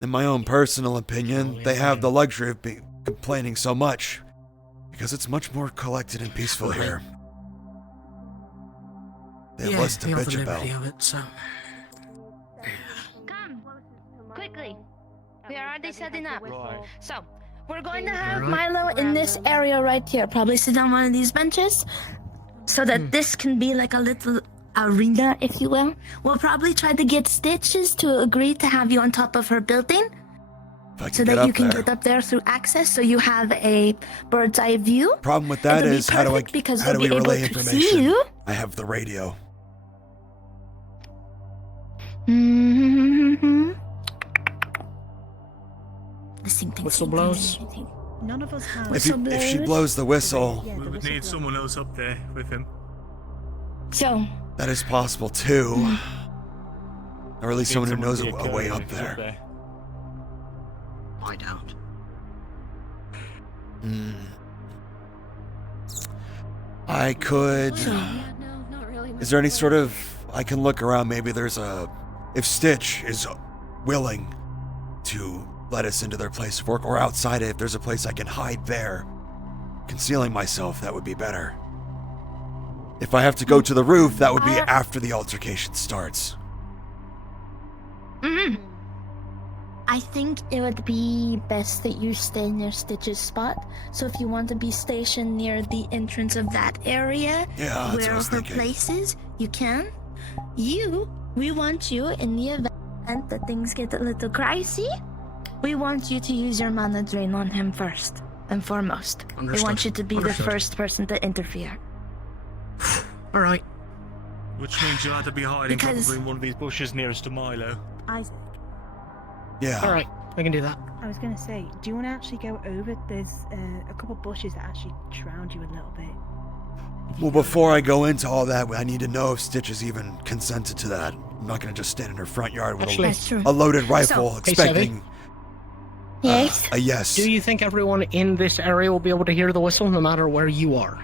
In my own personal opinion, they have the luxury of complaining so much, because it's much more collected and peaceful here. They have less to bitch about. Of it, so. Come, quickly. We are already setting up. Right. So, we're going to have Milo in this area right here. Probably sit on one of these benches, so that this can be like a little arena, if you will. We'll probably try to get Stitches to agree to have you on top of her building, so that you can get up there through access, so you have a bird's eye view. Problem with that is, how do we relay information? I have the radio. Whistle blows. None of us have. If she blows the whistle, We would need someone else up there with him. So. That is possible too. Or at least someone who knows a way up there. Find out. I could. Is there any sort of? I can look around. Maybe there's a. If Stitch is willing to let us into their place of work, or outside it, if there's a place I can hide there, concealing myself, that would be better. If I have to go to the roof, that would be after the altercation starts. I think it would be best that you stay near Stitch's spot. So if you want to be stationed near the entrance of that area, where her place is, you can. We want you in the event that things get a little crazy. We want you to use your mana drain on him first and foremost. Understood. We want you to be Understood. the first person to interfere. All right. Which means you'll have to be hiding Because- probably in one of these bushes nearest to Milo. Isaac, Yeah. All right, I can do that. I was going to say, do you want to actually go over? There's a couple bushes that actually surround you a little bit. Well, before I go into all that, I need to know if Stitch has even consented to that. I'm not going to just stand in her front yard with That's true. a loaded rifle, Hey, expecting Yes. a yes. Do you think everyone in this area will be able to hear the whistle no matter where you are?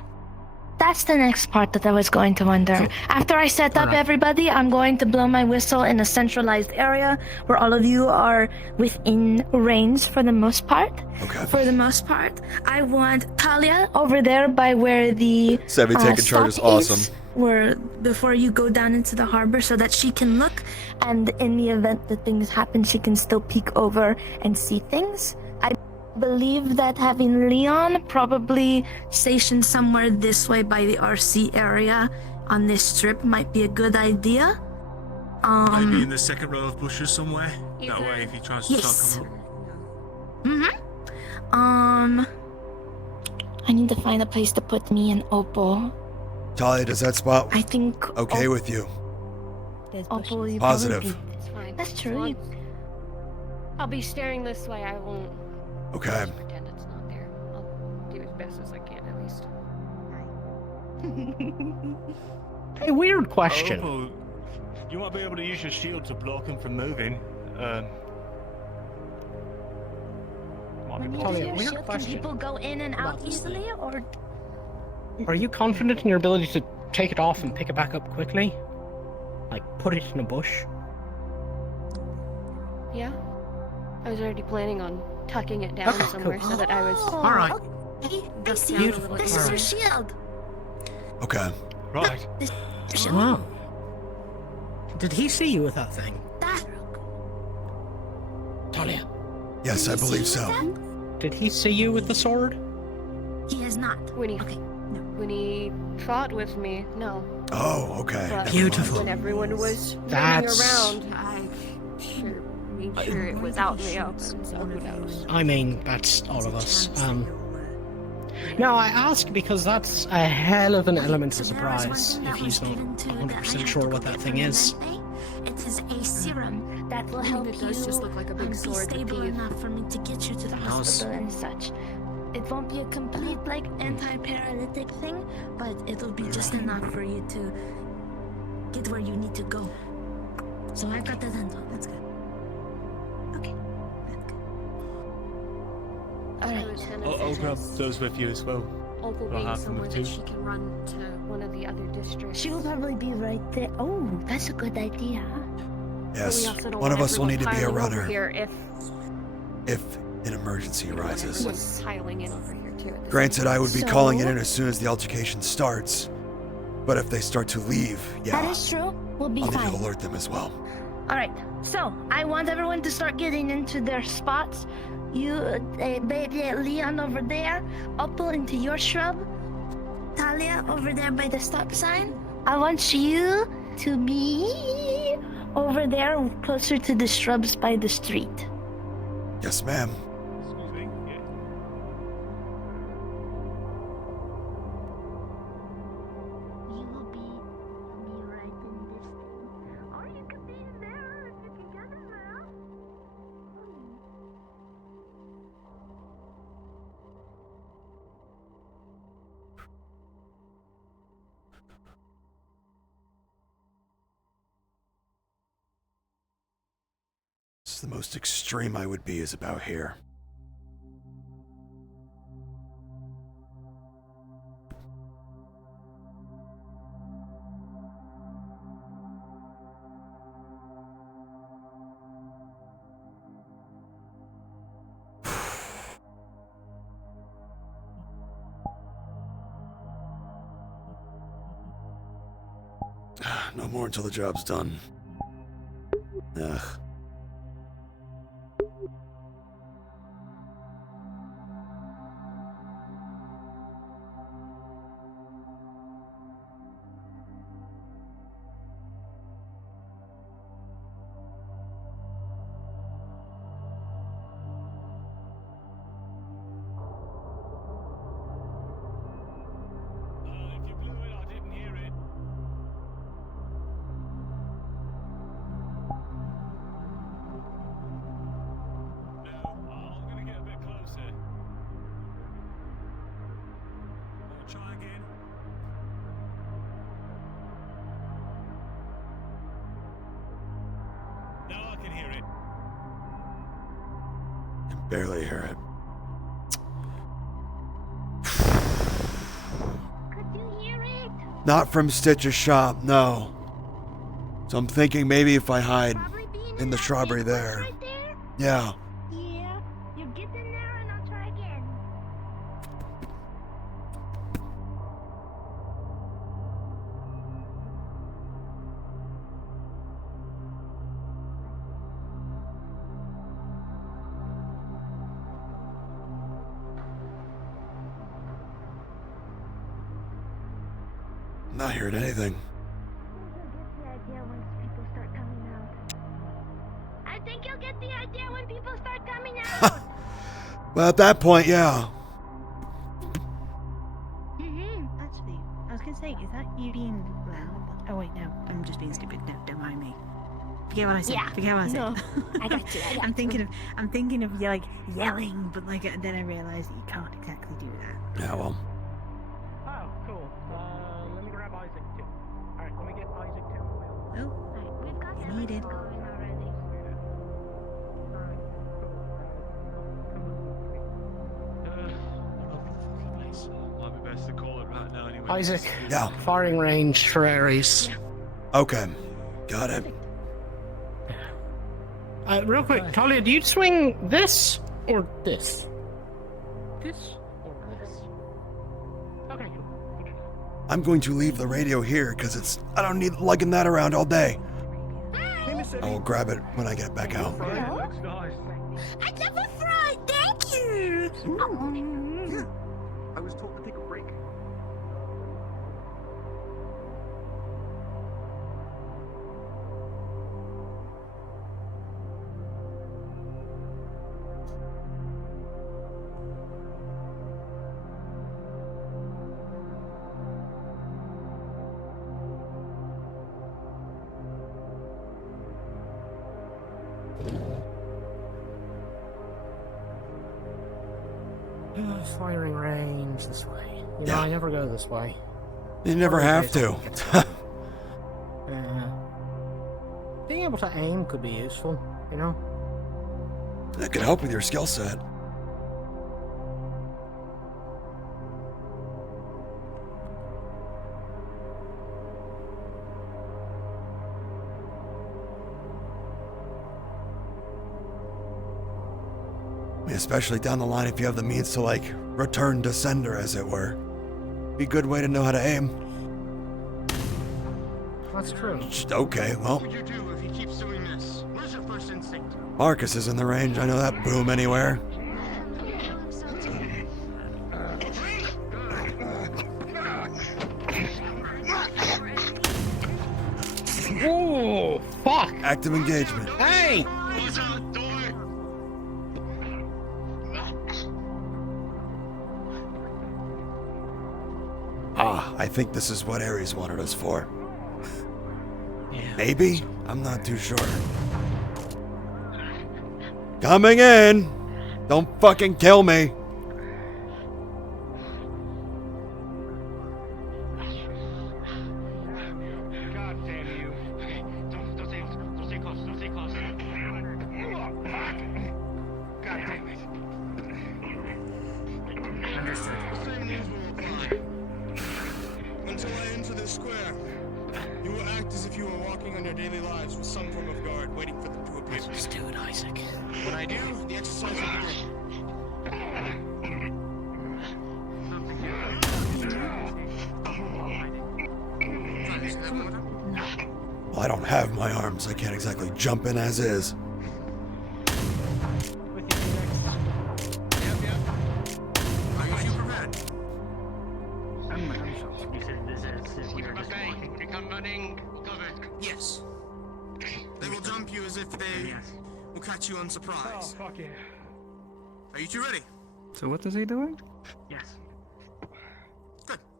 That's the next part that I was going to wonder. After I set up everybody, I'm going to blow my whistle in a centralized area where all of you are within range for the most part. Okay. For the most part, I want Talia over there by where the Savvy taking charge is awesome. Where before you go down into the harbor, so that she can look, and in the event that things happen, she can still peek over and see things. I believe that having Leon probably stationed somewhere this way by the RC area on this strip might be a good idea. Maybe in the second row of bushes somewhere. That way, if he tries to start coming up. I need to find a place to put me and Opal. Talia, does that spot I think okay with you? Opal, you Positive. probably- It's fine. That's As true. long- I'll be staring this way. I won't Okay. just pretend it's not there. I'll do as best as I can, at least. Hey, weird question. Oh, you might be able to use your shield to block him from moving. Might be When you possible. do your weird shield, can question people go in and out easily, or Are you confident in your ability to take it off and pick it back up quickly? Like, put it in a bush? Yeah? I was already planning on tucking it down Okay, somewhere cool. so that I was. All right. I see. Beautiful. This is her shield. Okay. Right. This is her shield. Wow. Did he see you with that thing? That. Talia, Yes, I believe so. did he see you with the sword? He has not. When he Okay. When he fought with me, no. Oh, okay. But Beautiful. when everyone was running That's- around, I made sure it was out in the open, so who knows. I mean, that's all of us. No, I ask because that's a hell of an element of surprise if he's not 100% sure what that thing is. It is a serum that will help it does you just look like a big be sword with stable teeth. enough for me to get you to the hospital and such. It won't be a complete like anti-paralytic thing, but it'll be just enough for you to get where you need to go. So I've got the dental. That's good. Okay, that's good. I was gonna I'll grab suggest those with you as well. Opal I'll being have them somewhere with that you. she can run to one of the other districts. She will probably be right there. Oh, that's a good idea. But we Yes, also don't one of want us will need to be a everyone piling over runner here if an emergency arises. everyone's piling in over here too. At the Granted, same I would be time. calling it in as soon as the altercation starts. But if they start to leave, yeah, That is true. We'll be I'll need fine. to alert them as well. All right. So I want everyone to start getting into their spots. You, baby Leon over there, Opal into your shrub. Talia over there by the stop sign. I want you to be over there closer to the shrubs by the street. Yes, ma'am. Excuse me. Yeah. You will be right in this thing. Or you could be in there if you can get in there. This is the most extreme I would be is about here. No more until the job's done. Ugh. If you blew it, I didn't hear it. No, I'm gonna get a bit closer. I'll try again. No, I can hear it. I can barely hear it. Could you hear it? Not from Stitch's shop, no. So I'm thinking maybe if I hide in the shrubbery there. Right there? Yeah. Yeah. You get in there and I'll try again. I'm not hearing anything. I think you'll get the idea when people start coming out. Well, at that point, yeah. Actually, I was gonna say, is that you being loud? Oh wait, no, I'm just being stupid. No, don't mind me. Forget what I said. Yeah, Forget what I said. no, I got you. I'm thinking of like yelling, but like then I realized that you can't exactly do that. Yeah, well. Oh, cool. Let me grab Isaac too. Alright, let me get Isaac too. Oh, We've got you needed. going already. Might be best to call it right now anyway. Isaac. Yeah. Firing range for Ares. Okay. Got it. Real quick, Talia, do you swing this or this? This or this? Okay, cool. I'm going to leave the radio here because I don't need lugging that around all day. I will grab it when I get back out. I never fried. Thank you. I was told to take a break. Firing range this way. You know, I never go this way. You never have to. Being able to aim could be useful, you know? That could help with your skill set. Especially down the line if you have the means to, like, return to sender, as it were. Be a good way to know how to aim. That's true. Okay, well. What would you do if he keeps doing this? What is your first instinct? Marcus is in the range. I know that boom anywhere. Oh, fuck! Active engagement. Hey! Ah, I think this is what Ares wanted us for. Maybe? I'm not too sure. Coming in! Don't fucking kill me! God damn you. Don't stay close, don't stay close. God damn it. Understood. Same rules will apply. Until I enter this square, you will act as if you were walking on your daily lives with some form of guard waiting for them to appear. Let's do it, Isaac. When I do, the exercise will begin. Well, I don't have my arms. I can't exactly jump in as is. Okay, we come running, cover. Yes. They will jump you as if they will catch you on surprise. Oh, fuck yeah. Are you two ready? So what is he doing? Yes.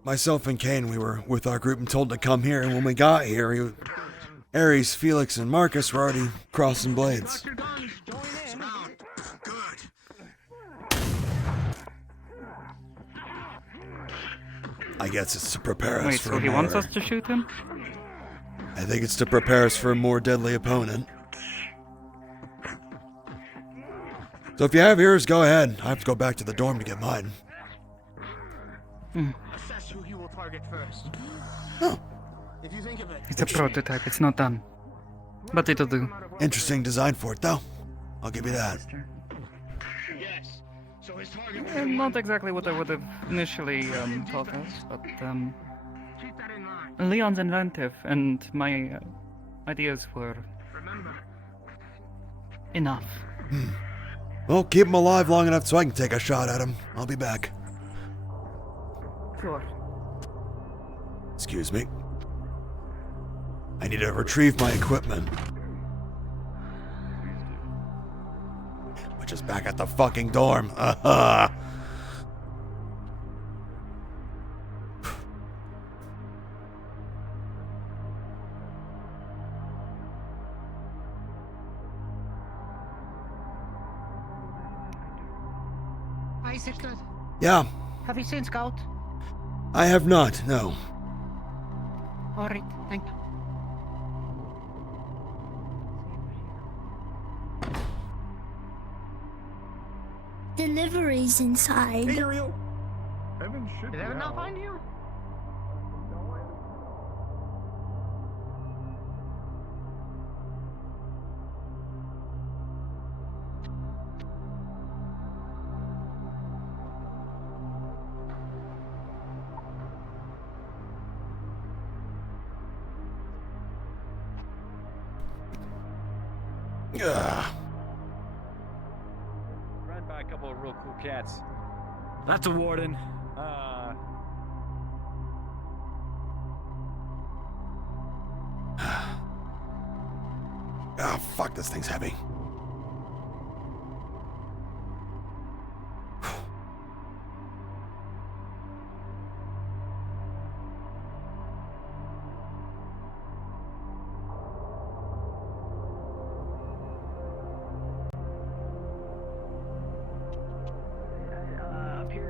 Myself and Kane, we were with our group and told to come here, and when we got here, Ares, Felix, and Marcus were already crossing blades. I guess it's to prepare us Wait, for so he wants us to shoot him? I think it's to prepare us for a more deadly opponent. So if you have yours, go ahead. I have to go back to the dorm to get mine. Assess who he will target first. If you think of it. It's a prototype, it's not done. But it'll do. Interesting design for it, though. I'll give you that. Yes. So his target Not exactly what I would have initially thought of, but Leon's inventive, and my ideas were enough. Well, keep him alive long enough so I can take a shot at him. I'll be back. Sure. Excuse me. I need to retrieve my equipment. Which is back at the fucking dorm. Isaac, Yeah, have you seen Scout? I have not, no. Alright, thank you. Deliveries inside. Hey, Ariel. Evan should Did be Evan not out. find you? Ugh. Ran by a couple of real cool cats. That's a warden. Ah, fuck, this thing's heavy.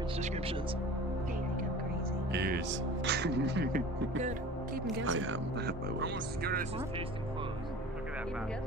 those descriptions. They think I'm crazy. Yes. Good. Keep him guessing. I am. I have my ways. Almost as good as his taste in clothes. Look at that Keep 'em back. guessing.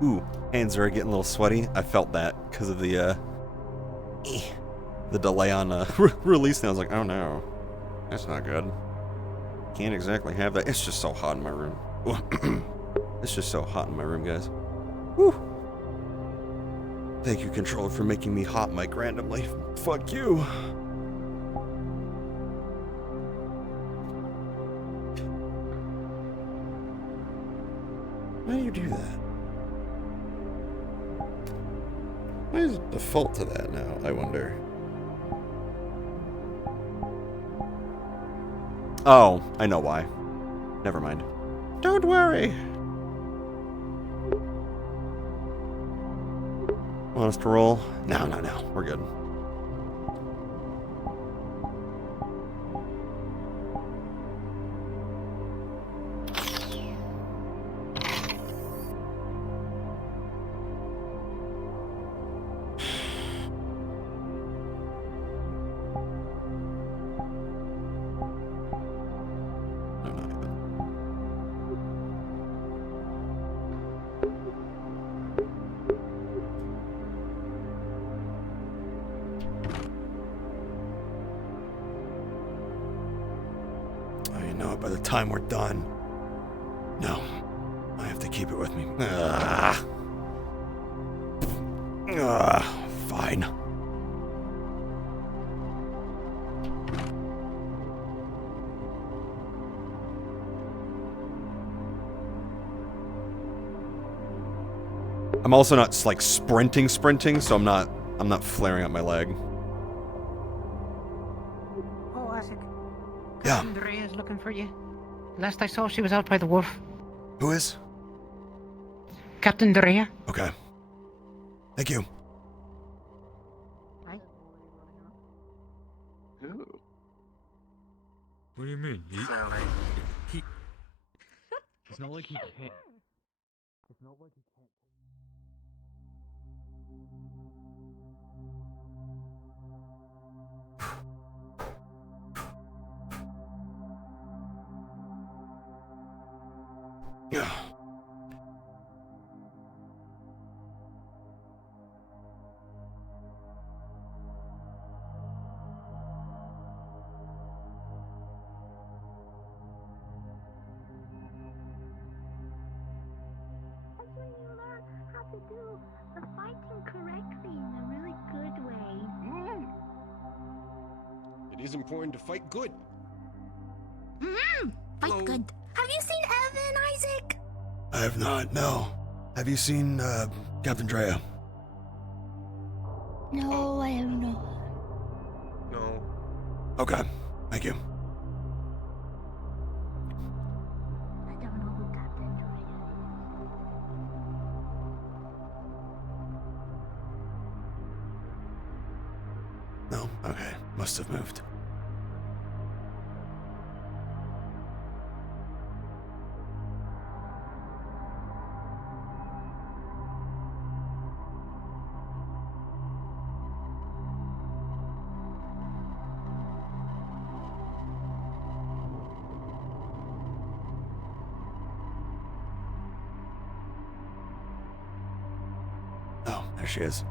Ooh, hands are getting a little sweaty. I felt that because of the delay on release. And I was like, oh no, that's not good. Can't exactly have that. It's just so hot in my room. It's just so hot in my room, guys. Woo. Thank you, controller, for making me hot mic randomly. Fuck you. Why do you do that? Why is it default to that now, I wonder? Oh, I know why. Never mind. Don't worry. Want us to roll? No, no, no. We're good. By the time we're done. No. I have to keep it with me. Fine. I'm also not like sprinting, so I'm not flaring up my leg. Oh, Isaac. Yeah. Andrea's looking for you. Last I saw, she was out by the wharf. Who is? Captain Drea. Okay. Thank you. Hi. Ooh. What do you mean? He... It's not like he can't. It's not like he can't. Yeah. That's when you learn how to do the fighting correctly in a really good way. It is important to fight good. Fight good. Have you seen Evan, Isaac? I have not, no. Have you seen, Captain Drea? No, I have not. No. Okay. Thank you. I don't know who Captain Drea is. No? Okay. Must have moved. There she is.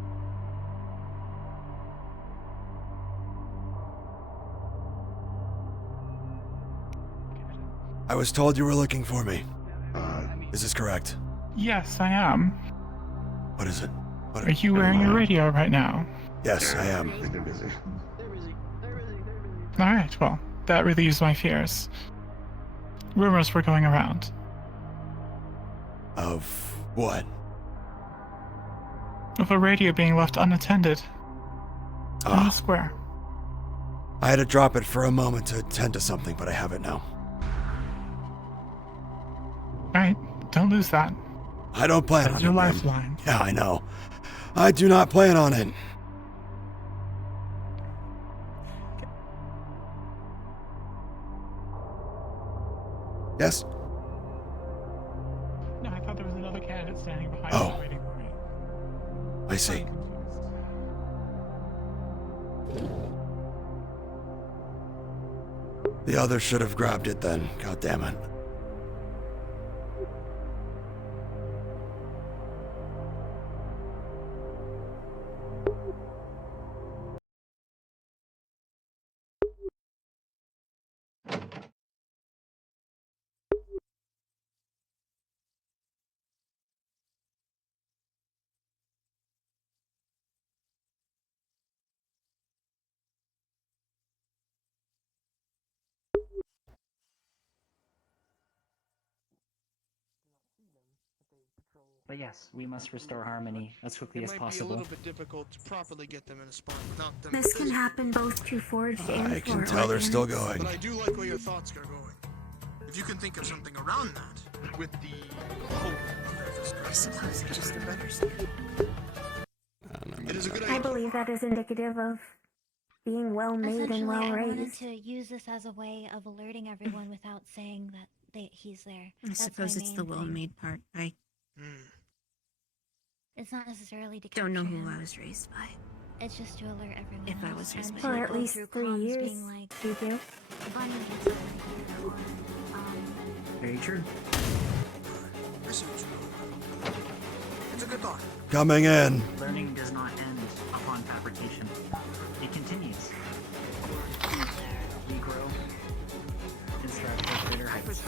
I was told you were looking for me. Is this correct? Yes, I am. What is it? Are you wearing your radio right now? Yes, I am. Alright, well, that relieves my fears. Rumors were going around. Of what? Of a radio being left unattended. In the square. I had to drop it for a moment to attend to something, but I have it now. Alright, don't lose that. I don't plan on it. Your ma'am. lifeline. Yeah, I know. I do not plan on it. Yes? No, I thought there was another candidate standing behind Oh. me waiting for me. I see. The other should have grabbed it then. God damn it. But yes, we must restore harmony as quickly as It might be a possible. little bit difficult to properly get them in a spot without them. This can happen both to Forged and I can for tell they're still Organs. going. But I do like where your thoughts are going. If you can think of something around that, with the hope of I suppose it just understand. It is a good I idea. believe that is indicative of being well made and Essentially, well I wanted raised. to use this as a way of alerting everyone without saying that he's there. I That's suppose my it's the main thing. well-made part. I It's not necessarily to don't know capture who him. I was raised by. It's just to alert everyone If I else was raised and by For to at go least through 3 comms years, being like, you do. Vanya needs to know Very true. It's a good thought. Coming in. Learning does not end upon fabrication. It continues. We grow and strive for greater heights.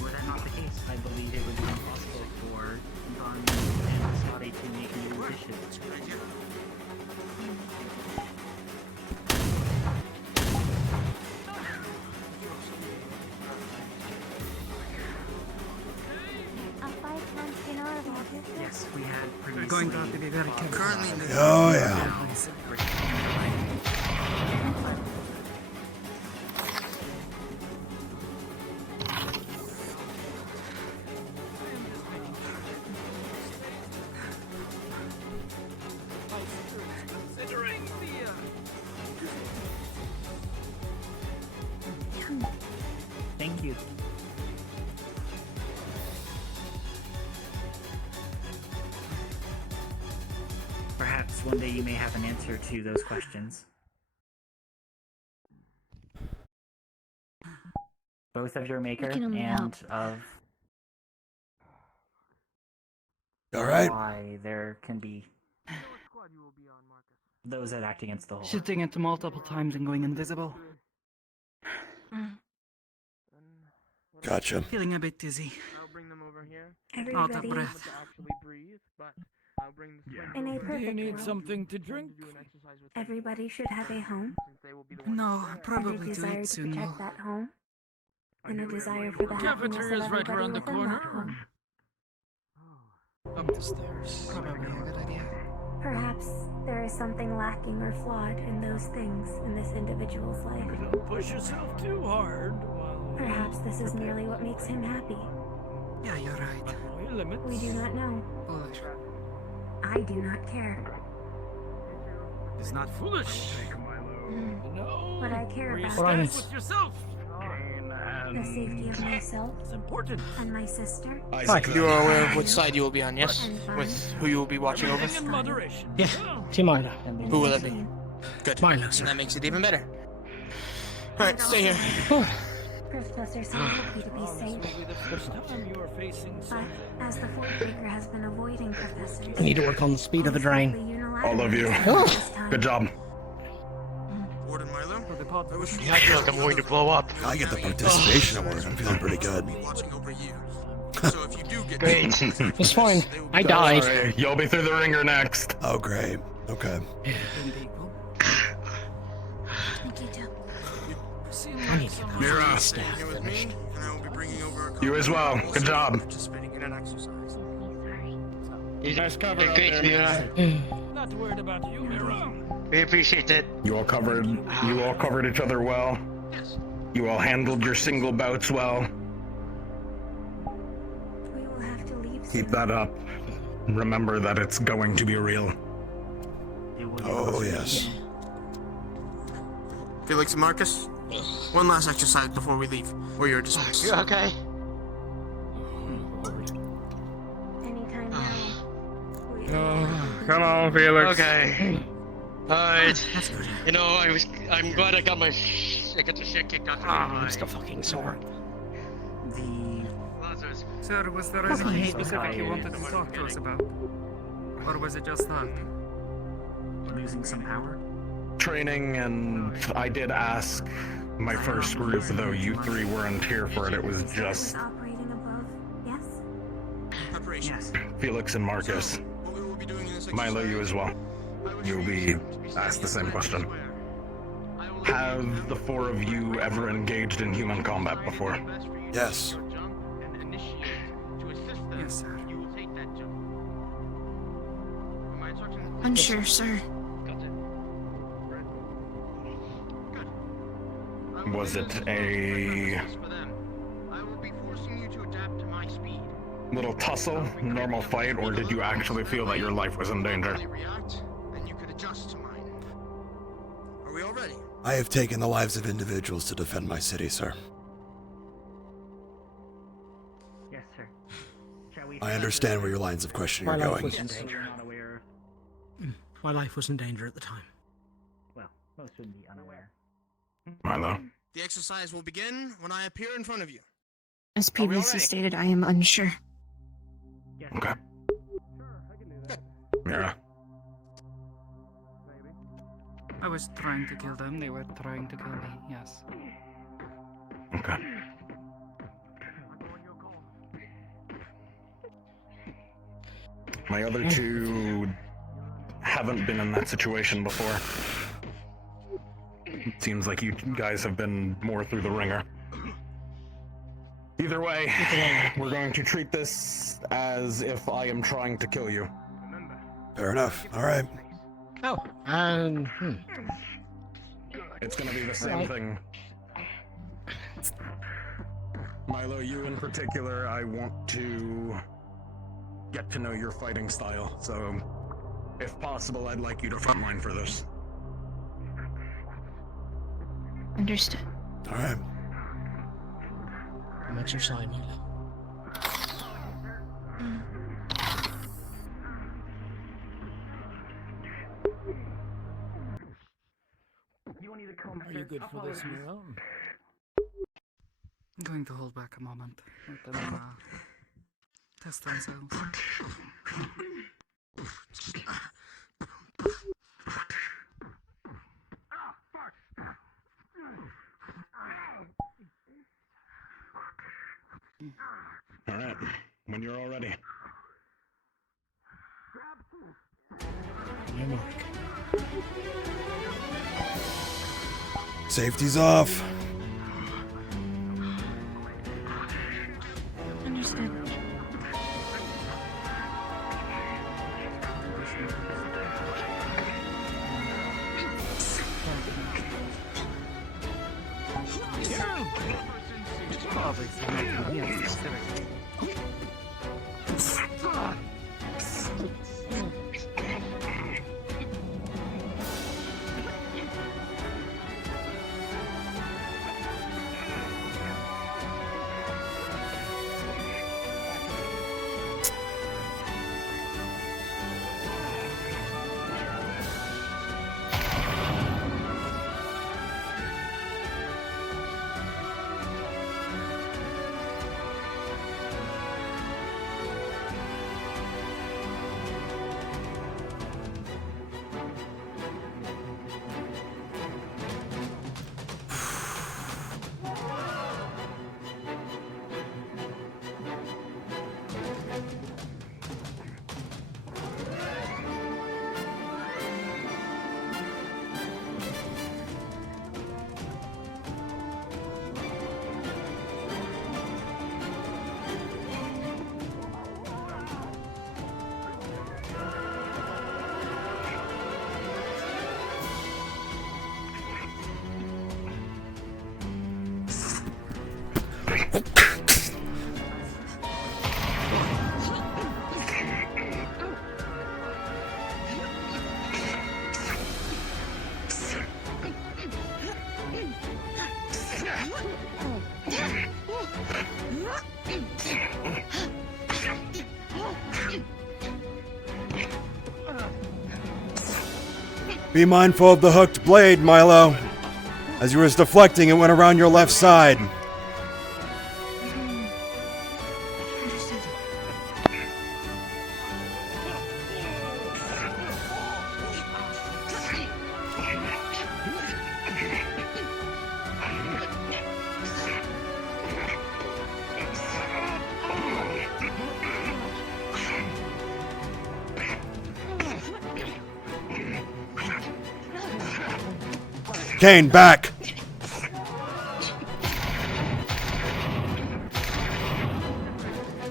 Were that not the case, I believe it would be impossible for Vanya and Sade to make new dishes. Yes, we had previously. We're going to have to be very careful. Currently, Oh, yeah. Thank you. Perhaps one day you may have an answer to those questions. Both of your maker can only and help. of All right. why there can be those that act against the whole. Shooting it multiple times and going invisible. Gotcha. Feeling a bit dizzy. I'll bring them over here. Out of Everybody breath. To actually breathe, but I'll bring the swing in a over. perfect world, something to drink? everybody should have a home. No, And a probably do desire it to soon though. protect that home. And a desire for the happiness of Cafeteria's right everybody around the within corner. that home. Up the stairs. Probably a good idea. Perhaps there is something lacking or flawed in those things in this individual's life. Don't push yourself too hard. Perhaps this is merely what makes him happy. Yeah, you're right. We do not know. Foolish. I do not care. It's not foolish. No. What I care Where you about stand is with yourself. the safety of myself It's important. and my sister. You are aware of which side you will be on, yes? With who you will be watching over? Everything in moderation. Yeah, Timila. Who will it be? Good. Milo, sir. That makes it even better. Alright, stay here. Professor, so happy to be safe. But as the Fortbreaker has been avoiding professors, I need to work on the speed of the drain. All of you. Good job. Warden Milo? I feel like I'm going to blow up. I get the participation award. I'm feeling pretty good. Watching over you. So if you do get Great. It's fine. I died. Sorry, you'll be through the ringer next. Oh, great. Okay. I need to get Mira. the staff finished. You as well. Good job. Participating in an exercise. Nice cover up there, Mira. Not worried about you, Mira. We appreciate it. You all covered each other well. You all handled your single bouts well. we will have to leave Keep soon. that up. Remember that it's going to be real. Oh, yes. Felix and Marcus, one last exercise before we leave, or you're dismissed. You okay? Anytime now. Come on, Felix. Okay. Alright. You know, I'm glad I got the shit kicked out of me. I'm still fucking sore. Lazarus. Sir, was there Fucking anything hate specific you fire. wanted to talk to us about? Or was it just that? Losing some power? Training, and I did ask my first group, though you three weren't here for it. It was just Operating above, yes? Preparation. Yes. Felix and Marcus. What we will be doing in this Milo, you as well. You'll be asked the same question. Have the four of you ever engaged in human combat before? Yes. Yes, sir. Unsure, sir. Was it a little tussle, normal fight, or did you actually feel that your life was in danger? Are we all ready? I have taken the lives of individuals to defend my city, sir. Yes, sir. Shall we? I understand where your lines of questioning are My life going. was in danger. My life was in danger at the time. Well, most wouldn't be unaware. Milo. The exercise will begin when I appear in front of you. As previously stated, I am unsure. Yes, Okay. Mira. I was trying to kill them, they were trying to kill me, yes. Okay. My other two haven't been in that situation before. It seems like you guys have been more through the ringer. Either way, we're going to treat this as if I am trying to kill you. Fair enough. All right. Oh, It's gonna be the same thing. Milo, you in particular, I want to get to know your fighting style, so if possible, I'd like you to frontline for this. Understood. All right. I'm at your side, Milo. Are you good for this, Mira? I'm going to hold back a moment. Let them test themselves. Alright, when you're all ready. My mark. Safety's off. Understood. Be mindful of the hooked blade, Milo. As you was deflecting, it went around your left side. Kane, back!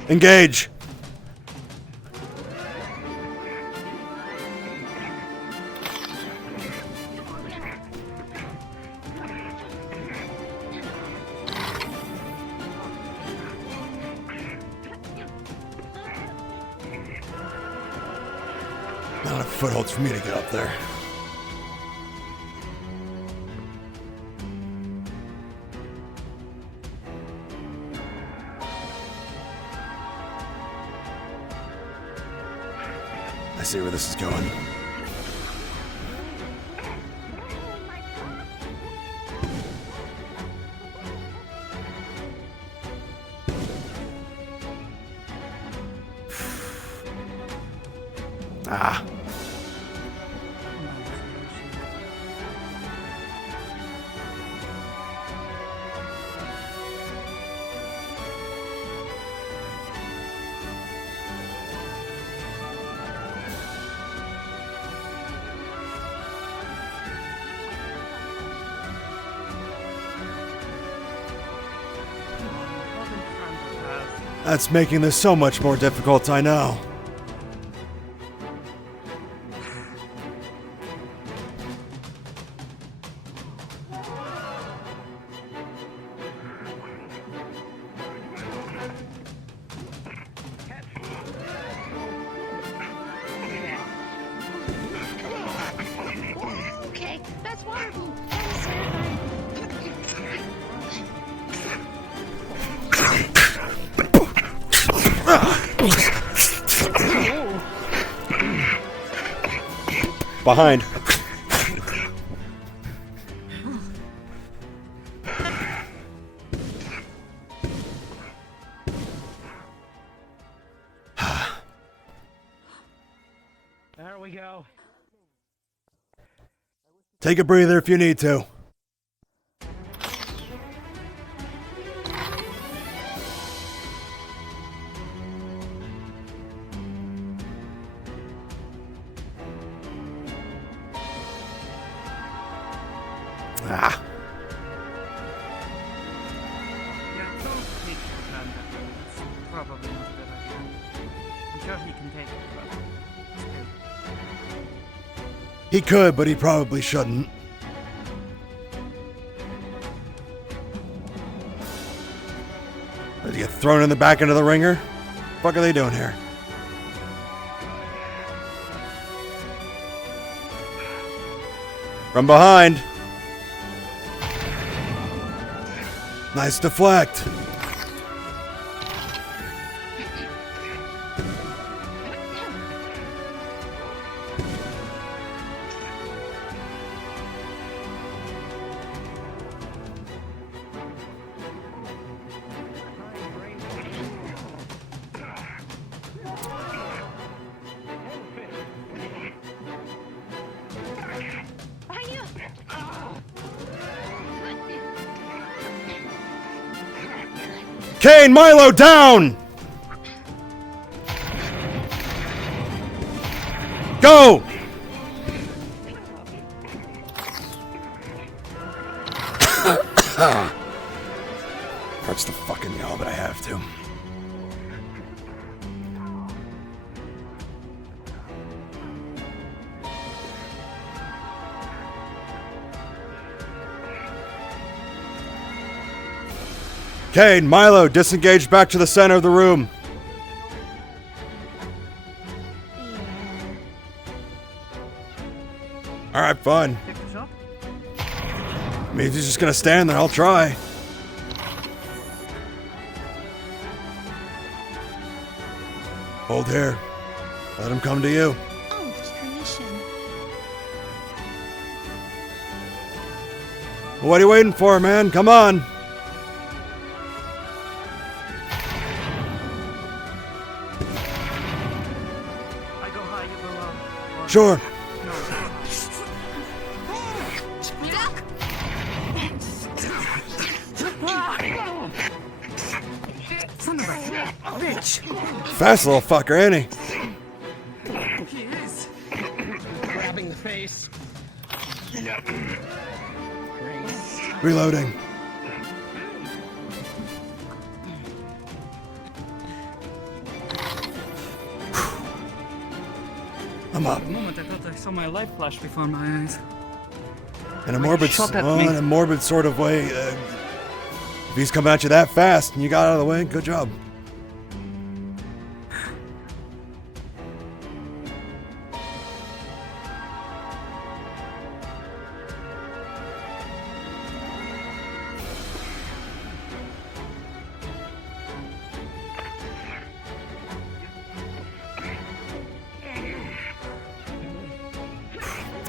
Engage! Not enough footholds for me to get up there. I see where this is going. Ah. That's making this so much more difficult, I know. Okay, that's wonderful. That is terrifying. Behind. There we go. Take a breather if you need to. Ah. Yeah, don't take your time. That's probably not a good idea. I'm sure he can take it, but still. He could, but he probably shouldn't. Did he get thrown in the back into the ringer? What the fuck are they doing here? From behind. Nice deflect. Kane, Milo, down! Go! Hurts to fucking yell, but I have to. Kane, Milo, disengage back to the center of the room. Alright, fine. I mean, if he's just gonna stand there, I'll try. Hold here. Let him come to you. Oh, tradition. What are you waiting for, man? Come on. I go high, you go low. Sure. Son of a bitch. Fast little fucker, ain't He is. Grabbing the face. he? Reloading. I'm up. For a moment I thought I saw my life flash before my eyes. In a Like morbid, shot at me. in a morbid sort of way. If he's coming at you that fast and you got out of the way, good job.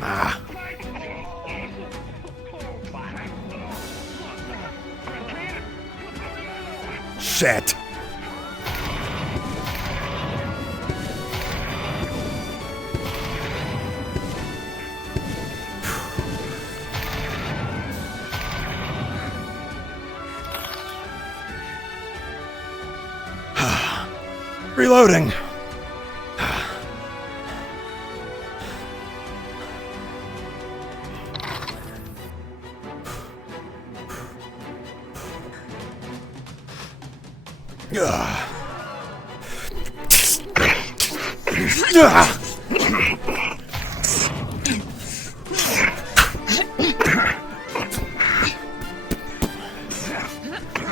Ah. Shit. Reloading.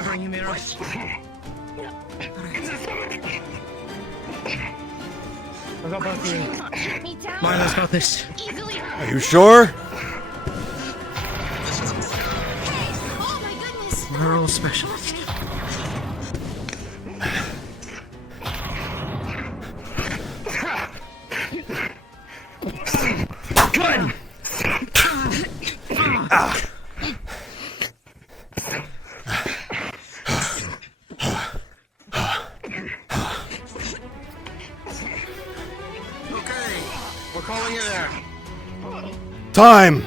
Bring him here. I got both of you. Milo's got this. Are you sure? We're all specialists. Good. Okay, we're calling it there. Time.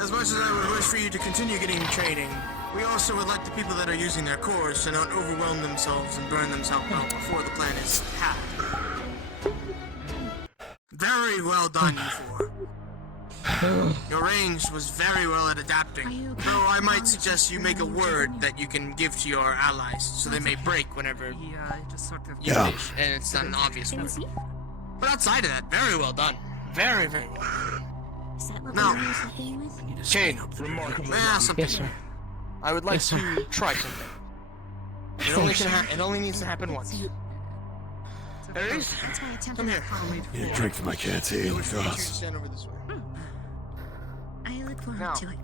As much as I would wish for you to continue getting training, we also would like the people that are using their cores to not overwhelm themselves and burn themselves out before the plan is had. Very well done, you four. Your range was very well at adapting, though I might suggest you make a word that you can give to your allies, so they may break whenever Just sort of. Yeah. wish, and it's not an obvious word. But outside of that, very well done. Very, very well. Now, Shane, may I ask something? Yes, sir. I would like Yes, sir. to try something. It only needs to happen once. Aries, come here. Need a drink for my cat, see? I wish for you to Gosh. stand over this way. I look forward Now, to it.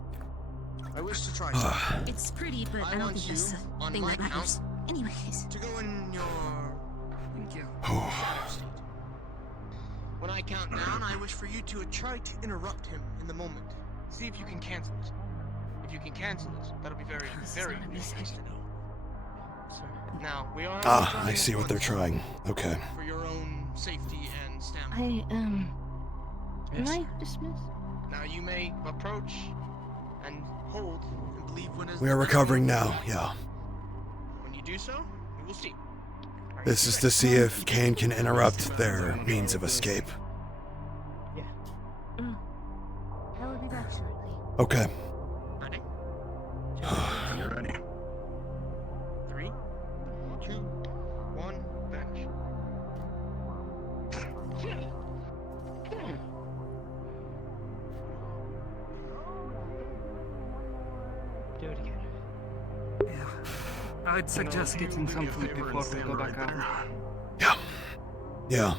I wish to try Ah. something. It's pretty, but I don't want think that's you, a on thing my that matters. Anyways. To go in your... Thank you. When I count down, I wish for you to try to interrupt him in the moment. See if you can cancel it. If you can cancel it, that'll be very, very nice to know. Now, we are... Ah, I see what they're trying. Okay. For your own safety and stamina. Am I dismissed? Now you may approach and hold and believe when is We are recovering now, yeah. When you do so, we will see. This is to see if Kane can interrupt their means of escape. I will be back shortly. Okay. Ready? You're ready. 3, 2, 1, bench. Do it again. Yeah. I'd suggest getting some food before we go back out. Yeah.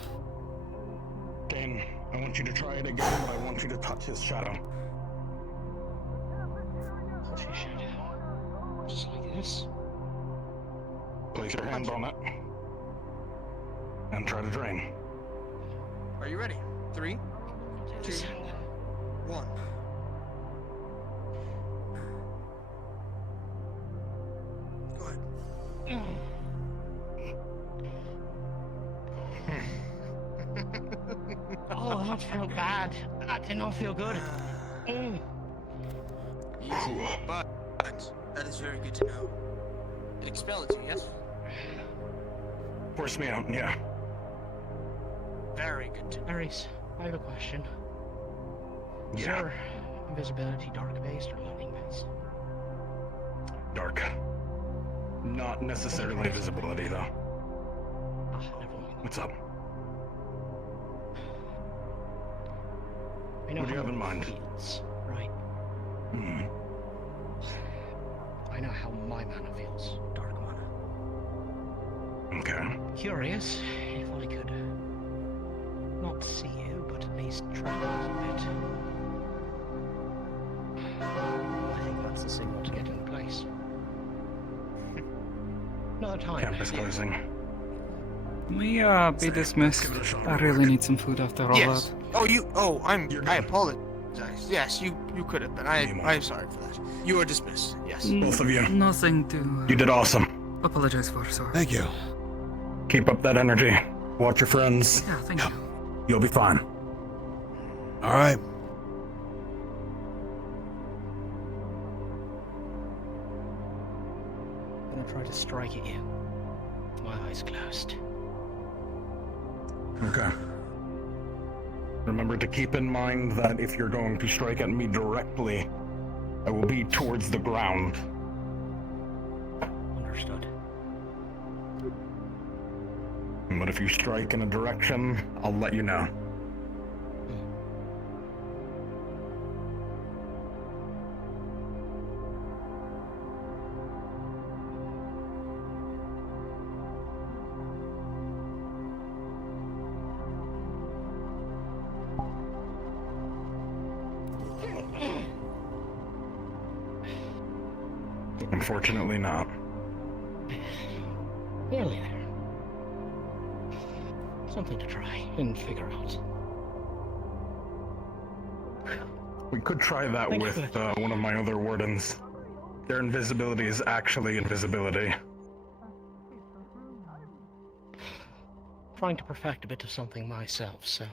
Kane, I want you to try it again, but I want you to touch his shadow. Just like this. Place your hand on it. And try to drain. Are you ready? 3, 2, 1. Oh, that felt bad. That did not feel good. Easy, but that is very good to know. It expelled you, yes? Force me out, yeah. Very good to know. Ares, I have a question. Is Yeah. your invisibility dark-based or lightning-based? Dark. Not necessarily visibility, though. Ah, never mind. What's up? I know What do you how have in it mind? feels, right? Hmm. I know how my mana feels, dark mana. Okay. Curious if I could not see you, but at least track it a bit. I think that's the signal to get in place. Another time. Campus closing. May be dismissed. I really need some food after all Yes. that. Oh, I apologize. Yes, you could have been. I'm sorry for that. You are dismissed. Yes. Both of you. Nothing to You did awesome. apologize for, sir. Thank you. Keep up that energy. Watch your friends. Yeah, thank you. You'll be fine. All right. I'm gonna try to strike at you. With my eyes closed. Okay. Remember to keep in mind that if you're going to strike at me directly, I will be towards the ground. Understood. But if you strike in a direction, I'll let you know. Unfortunately not. Nearly there. Something to try and figure out. We could try that Thank with you. one of my other wardens. Their invisibility is actually invisibility. Trying to perfect a bit of something myself, so.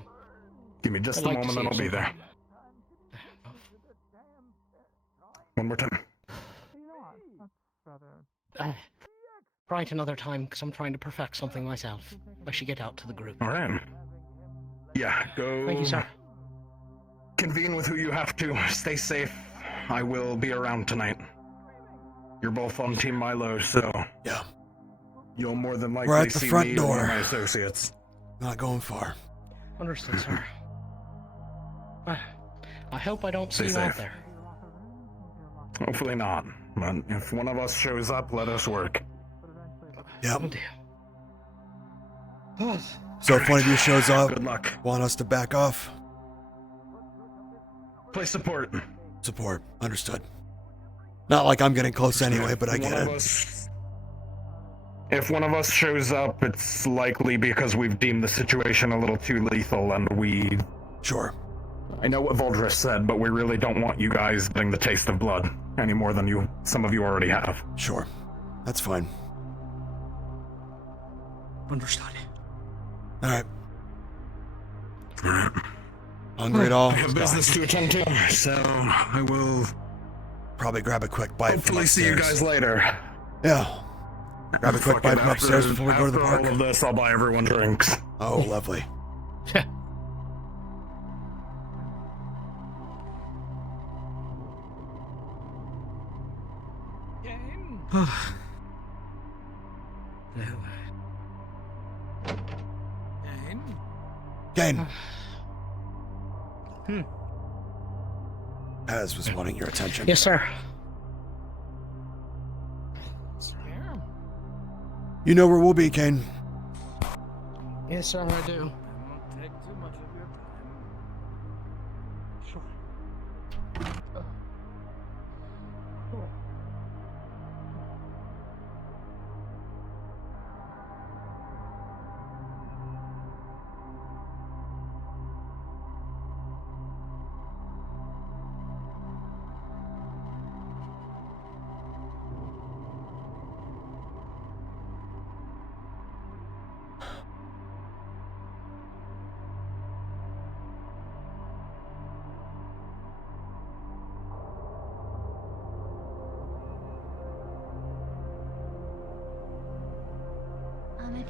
Give me just I'd a like to moment and see I'll if be there. something- One more time. Right another time, because I'm trying to perfect something myself. I should get out to the group. Alright. Yeah, go. Thank you, sir. Convene with who you have to. Stay safe. I will be around tonight. You're both on Team Milo, so. Yeah. You'll more than We're likely at the see front me or one of door. my associates. Not going far. Understood, sir. I hope I don't see Stay you out safe. there. Hopefully not. But if one of us shows up, let us work. Yep. Will do. So if one of you shows up, Good luck. want us to back off? Play support. Support. Understood. Not like I'm getting close anyway, but I One get of it. us- If one of us shows up, it's likely because we've deemed the situation a little too lethal and we... Sure. I know what Voldris said, but we really don't want you guys getting the taste of blood any more than some of you already have. Sure. That's fine. Understood. Alright. Hungry at all? I have business to attend to, so I will Probably grab a quick bite from hopefully see upstairs. you guys later. Yeah. Grab a quick bite from upstairs before we go to the park. After all of this, I'll buy everyone drinks. Oh, lovely. Kane. Az was wanting your attention. Yes, sir. You know where we'll be, Kane. Yes, sir, I do. Take too much of your time.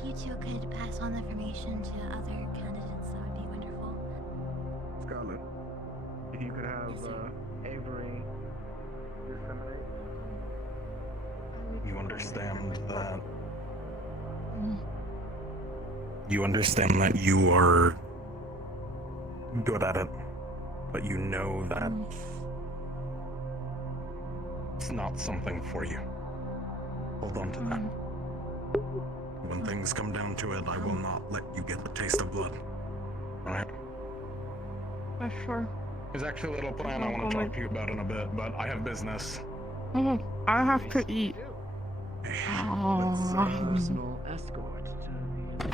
you two could pass on the information to other candidates, that would be wonderful. Scarlet, if you could have Avery disseminate. You understand that. You understand that you are good at it, but you know that it's not something for you. Hold on to that. When things come down to it, I will not let you get the taste of blood. Alright? Sure. There's actually a little plan I want to talk to you about in a bit, but I have business. I have to eat. Personal escort to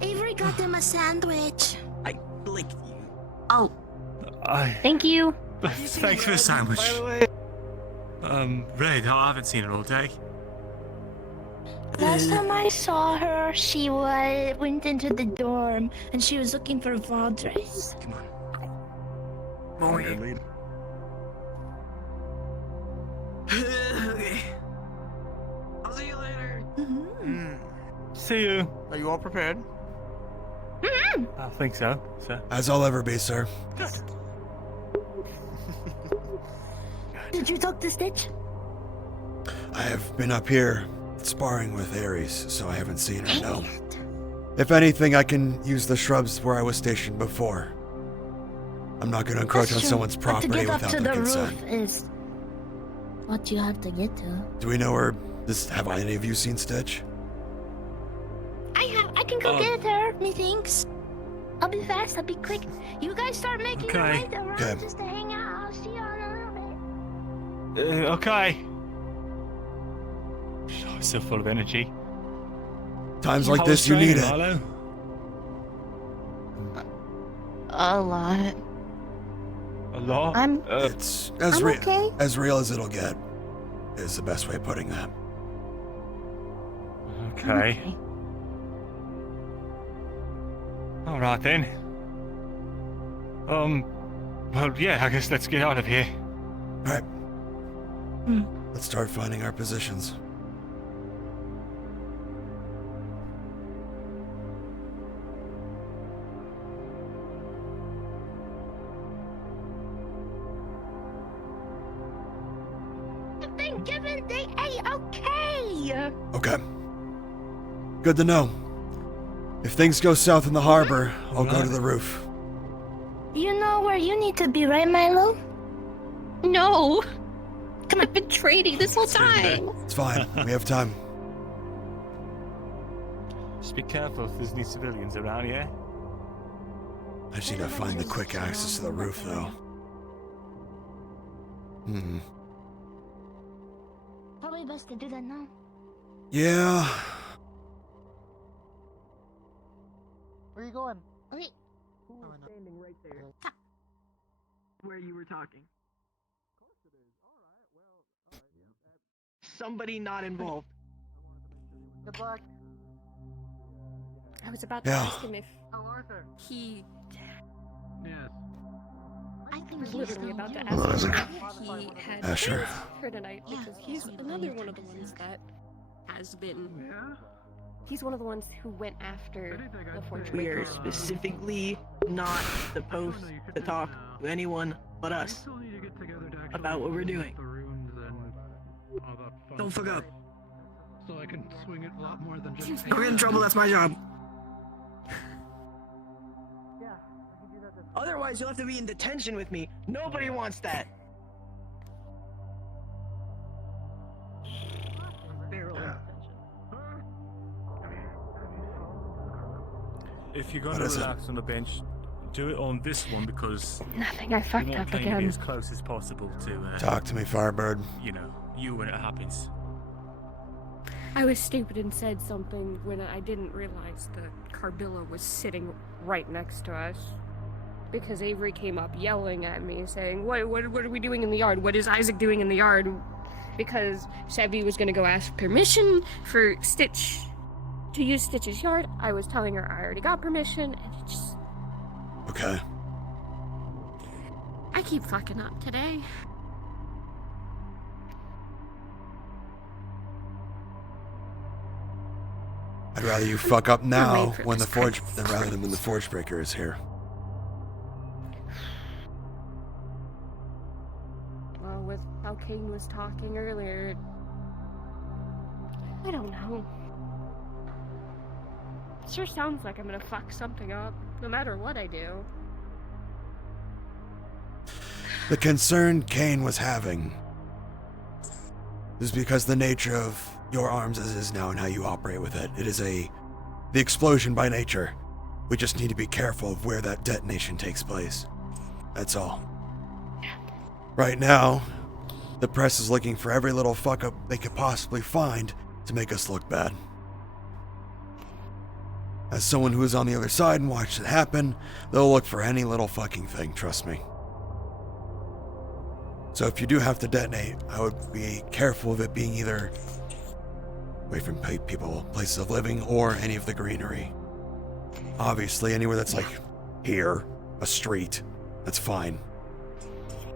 Avery got them a sandwich. I blinked you. Oh. Thank you. Thanks for the sandwich. By the way, Red, I haven't seen her all day. Last time I saw her, she went into the dorm and she was looking for Valdres. Come on. Lead. Okay. I'll see you later. See you. Are you all prepared? I think so, sir. As I'll ever be, sir. Did you talk to Stitch? I have been up here sparring with Ares, so I haven't seen her, no. If anything, I can use the shrubs where I was stationed before. I'm not going to encroach on someone's property to get up without to their the consent. roof is what you have to get to. Do we know where have any of you seen Stitch? I can go get her, methinks. I'll be fast, I'll be quick. You guys start making your way around just to hang out. I'll see you in a little bit. Okay. I'm so full of energy. Times like this, you need it. Marlo? A lot. A lot? It's as real as it'll get, is the best way of putting that. Okay. All right then. Well, yeah, I guess let's get out of here. All right. Let's start finding our positions. I've been given the A-OK! Okay. Good to know. If things go south in the harbor, I'll go to the roof. You know where you need to be, right, Milo? No. Come on, I've been trading this whole time. It's fine. We have time. Just be careful if there's any civilians around, yeah? I just need to find the quick access to the roof, though. Probably best to do that now. Yeah. where are you going? Wait. Who's standing right there? Where you were talking. Somebody not involved. Good luck. I was about to Yeah. ask him if Arthur. he Yes. I think was he's literally still about to here. ask him if he had Yeah, sure. plans for tonight because he's another one of the ones that has been. Yeah. He's one of the ones who went after the fortune. We are specifically not supposed to talk to anyone but us about what we're doing. Don't fuck up. So I can swing it a lot more than just. Don't get in trouble, that's my job. Otherwise, you'll have to be in detention with me. Nobody wants that. If you're going to relax on the bench, do it on this one because Nothing, I fucked we want up Kane to be again. as close as possible to Talk to me, Firebird. you know, you when it happens. I was stupid and said something when I didn't realize the Carbilla was sitting right next to us. Because Avery came up yelling at me, saying, what are we doing in the yard? What is Isaac doing in the yard? Because Sevy was going to go ask permission for Stitch to use Stitch's yard. I was telling her I already got permission, and it just... Okay. I keep fucking up today. I'd rather you fuck up now for when the this forge rather than when the forge breaker is here. Well, with how Kane was talking earlier, I don't know. It sure sounds like I'm gonna fuck something up, no matter what I do. The concern Kane was having is because the nature of your arms as is now and how you operate with it. It is the explosion by nature. We just need to be careful of where that detonation takes place. That's all. Right now, the press is looking for every little fuck up they could possibly find to make us look bad. As someone who is on the other side and watched it happen, they'll look for any little fucking thing, trust me. So if you do have to detonate, I would be careful of it being either away from people, places of living, or any of the greenery. Obviously, anywhere that's like here, a street, that's fine.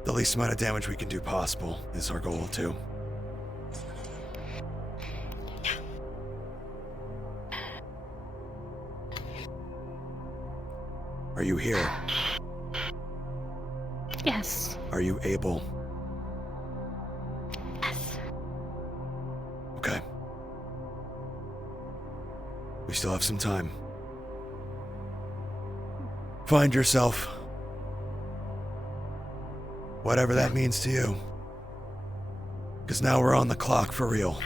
The least amount of damage we can do possible is our goal too. Are you here? Yes. Are you able? Yes. Okay. We still have some time. Find yourself. Whatever that means to you. Because now we're on the clock for real.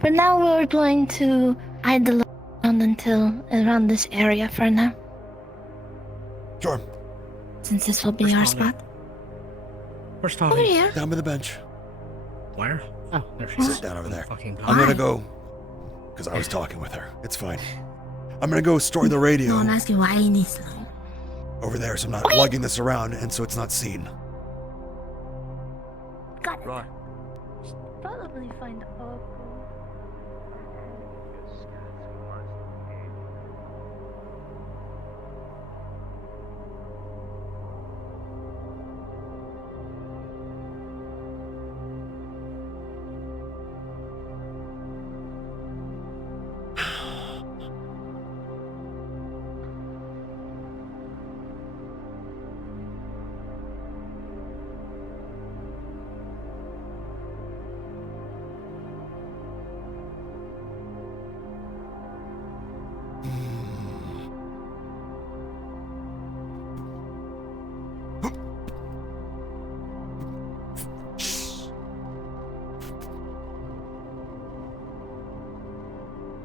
For now, we're going to idle around until around this area for now. Sure. Since this will be our spot. Where's Over Tommy? here. Down by the bench. Where? Oh, there she is. Sit down over there. Fucking I'm gonna Why? go, because I was talking with her. It's fine. I'm gonna go store the radio No, I'm asking why he needs to. over there so I'm not lugging this around and so it's not seen. Got it. Right. Probably find a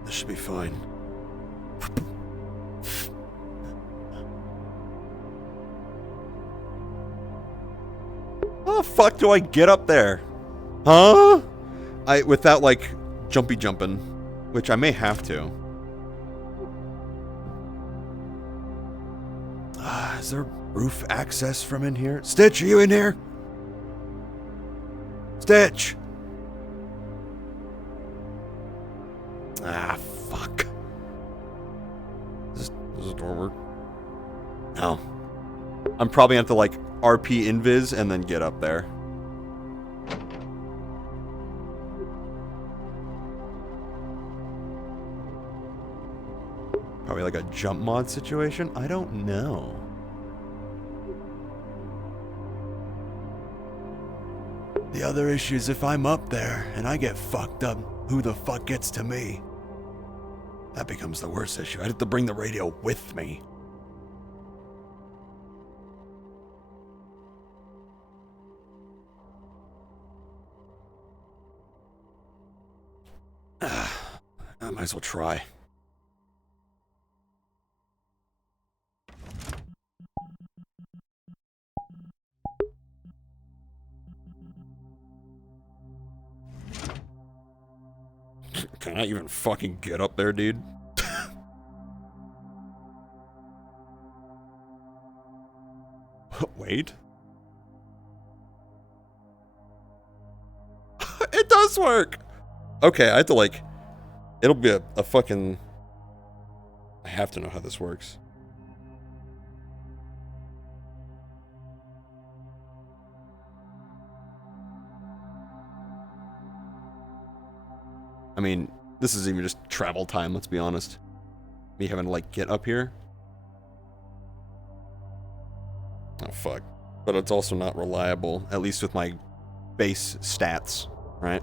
This should be fine. How the fuck do I get up there? Huh? Without like jumping, which I may have to. Is there roof access from in here? Stitch, are you in here? Stitch! Ah, fuck. Does the door work? No. I'm probably gonna have to like RP invis and then get up there. Probably like a jump mod situation? I don't know. The other issue is if I'm up there and I get fucked up, who the fuck gets to me? That becomes the worst issue. I'd have to bring the radio with me. I might as well try. Can I even fucking get up there, dude? Wait. It does work! Okay, I have to like... It'll be a fucking... I have to know how this works. I mean, this is even just travel time, let's be honest. Me having to, like, get up here. Oh, fuck. But it's also not reliable, at least with my base stats, right?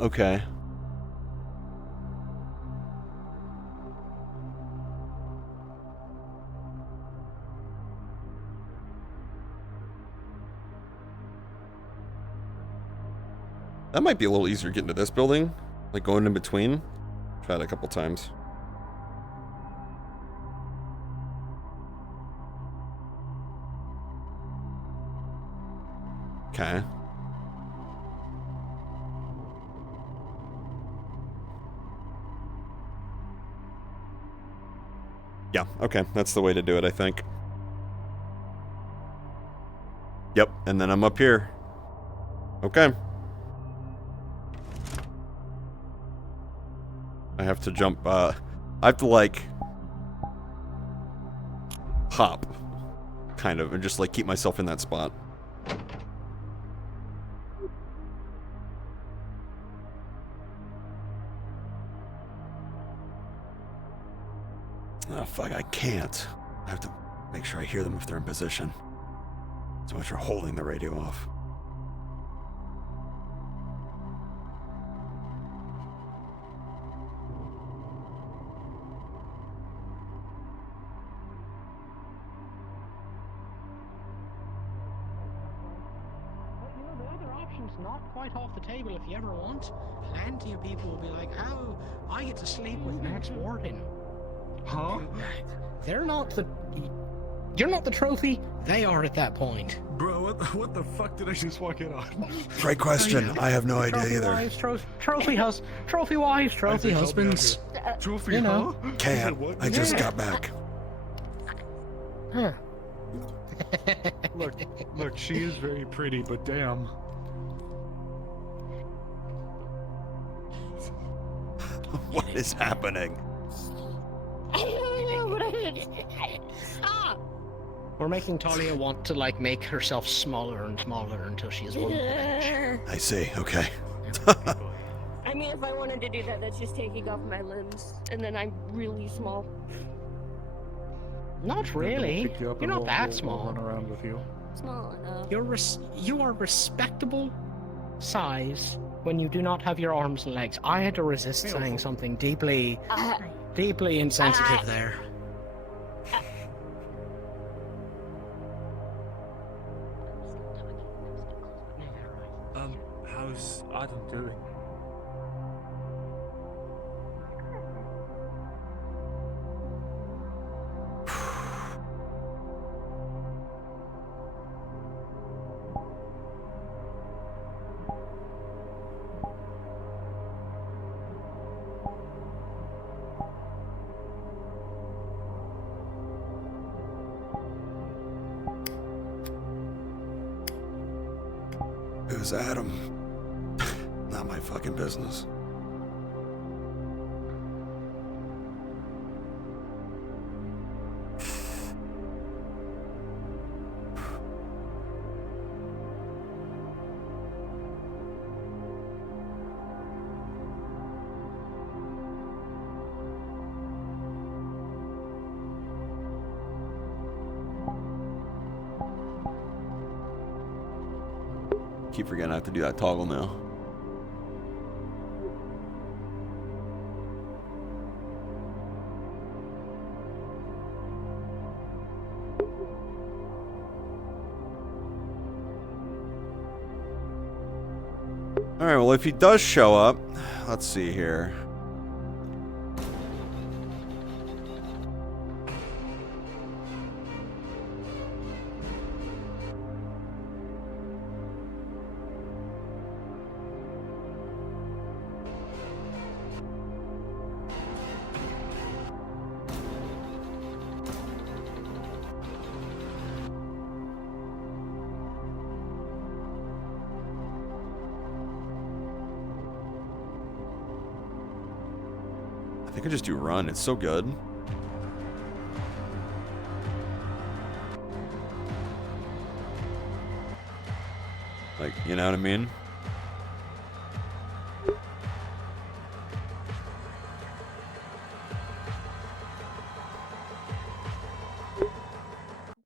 Okay. That might be a little easier getting to this building. Like going in between. Tried it a couple times. Okay. Yeah, okay. That's the way to do it, I think. Yep, and then I'm up here. Okay. I have to jump, I have to, like, hop, kind of, and just, like, keep myself in that spot. Oh, fuck, I can't. I have to make sure I hear them if they're in position. So much for holding the radio off. The other option's not quite off the table if you ever want. Plenty of people will be like, oh, I get to sleep with Max Warden. Huh? They're not the... You're not the trophy, they are at that point. Bro, what the fuck did I just walk in on? Great question. I have no idea either. Trophy wives, trophy husbands. Trophy, you know. Can't. I just got back. Huh. Look, she is very pretty, but damn. What is happening? Stop! We're making Talia want to, like, make herself smaller and smaller until she is one inch. I see, okay. I mean, if I wanted to do that, that's just taking off my limbs, and then I'm really small. Not really. You're not that small. Run around with you. Small enough. You are respectable size when you do not have your arms and legs. I had to resist saying something deeply insensitive there. How's Adam doing? Who's Adam? Not my fucking business. Keep forgetting I have to do that toggle now. Alright, well, if he does show up, let's see here. I could just do run. It's so good. Like, you know what I mean?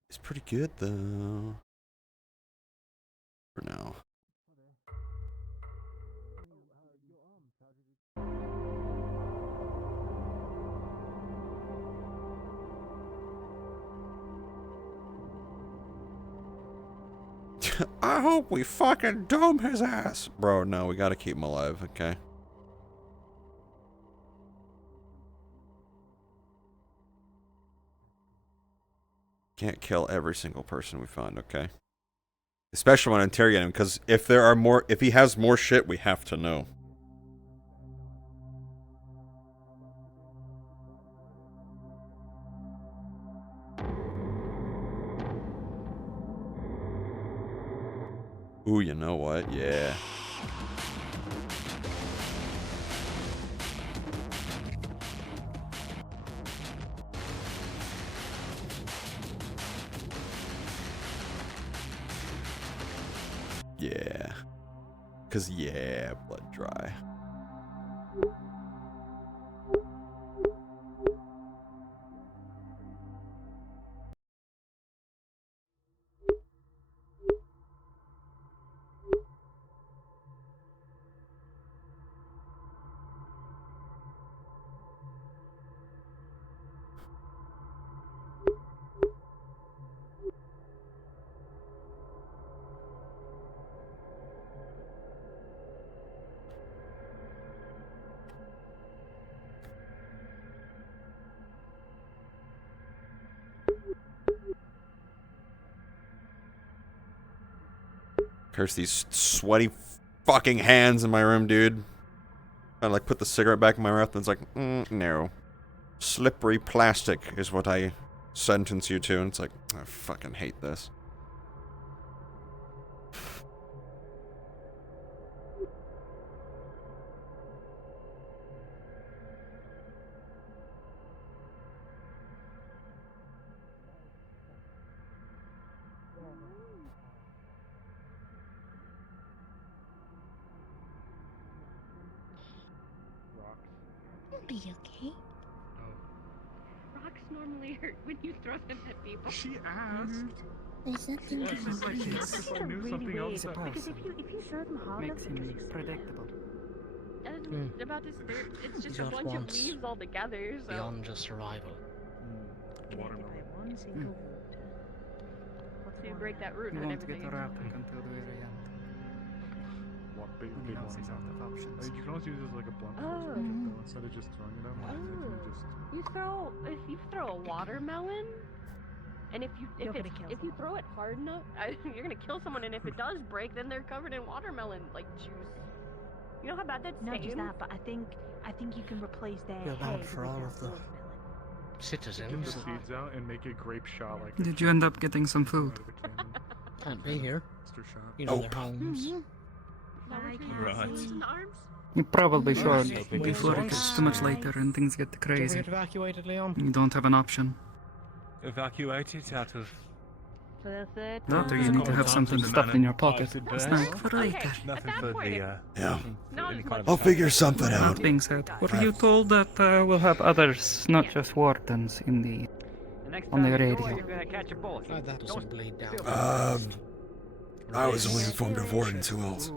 It's pretty good though. For now. I hope we fucking dome his ass. Bro, no, we gotta keep him alive, okay? Can't kill every single person we find, okay? Especially when interrogating him, because if he has more shit, we have to know. Ooh, you know what? Yeah. Yeah. 'Cause yeah, blood dry. Curse these sweaty fucking hands in my room, dude. I like put the cigarette back in my mouth and it's like, no. Slippery plastic is what I sentence you to. And it's like, I fucking hate this. You'll be okay. Rocks normally hurt when you throw them at people. She asked. There's nothing Yeah, she's like, it's like knew something else. Because if you throw them hard Makes him predictable. about this, it's just He a just bunch of wants leaves all together. So beyond just survival. Watermelon. so you break that root You and won't everything. get Raptor until the very end. What big knows he's out of options. You can always use it as like a blunt force projectile instead of just throwing it out. If you throw a watermelon, and if you throw it hard enough, you're gonna kill someone. And if it does break, then they're covered in watermelon like juice. You know how bad that Not stings? just that, but I think you can replace their Feel head bad for with all that of the watermelon. Get the citizens. seeds out and make a grape shot like. Did you end up getting some food? Can't be here. You know their homes. Right. You probably Sure. should, before it gets too much later and things get Do we crazy. get evacuated, Leon? You don't have an option. Evacuated out of. So that's it. That or you need to have something stuffed in your pocket. Snack for later. Nothing for the. Yeah. Any kind of I'll figure something out. That being said, were you told that we'll have others, not just wardens, on the radio? Glad that doesn't bleed down. I was only informed of wardens. Who else?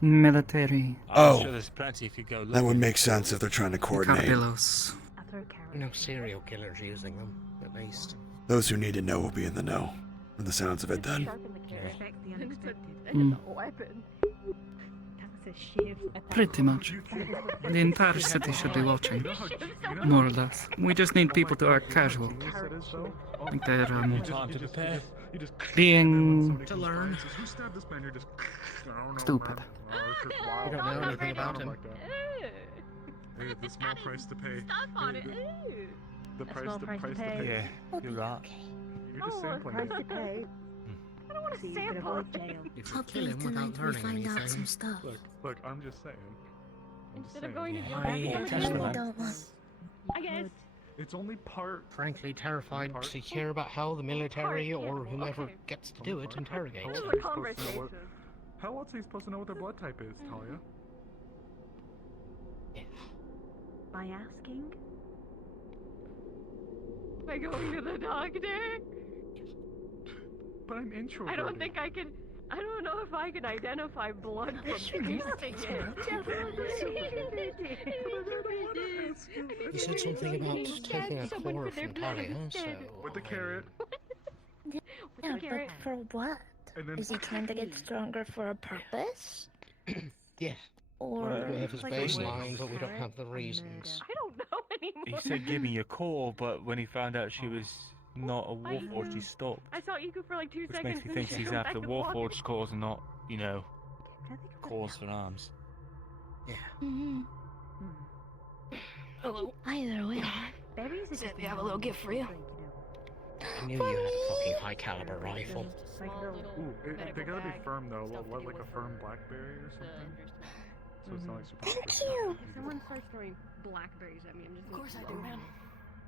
Military. Oh, sure there's plenty if you go that would make sense if they're trying to coordinate. Carpillos. No serial killers using them, at least. Those who need to know will be in the know. From the sounds of it, then. Mm. a weapon. That's a shiv. Pretty much. The entire city should be watching. More or less. We just need people to act casual. Like they're, time to prepare. being To learn. stupid. We don't know anything about him. Hey, the small price to pay. Stuff on it. The price to pay. Yeah, you're right. You're just sampling price to it. pay. I don't want So to you can sample avoid it. jail. If you How kill him tonight without we learning find out some anything. stuff. Look, I'm just saying. I'm just Instead of saying. going to jail, I back test to them. I don't want. I guess. It's only part. Frankly, terrified to hear about how the military or whomever gets to do it interrogates. How else are you supposed to know what their blood type is, Talia? By asking? By going to the doctor? But I'm introverted. I don't think I can. I don't know if I can identify blood from tasting You said something about taking a core from Talia, so... With the carrot. Yeah, but for what? Is he trying to get stronger for a purpose? Yeah. Or We have his like baseline, but we don't have the reasons. I don't know anymore. He said give me your core, but when he found out she was not a Warforged, he stopped. I saw Iku for like 2 Which seconds. makes me think and he's went after back to walking. Warforged cores and not, you know, cores for arms. Yeah. Hello. Either way. Berries we have a little gift for you. I knew you had a fucking high caliber rifle. Ooh, they gotta be firm though. What, like a firm blackberry or something? So it's not like super. Thank you. If someone starts throwing blackberries at me, I'm just. Of course I do, man.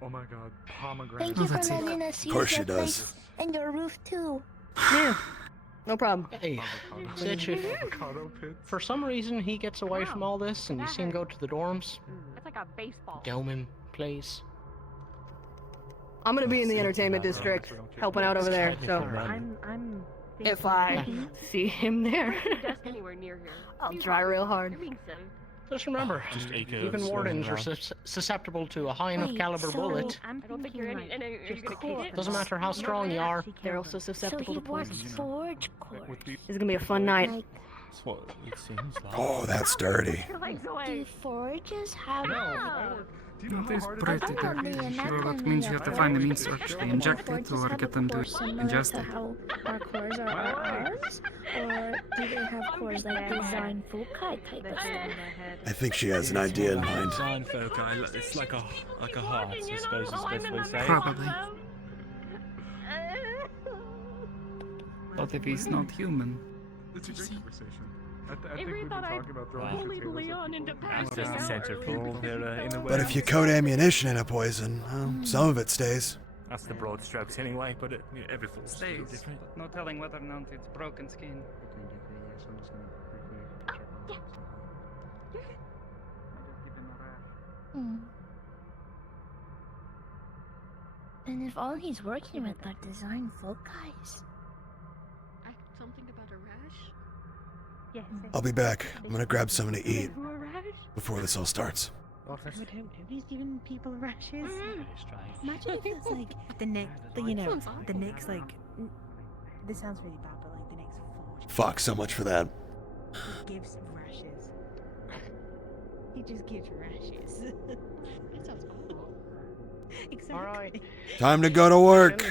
Oh my god, pomegranate. Thank you for letting us use your place and your roof too. Yeah. No problem. Hey, Stitch, if for some reason he gets away from all this and you see him go to the dorms, That's like a baseball. dome him, please. I'm gonna be in the entertainment district, helping out over there. So I'm if I see him there, Desk anywhere near here. I'll try real hard. You're being silly. Just remember, Just even wardens are susceptible to a high enough Wait, caliber so bullet. I don't think you're any. And are you gonna kick it? Doesn't matter how strong you are. they're also So susceptible he to wants poison. forge cores. This is gonna be a fun night. Like, That's what it seems like. Oh, that's dirty. Your legs do away. forges have... That is pretty I thought dirty. the So that means you have to find the means to actually inject it or get them to ingest to it. how our cores are ours? Or do they have cores like design foci type of stuff? I think she has an idea in mind. Design foci, it's like a heart, I suppose is the best way to say it. Probably. But if he's not human. It's a great conversation. I think Avery we've been thought I talking about throwing bullied potatoes at Leon into people. That's just the center for all their in the But if you coat ammunition in a poison, some of it stays. That's the broad strokes anyway, but every foot's Stays, different. but no telling whether or not it's broken skin. Hmm. And if all he's working with are design foci, Something about a rash? Yes. I'll be back. I'm gonna grab something to eat Who a rash? before this all starts. Nobody's giving people rashes. Imagine if it's like The next, you know, Sounds awful. the next like. This sounds really bad, but like the next 4 Fuck, so much for that. he gives rashes. He just gives rashes. That sounds awful. Exactly. Alright. Time to go to work.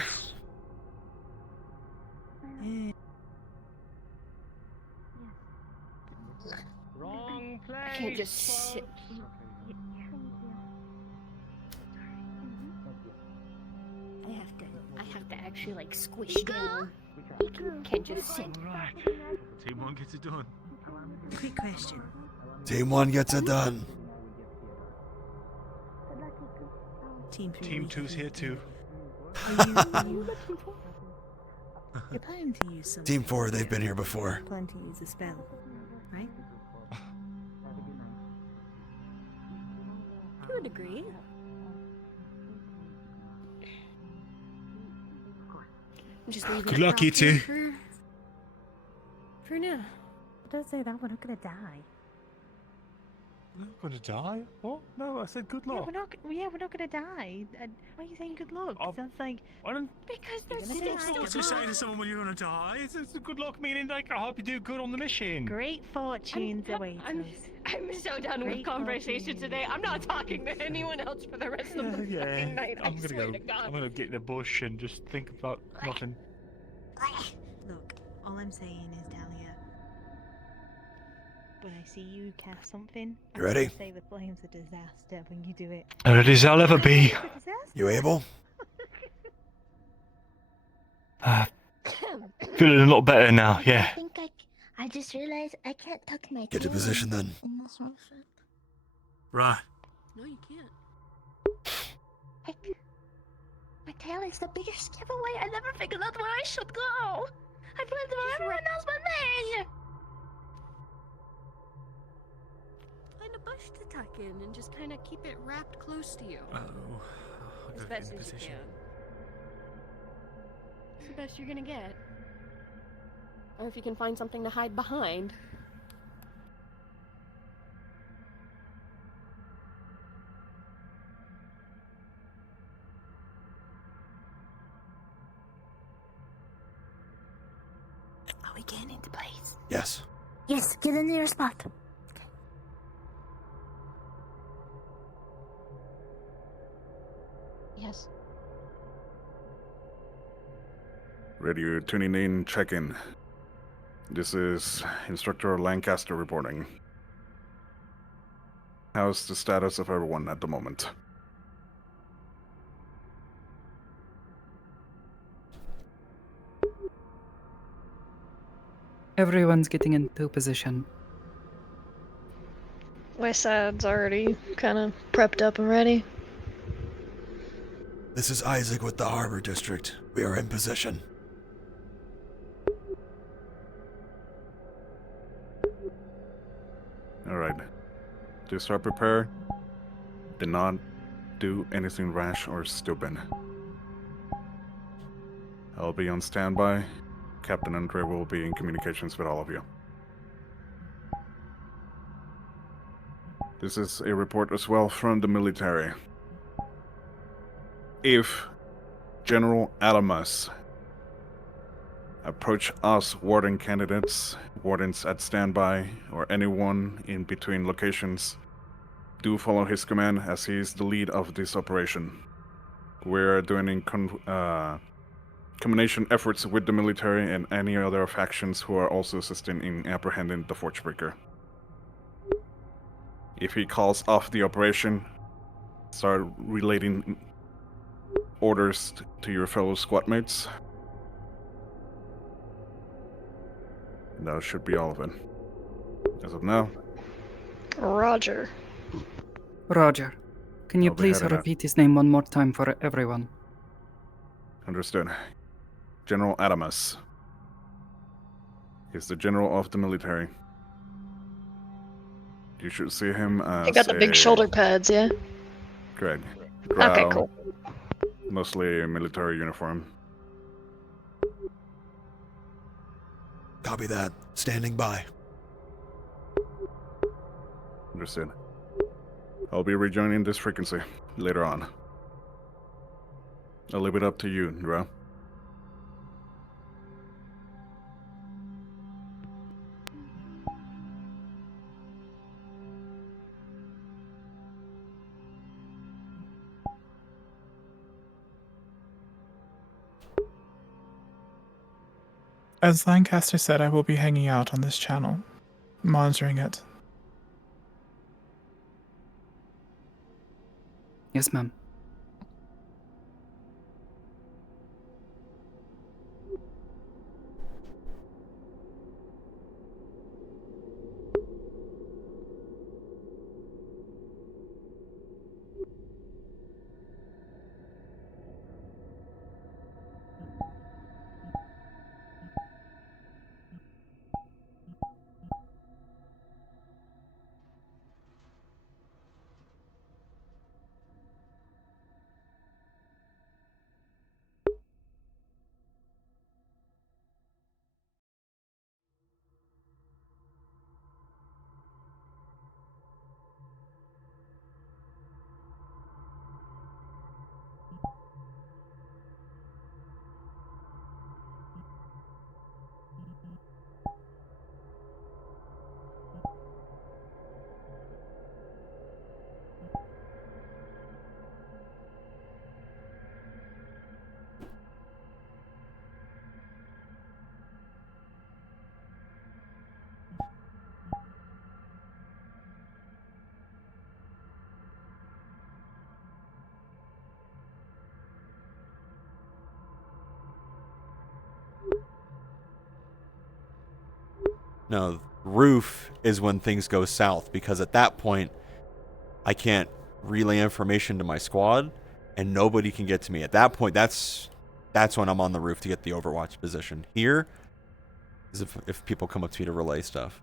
Wrong place. I can't just sit. I have to actually like squish down. Can't just sit. Team 1 gets it done. Quick question. Team 1 gets it done. Team 2's here too. You're planning to use some. Team 4, they've been here before. Plan to use a spell, right? To a degree. Just leave Good it luck, you two. For now. Don't say that. We're not gonna die. We're not gonna die? What? No, I said good Yeah, luck. we're not. Yeah, we're not gonna die. Why are you saying good luck? Sounds like I don't. because It's there's not to say to someone when you're gonna die. It's a good luck meaning like I hope you do good on the mission. great fortunes await I'm so done with Great conversation today. I'm not talking to anyone else for the rest of the fucking night. I I'm gonna swear go. to God. I'm gonna get in the bush and just think about nothing. Look, all I'm saying is, Dahlia, when I see you cast something, You ready? say the flame's a disaster when you do it. Ready as I'll ever be. You able? Feeling a lot better now. Yeah. I think I just realized I can't tuck my Get to tail position then. in this outfit. Right. No, you can't. Like, my tail is the biggest giveaway. I never figured out where I should go. I've lived where everyone knows my name. Find a bush to tuck in and just kind of keep it wrapped close to you. Uh-oh. I'll As go best in as you position. can. It's the best you're gonna get. Or if you can find something to hide behind. Are we getting into place? Yes. Yes, get into your spot. Yes. Radio tuning in, check-in. This is Instructor Lancaster reporting. How's the status of everyone at the moment? Everyone's getting into position. My side's already kind of prepped up and ready. This is Isaac with the Harbor District. We are in position. Alright. To start prepare, do not do anything rash or stupid. I'll be on standby. Captain Andre will be in communications with all of you. This is a report as well from the military. If General Adamus approach us warden candidates, wardens at standby, or anyone in between locations, do follow his command as he is the lead of this operation. We're doing combination efforts with the military and any other factions who are also assisting in apprehending the Forgebreaker. If he calls off the operation, start relating orders to your fellow squad mates. And that should be all of it. As of now. Roger. Roger. Can you I'll be please heading out. repeat his name one more time for everyone? Understood. General Adamus. He's the general of the military. You should see him as They got the big shoulder pads, yeah? Correct. Okay, cool. Mostly a military uniform. Copy that. Standing by. Understood. I'll be rejoining this frequency later on. I'll leave it up to you, Ndra. As Lancaster said, I will be hanging out on this channel, monitoring it. Yes, ma'am. No, roof is when things go south, because at that point, I can't relay information to my squad, and nobody can get to me. At that point, that's when I'm on the roof to get the Overwatch position. Here is if people come up to me to relay stuff.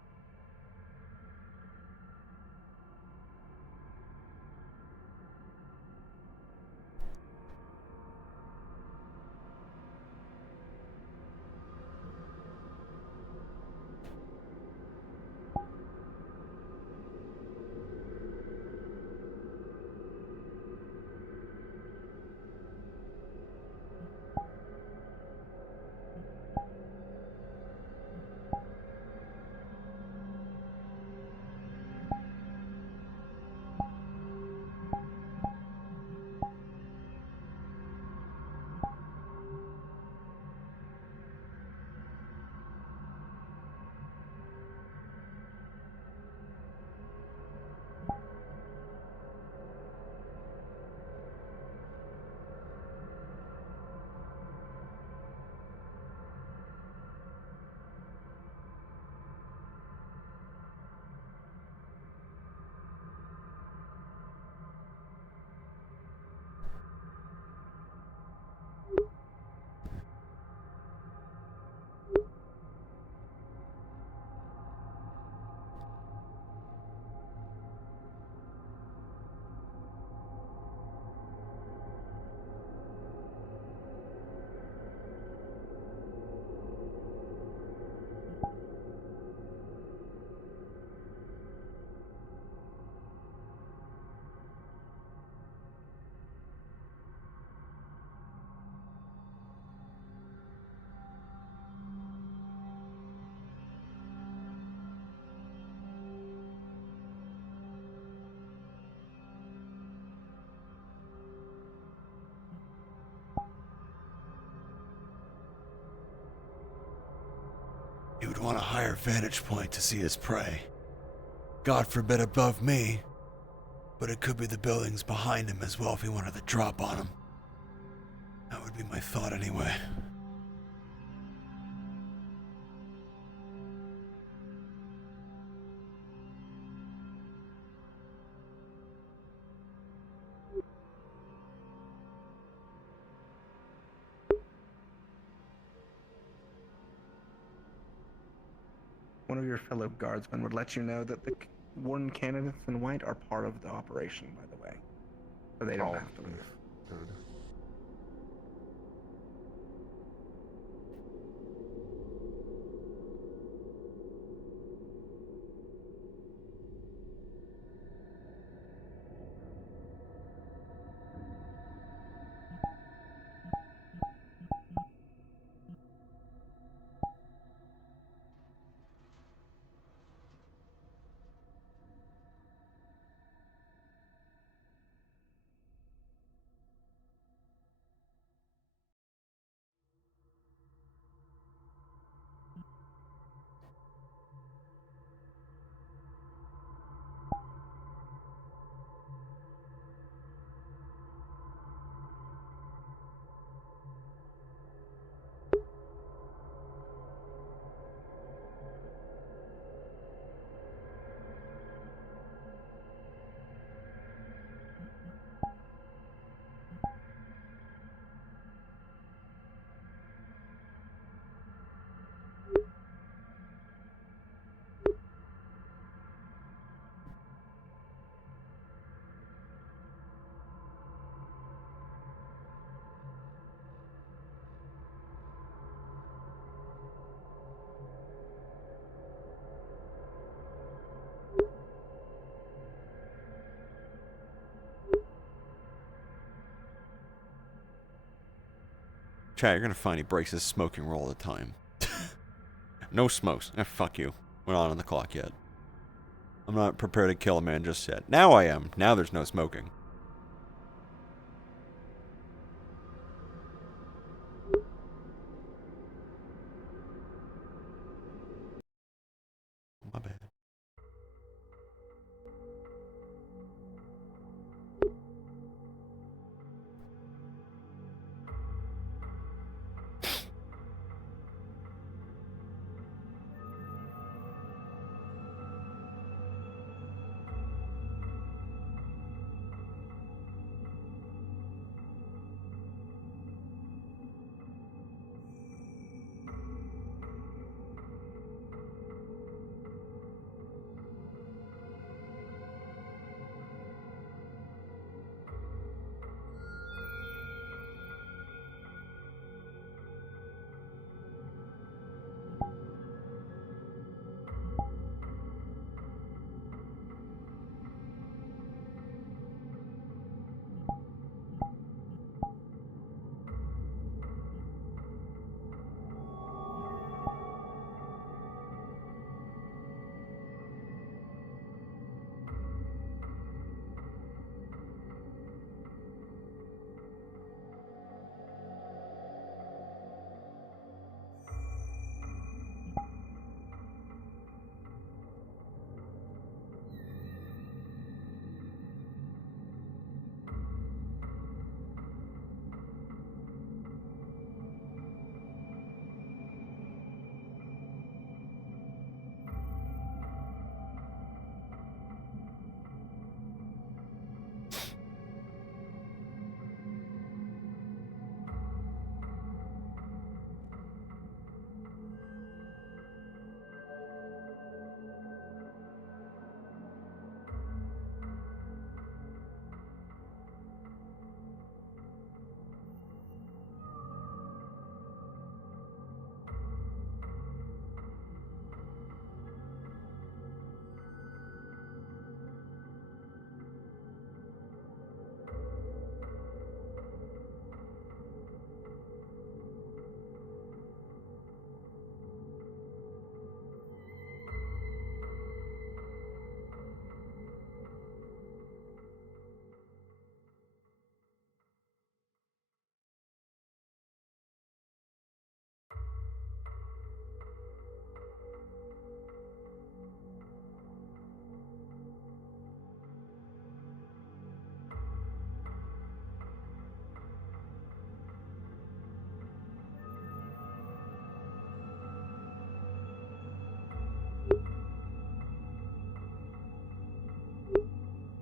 He would want a higher vantage point to see his prey. God forbid above me, but it could be the buildings behind him as well if he wanted to drop on him. That would be my thought anyway. One of your fellow guardsmen would let you know that the warden candidates in white are part of the operation, by the way. So they don't have to leave. Chat, you're gonna find he breaks his smoking rule all the time. No smokes. Fuck you. We're not on the clock yet. I'm not prepared to kill a man just yet. Now I am. Now there's no smoking. My bad.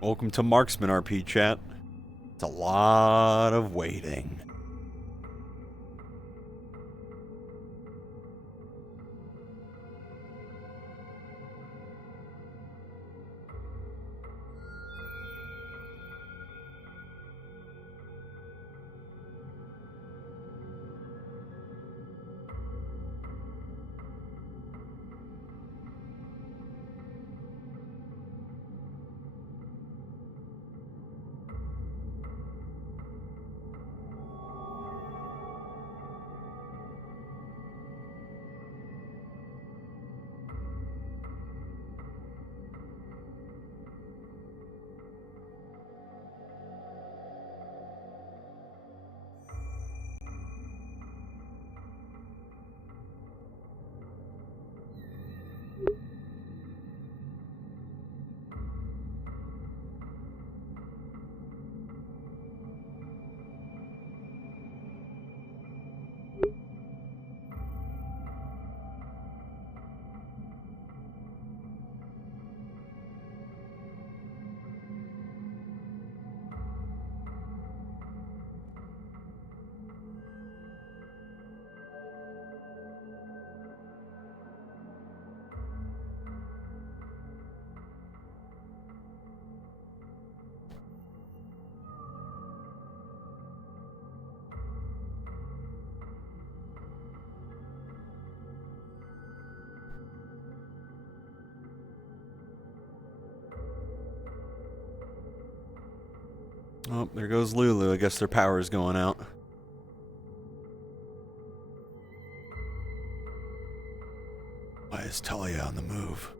Welcome to Marksman RP chat. It's a lot of waiting. Oh, there goes Lulu. I guess their power is going out. Why is Talia on the move?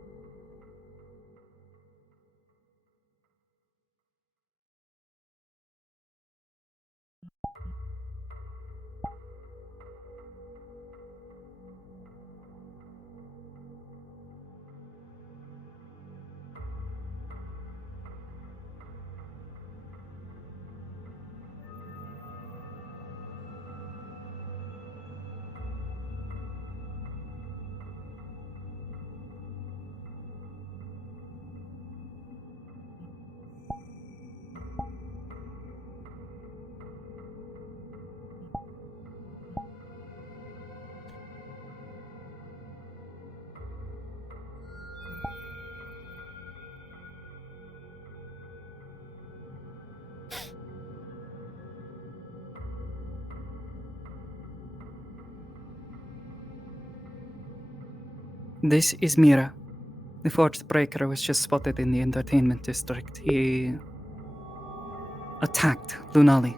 This is Mira. The Forged Breaker was just spotted in the entertainment district. He attacked Lunali.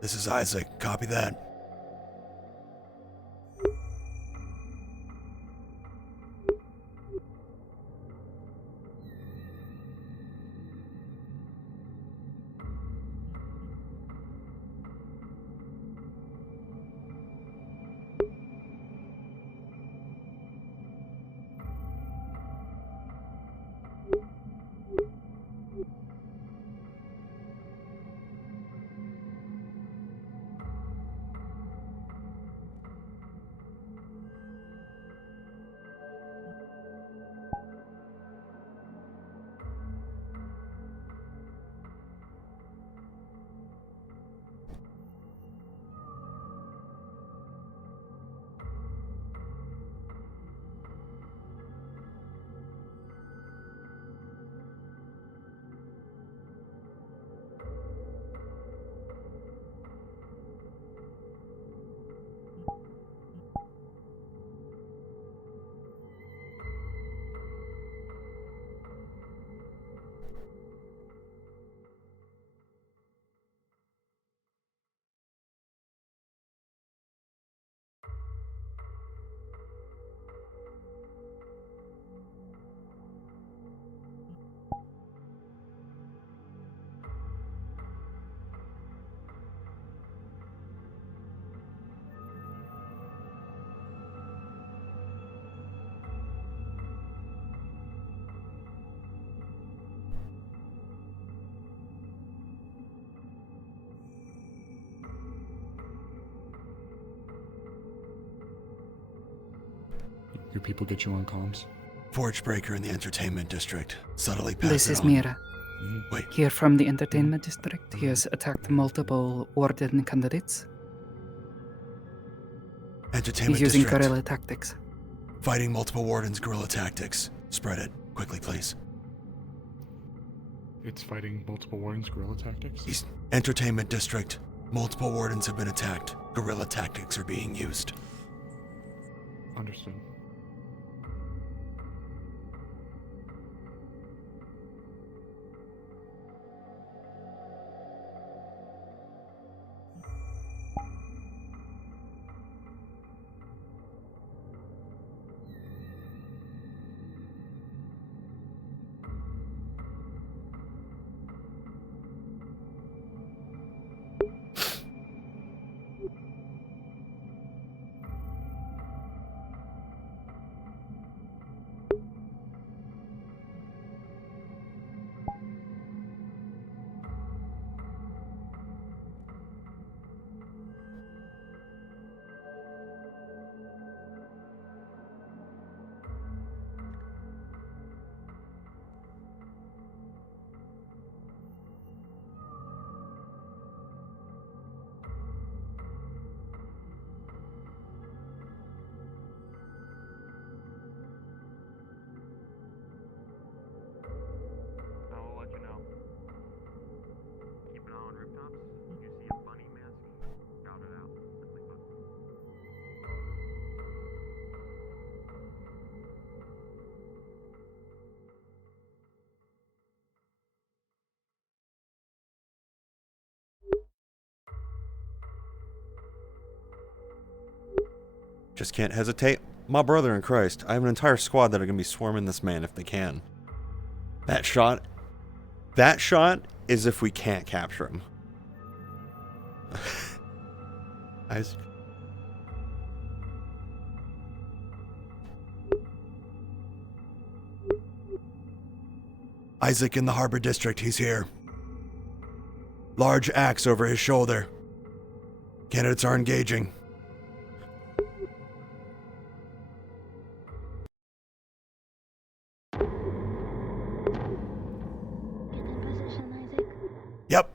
This is Isaac. Copy that. Your people get you on comms? Forge breaker in the entertainment district. Subtly pass This it is on. Mira. Wait. Here from the entertainment district. He has attacked multiple warden candidates. Entertainment He's using district. guerrilla tactics. Fighting multiple wardens, guerrilla tactics. Spread it. Quickly, please. It's fighting multiple wardens, guerrilla tactics? Entertainment district. Multiple wardens have been attacked. Guerrilla tactics are being used. Understood. Just can't hesitate. My brother in Christ, I have an entire squad that are going to be swarming this man if they can. That shot is if we can't capture him. Isaac in the Harbor District, he's here. Large axe over his shoulder. Candidates are engaging. Yep.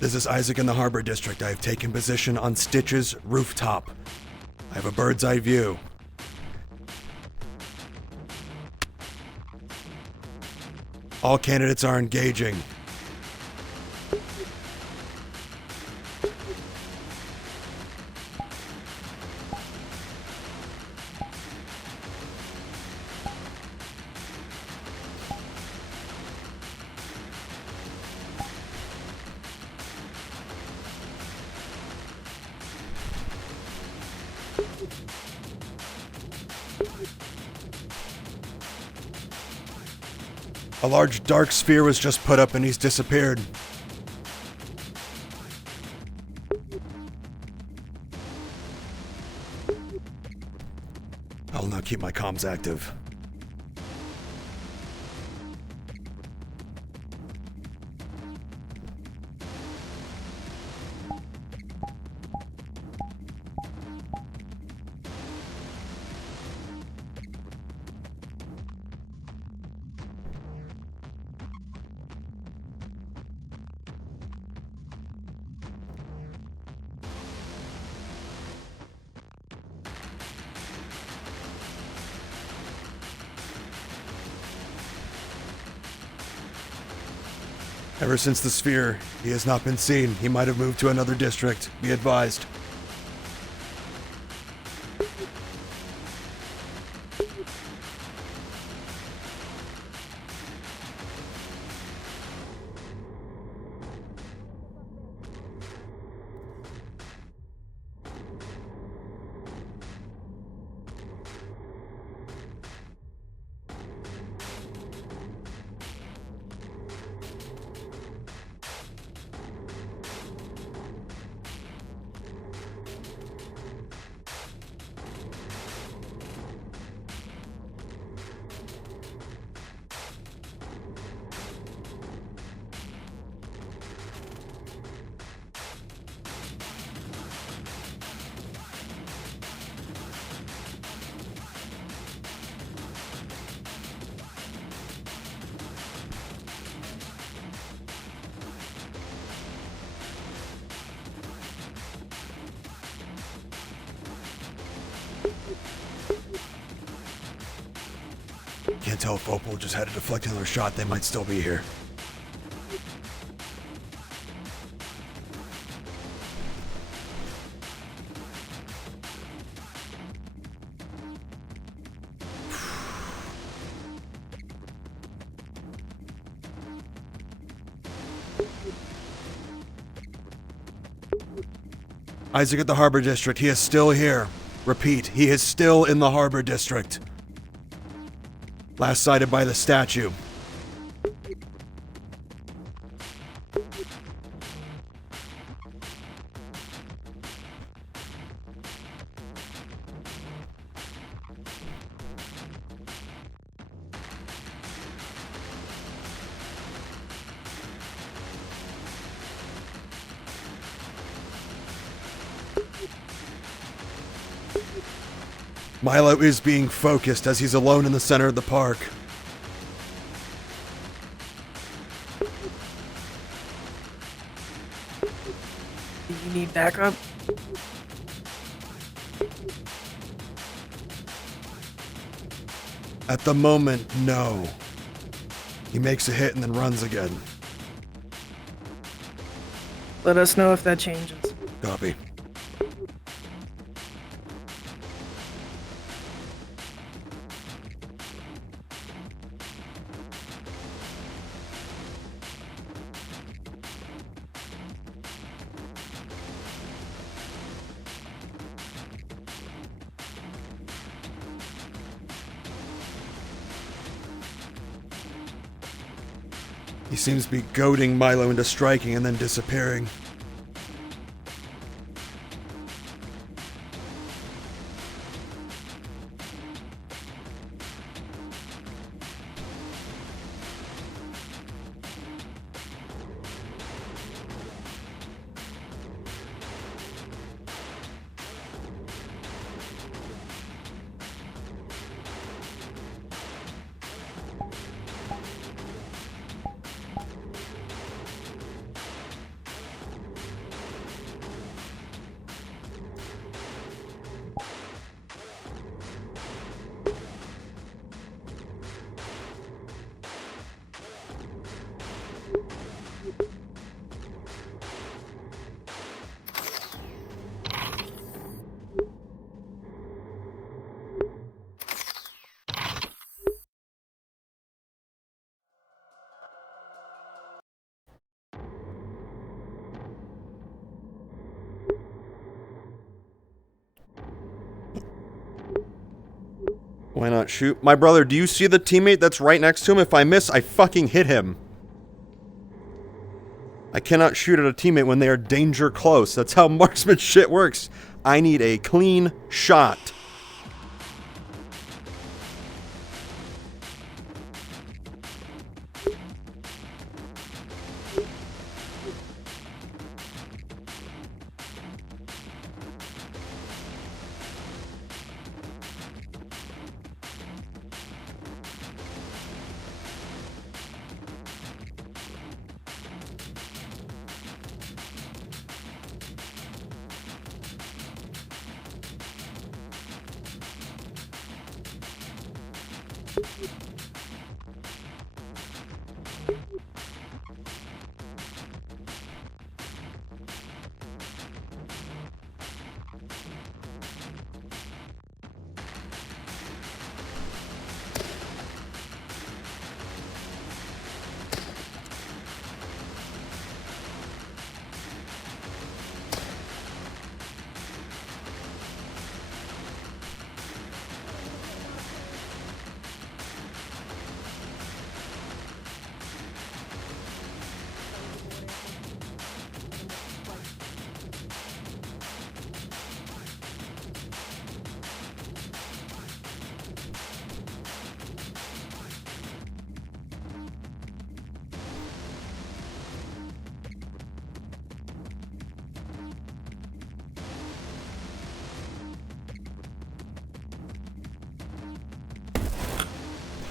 This is Isaac in the Harbor District. I have taken position on Stitch's rooftop. I have a bird's eye view. All candidates are engaging. A large dark sphere was just put up and he's disappeared. I will now keep my comms active. Ever since the sphere, he has not been seen. He might have moved to another district. Be advised. Can't tell if Opal just had a deflect another shot. They might still be here. Isaac at the Harbor District. He is still here. Repeat, he is still in the Harbor District. Last sighted by the statue. Milo is being focused as he's alone in the center of the park. Do you need backup? At the moment, no. He makes a hit and then runs again. Let us know if that changes. Copy. He seems to be goading Milo into striking and then disappearing. Why not shoot? My brother, do you see the teammate that's right next to him? If I miss, I fucking hit him. I cannot shoot at a teammate when they are danger close. That's how marksman shit works. I need a clean shot.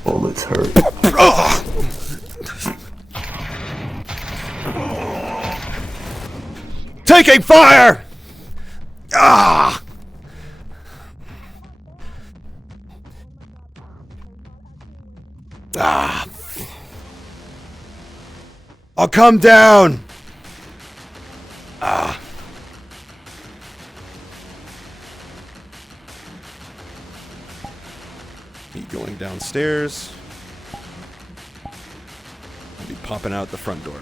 Bullets hurt. Taking fire! Ah! I'll come down! Ah. Me going downstairs. I'll be popping out the front door.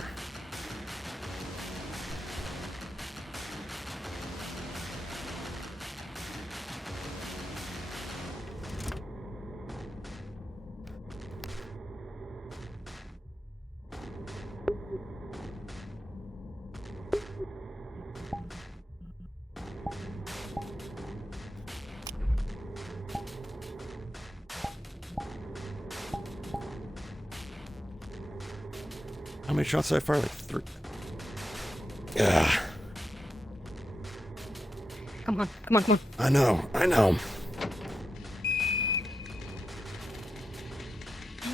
How many shots did I fire? Like 3. Yeah. Come on, come on, come on. I know. I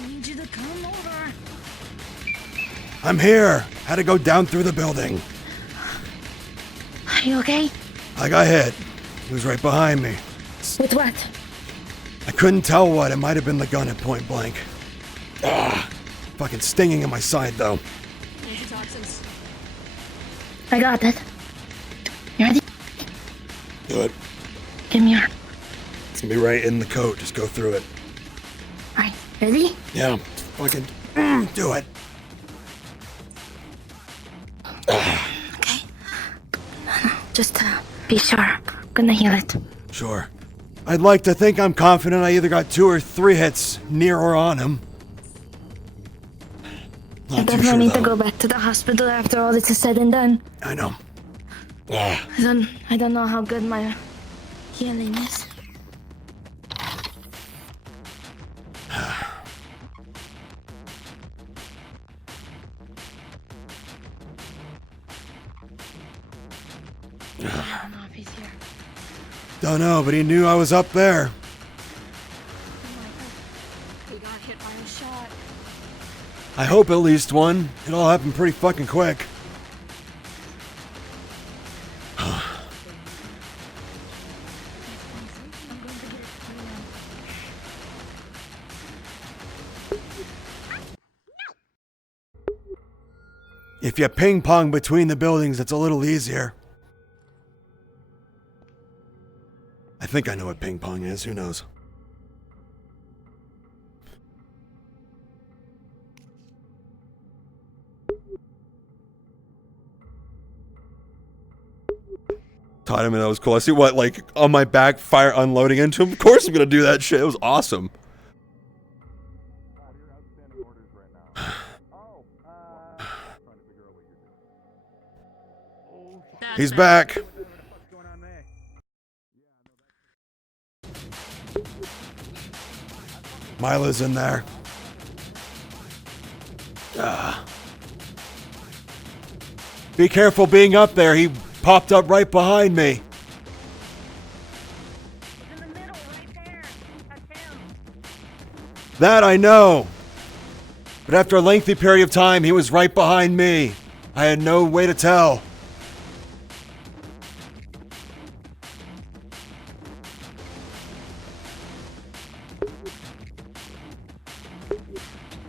need you to come over. I'm here. Had to go down through the building. Are you okay? I got hit. He was right behind me. With what? I couldn't tell what. It might have been the gun at point blank. Ah, fucking stinging in my side, though. Antitoxins. I got it. You ready? Do it. Give me your. It's gonna be right in the coat. Just go through it. Alright, ready? Yeah. Fucking do it. Okay. Just be sure. I'm gonna heal it. Sure. I'd like to think I'm confident I either got 2 or 3 hits near or on him. I definitely need to go back to the hospital after all this is said and done. I know. I don't know how good my healing is. I don't know if he's here. Don't know, but he knew I was up there. He got hit by a shot. I hope at least one. It all happened pretty fucking quick. If you ping pong between the buildings, it's a little easier. I think I know what ping pong is. Who knows? Taught him, and that was cool. I see what, like, on my back, fire unloading into him. Of course I'm gonna do that shit. It was awesome. He's back. Mila's in there. Be careful being up there. He popped up right behind me. That I know. But after a lengthy period of time, he was right behind me. I had no way to tell.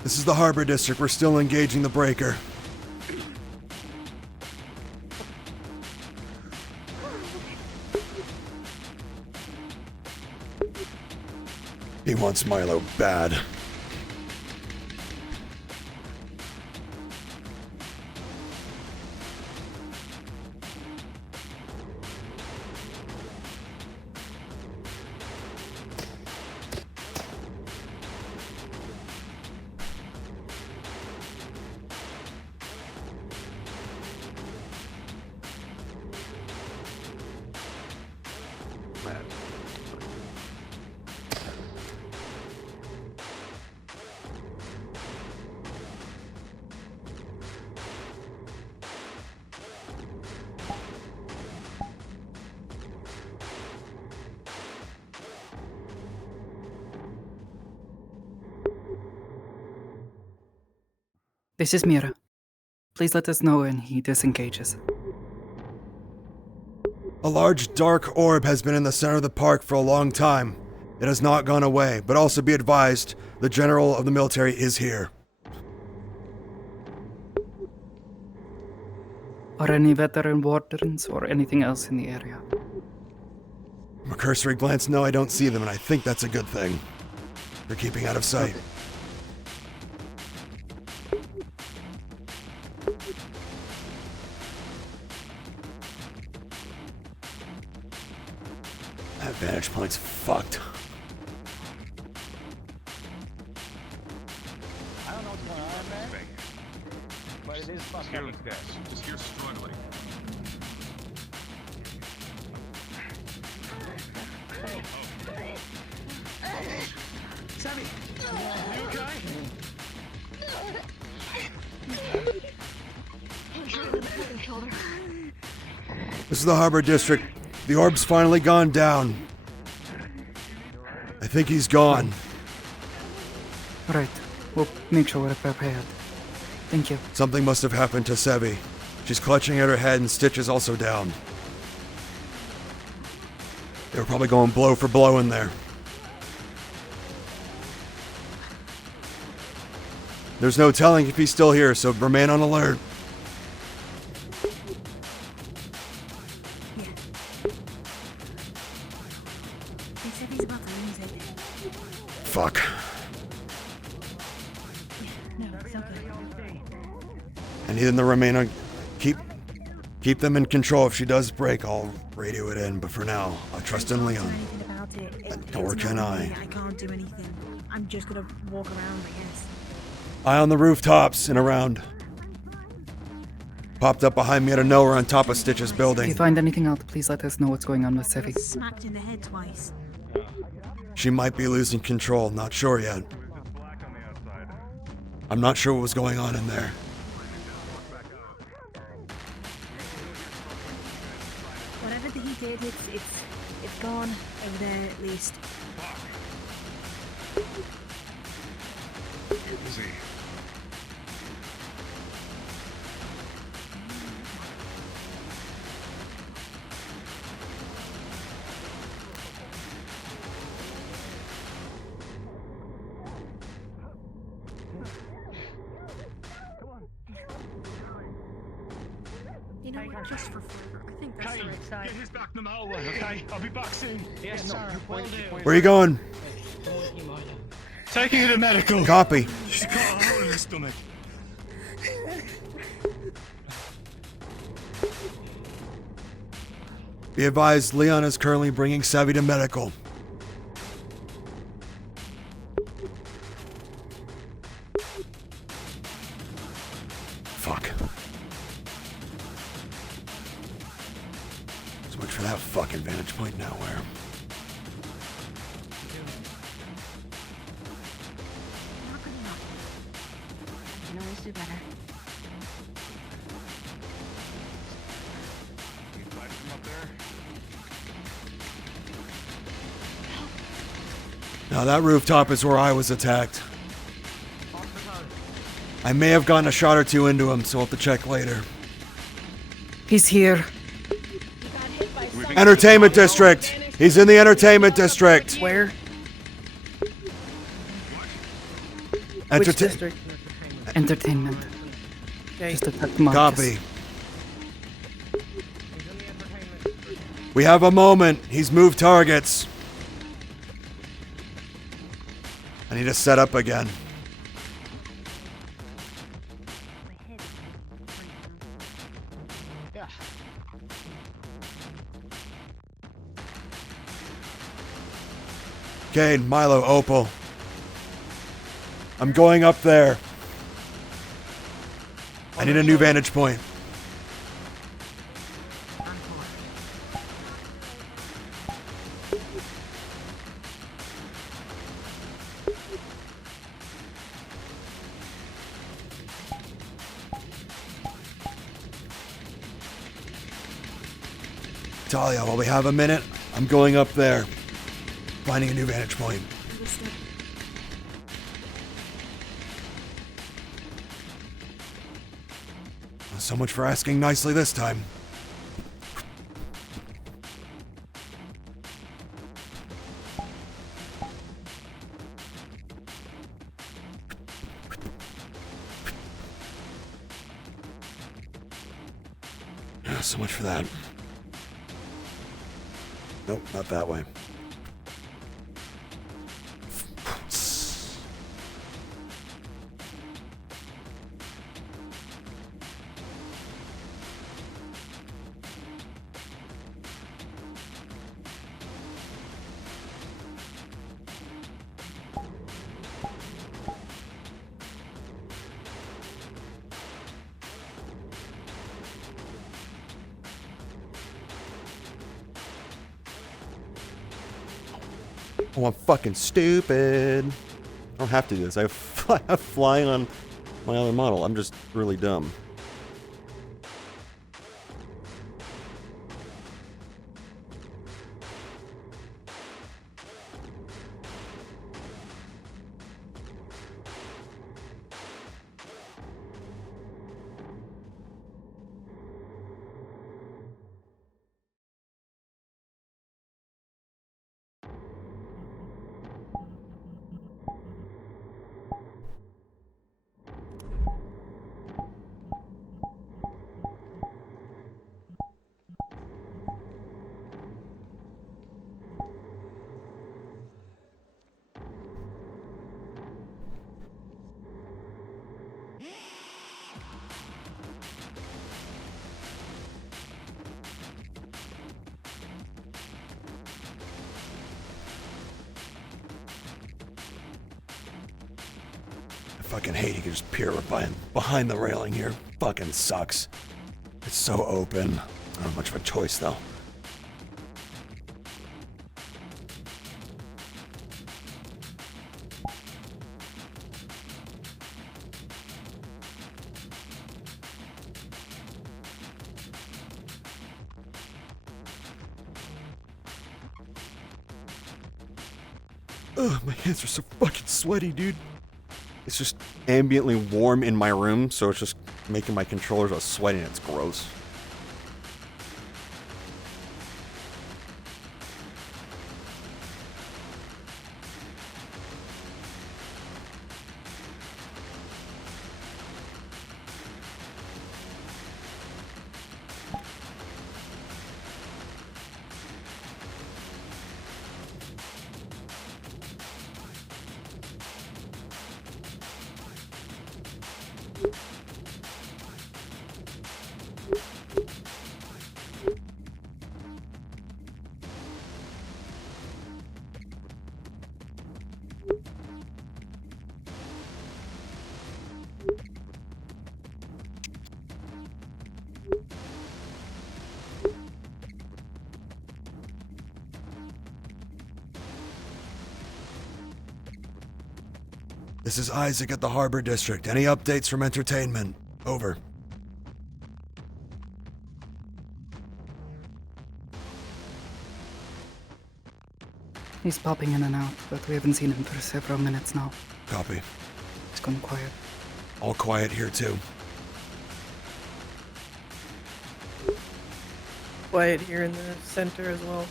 This is the Harbor District. We're still engaging the breaker. He wants Milo bad. This is Mira. Please let us know when he disengages. A large dark orb has been in the center of the park for a long time. It has not gone away, but also be advised, the general of the military is here. or any veteran wardens or anything else in the area. From a cursory glance, no, I don't see them, and I think that's a good thing. They're keeping out of sight. Okay. That vantage point's fucked. I don't know what's going on there, but it is fucking. Just here struggling. Sammy, you okay? This is the Harbor District. The orb's finally gone down. I think he's gone. Right. We'll make sure we're prepared. Thank you. Something must have happened to Sevi. She's clutching at her head and Stitch is also down. They were probably going blow for blow in there. There's no telling if he's still here, so remain on alert. Fuck. I need them to remain on. Keep them in control. If she does break, I'll radio it in. But for now, I trust in Leon. Nor can I. I can't do anything. I'm just gonna walk around, I guess. Eye on the rooftops and around. Popped up behind me out of nowhere on top of Stitch's If building. you find anything out, please let us know what's going on with Sevi. Smacked in the head twice. She might be losing control. Not sure yet. I'm not sure what was going on in there. Whatever he did, it's gone over there at least. Easy. You know what? Just for flavor, I think that's the right side. Get his back in the hallway, okay? I'll be back soon. Yes, sir. Will do. Where are you going? Taking her to medical. Copy. She's got a hole in her stomach. Be advised, Leon is currently bringing Sevi to medical. Fuck. So much for that fucking vantage point nowhere. Not good enough. You can always do better. Now that rooftop is where I was attacked. I may have gotten a shot or two into him, so I'll have to check later. He's here. Entertainment District! He's in the Entertainment District! Where? Which district? Entertainment. Okay. Just attack Marcus. Copy. We have a moment. He's moved targets. I need to set up again. Okay, Milo, Opal. I'm going up there. I need a new vantage point. Talia, while we have a minute, I'm going up there. Finding a new vantage point. So much for asking nicely this time. So much for that. Nope, not that way. Oh, I'm fucking stupid. I don't have to do this. I have flying on my other model. I'm just really dumb. I fucking hate you can just peer behind the railing here. Fucking sucks. It's so open. I don't have much of a choice though. Ugh, my hands are so fucking sweaty, dude. It's just ambiently warm in my room, so it's just making my controllers all sweaty and it's gross. This is Isaac at the Harbor District. Any updates from entertainment? Over. He's popping in and out, but we haven't seen him for several minutes now. Copy. It's gone quiet. All quiet here too. Quiet here in the center as well.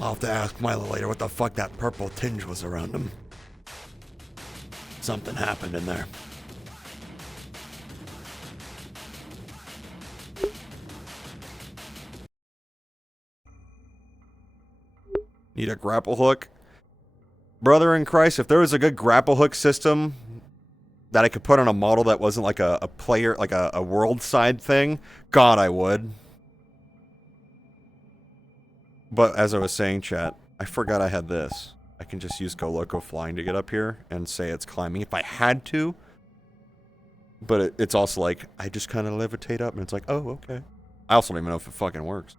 I'll have to ask Milo later what the fuck that purple tinge was around him. Something happened in there. Need a grapple hook? Brother in Christ, if there was a good grapple hook system that I could put on a model that wasn't like a player, like a world side thing, God, I would. But as I was saying, chat, I forgot I had this. I can just use Go Loco Flying to get up here and say it's climbing if I had to. But it's also like, I just kind of levitate up and it's like, oh, okay. I also don't even know if it fucking works.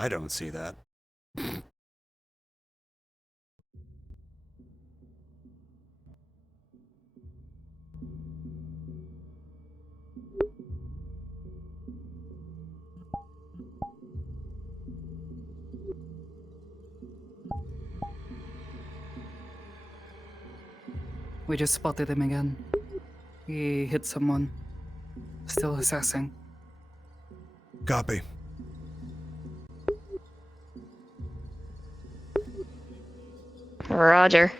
I don't see that. We just spotted him again. He hit someone. Still assessing. Copy. Roger.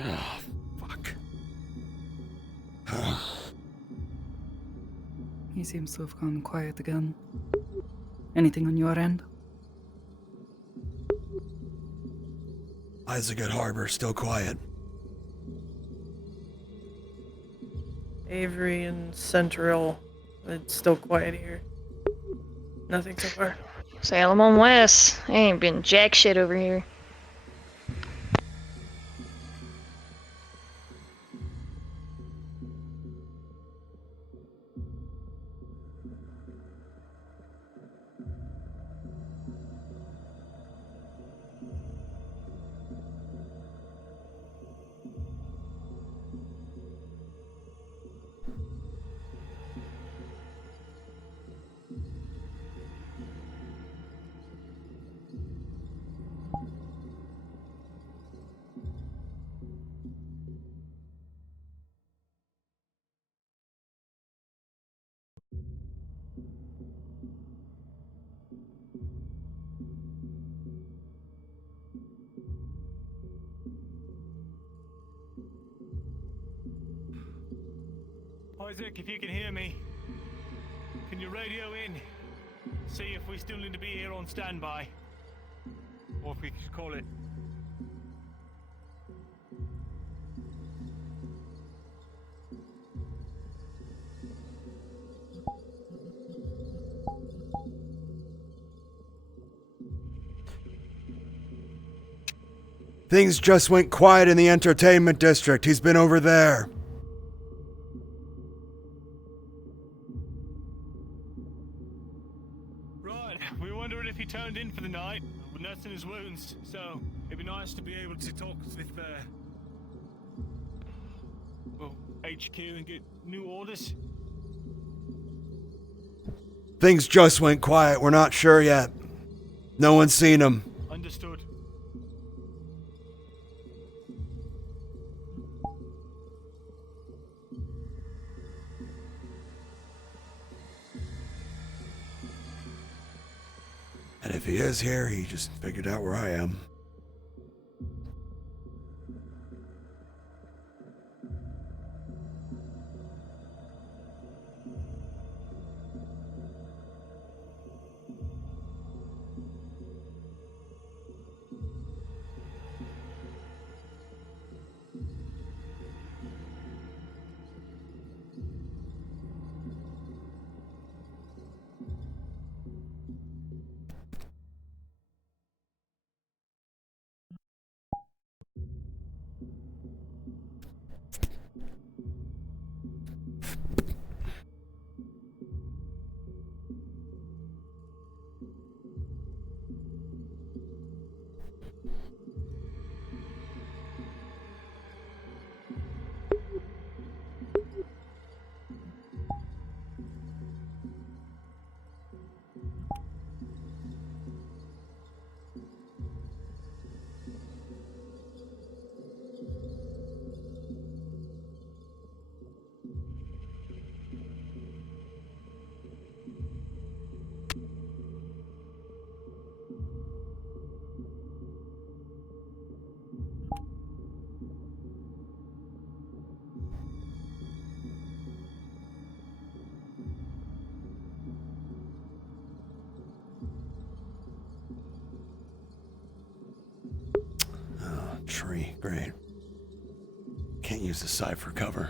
Oh, fuck. He seems to have gone quiet again. Anything on your end? Isaac at Harbor, still quiet. Avery and Central. It's still quiet here. Nothing so far. Salem on West. Ain't been jack shit over here. Isaac, if you can hear me, can you radio in? See if we still need to be here on standby. Or if we could call it. Things just went quiet in the entertainment district. He's been over there. Right, we were wondering if he turned in for the night. We're nursing his wounds, so it'd be nice to be able to talk with, well, HQ and get new orders. Things just went quiet. We're not sure yet. No one's seen him. Understood. And if he is here, he just figured out where I am. Tree, great. Can't use the side for cover.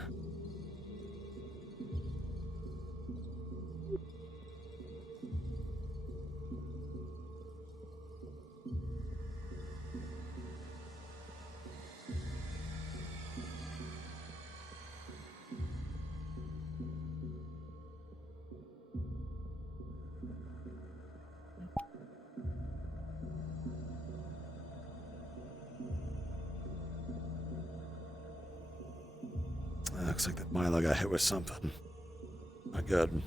Looks like that Milo got hit with something. Not good.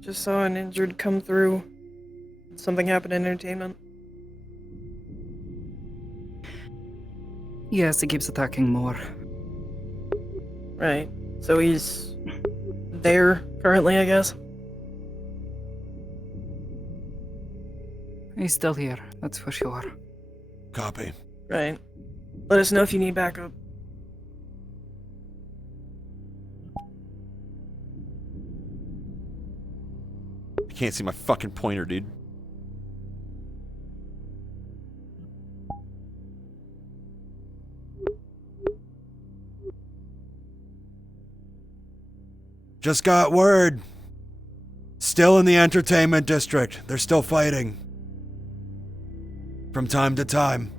Just saw an injured come through. Something happened in entertainment. Yes, he keeps attacking more. Right. So he's there currently, I guess. He's still here, that's for sure. Copy. Right. Let us know if you need backup. I can't see my fucking pointer, dude. Just got word. Still in the entertainment district. They're still fighting. From time to time.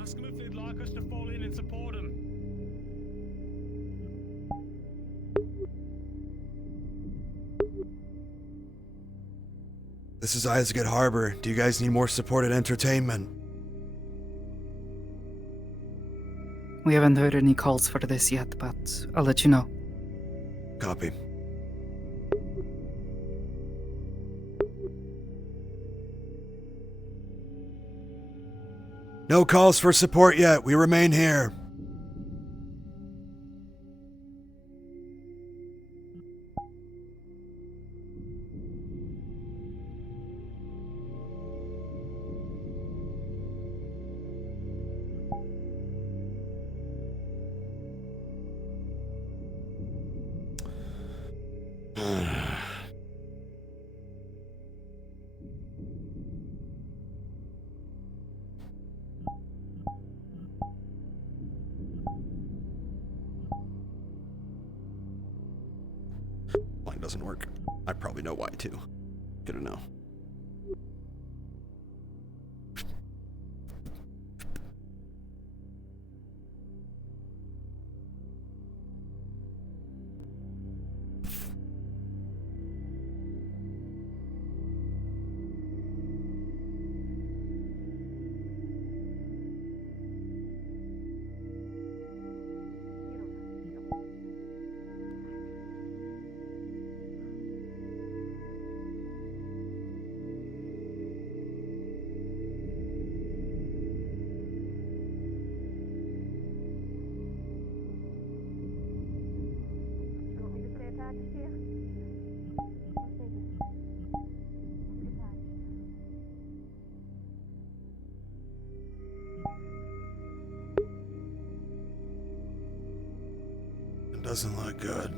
Ask them if they'd like us to fall in and support them. This is Isaac Harbor. Do you guys need more support at entertainment? We haven't heard any calls for this yet, but I'll let you know. Copy. No calls for support yet. We remain here. Line doesn't work. I probably know why too. Gonna know. It doesn't look good.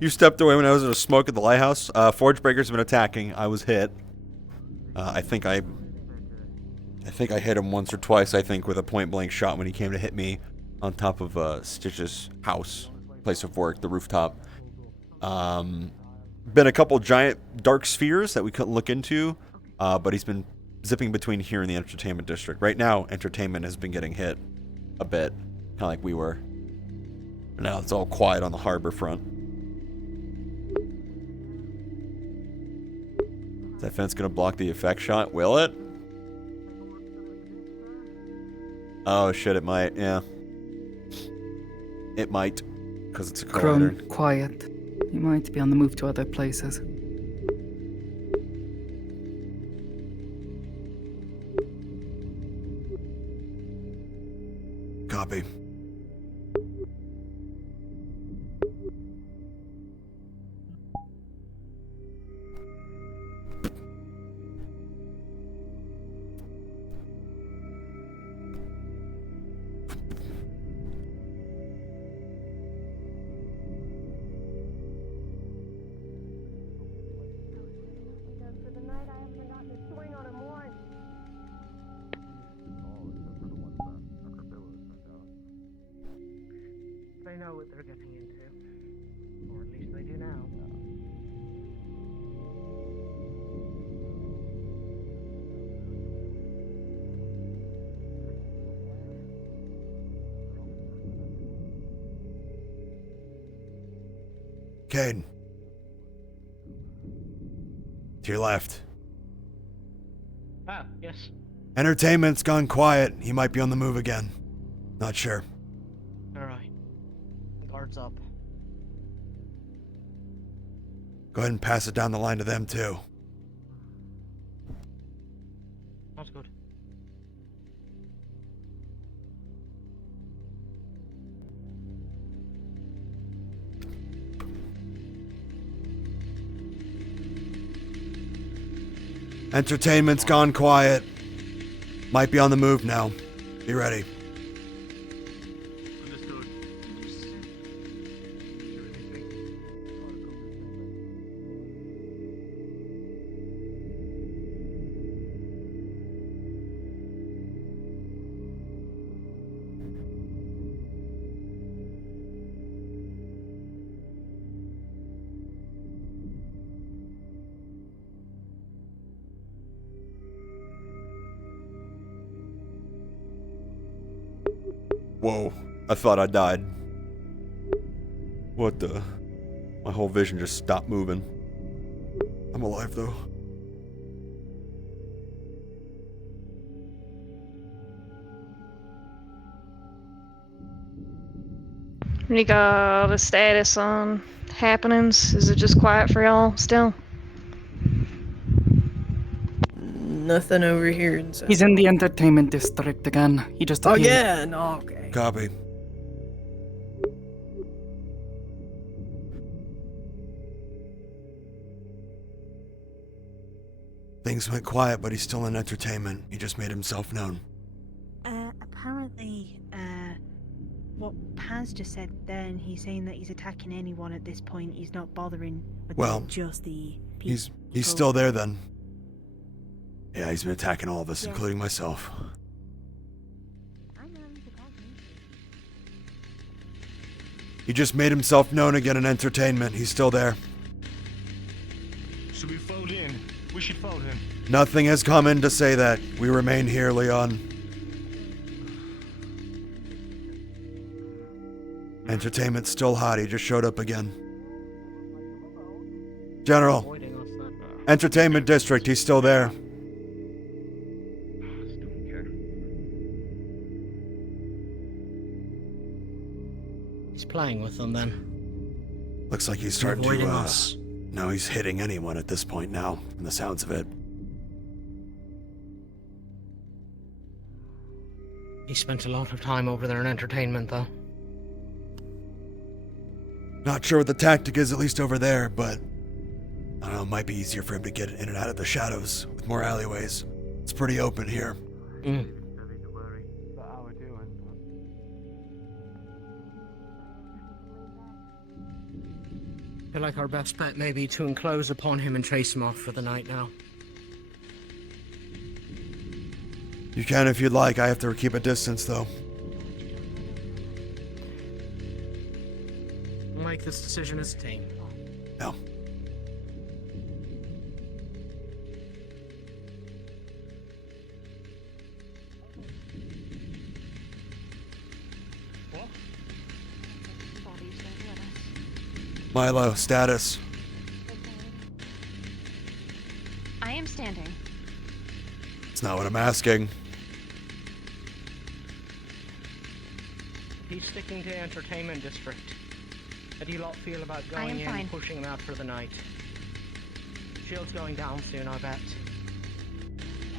You stepped away when I was in a smoke at the lighthouse. Forge breakers have been attacking. I was hit. I think I hit him once or twice. I think with a point blank shot when he came to hit me on top of Stitch's house, place of work, the rooftop. Been a couple giant dark spheres that we couldn't look into, but he's been zipping between here and the entertainment district. Right now, entertainment has been getting hit a bit, kind of like we were. Now it's all quiet on the harbor front. Is that fence gonna block the effect shot? Will it? Oh shit, it might, yeah. It might, because it's a collider. Crone, quiet. You might be on the move to other places. Copy. They know what they're getting into. Or at least they do now. Caden. To your left. Ah, yes. Entertainment's gone quiet. He might be on the move again. Not sure. Alright. Guards up. Go ahead and pass it down the line to them, too. Sounds good. Entertainment's gone quiet. Might be on the move now. Be ready. Whoa, I thought I died. What the? My whole vision just stopped moving. I'm alive though. You got a status on happenings? Is it just quiet for y'all still? Nothing over here in Central. He's in the entertainment district again. He just Oh appeared. yeah, no, okay. Copy. Things went quiet, but he's still in entertainment. He just made himself known. Apparently, what Paz just said then, he's saying that he's attacking anyone at this point. He's not bothering with Well, just the He's still there then. Yeah, he's been attacking all of us, including myself. He just made himself known again in entertainment. He's still there. Should we fold in? We should fold in. Nothing has come in to say that. We remain here, Leon. Entertainment's still hot. He just showed up again. General. Entertainment District. He's still there. He's playing with them then. Looks like he's starting Avoiding to, us. No, he's hitting anyone at this point now, from the sounds of it. He spent a lot of time over there in entertainment, though. Not sure what the tactic is, at least over there, but I don't know, it might be easier for him to get in and out of the shadows with more alleyways. It's pretty open here. I feel like our best bet may be to enclose upon him and chase him off for the night now. You can if you'd like. I have to keep a distance, though. We'll make this decision as a team. No. Milo, status. I am standing. It's not what I'm asking. He's sticking to entertainment district. How do you lot feel about going in and pushing him out for the night? Shield's going down soon, I bet.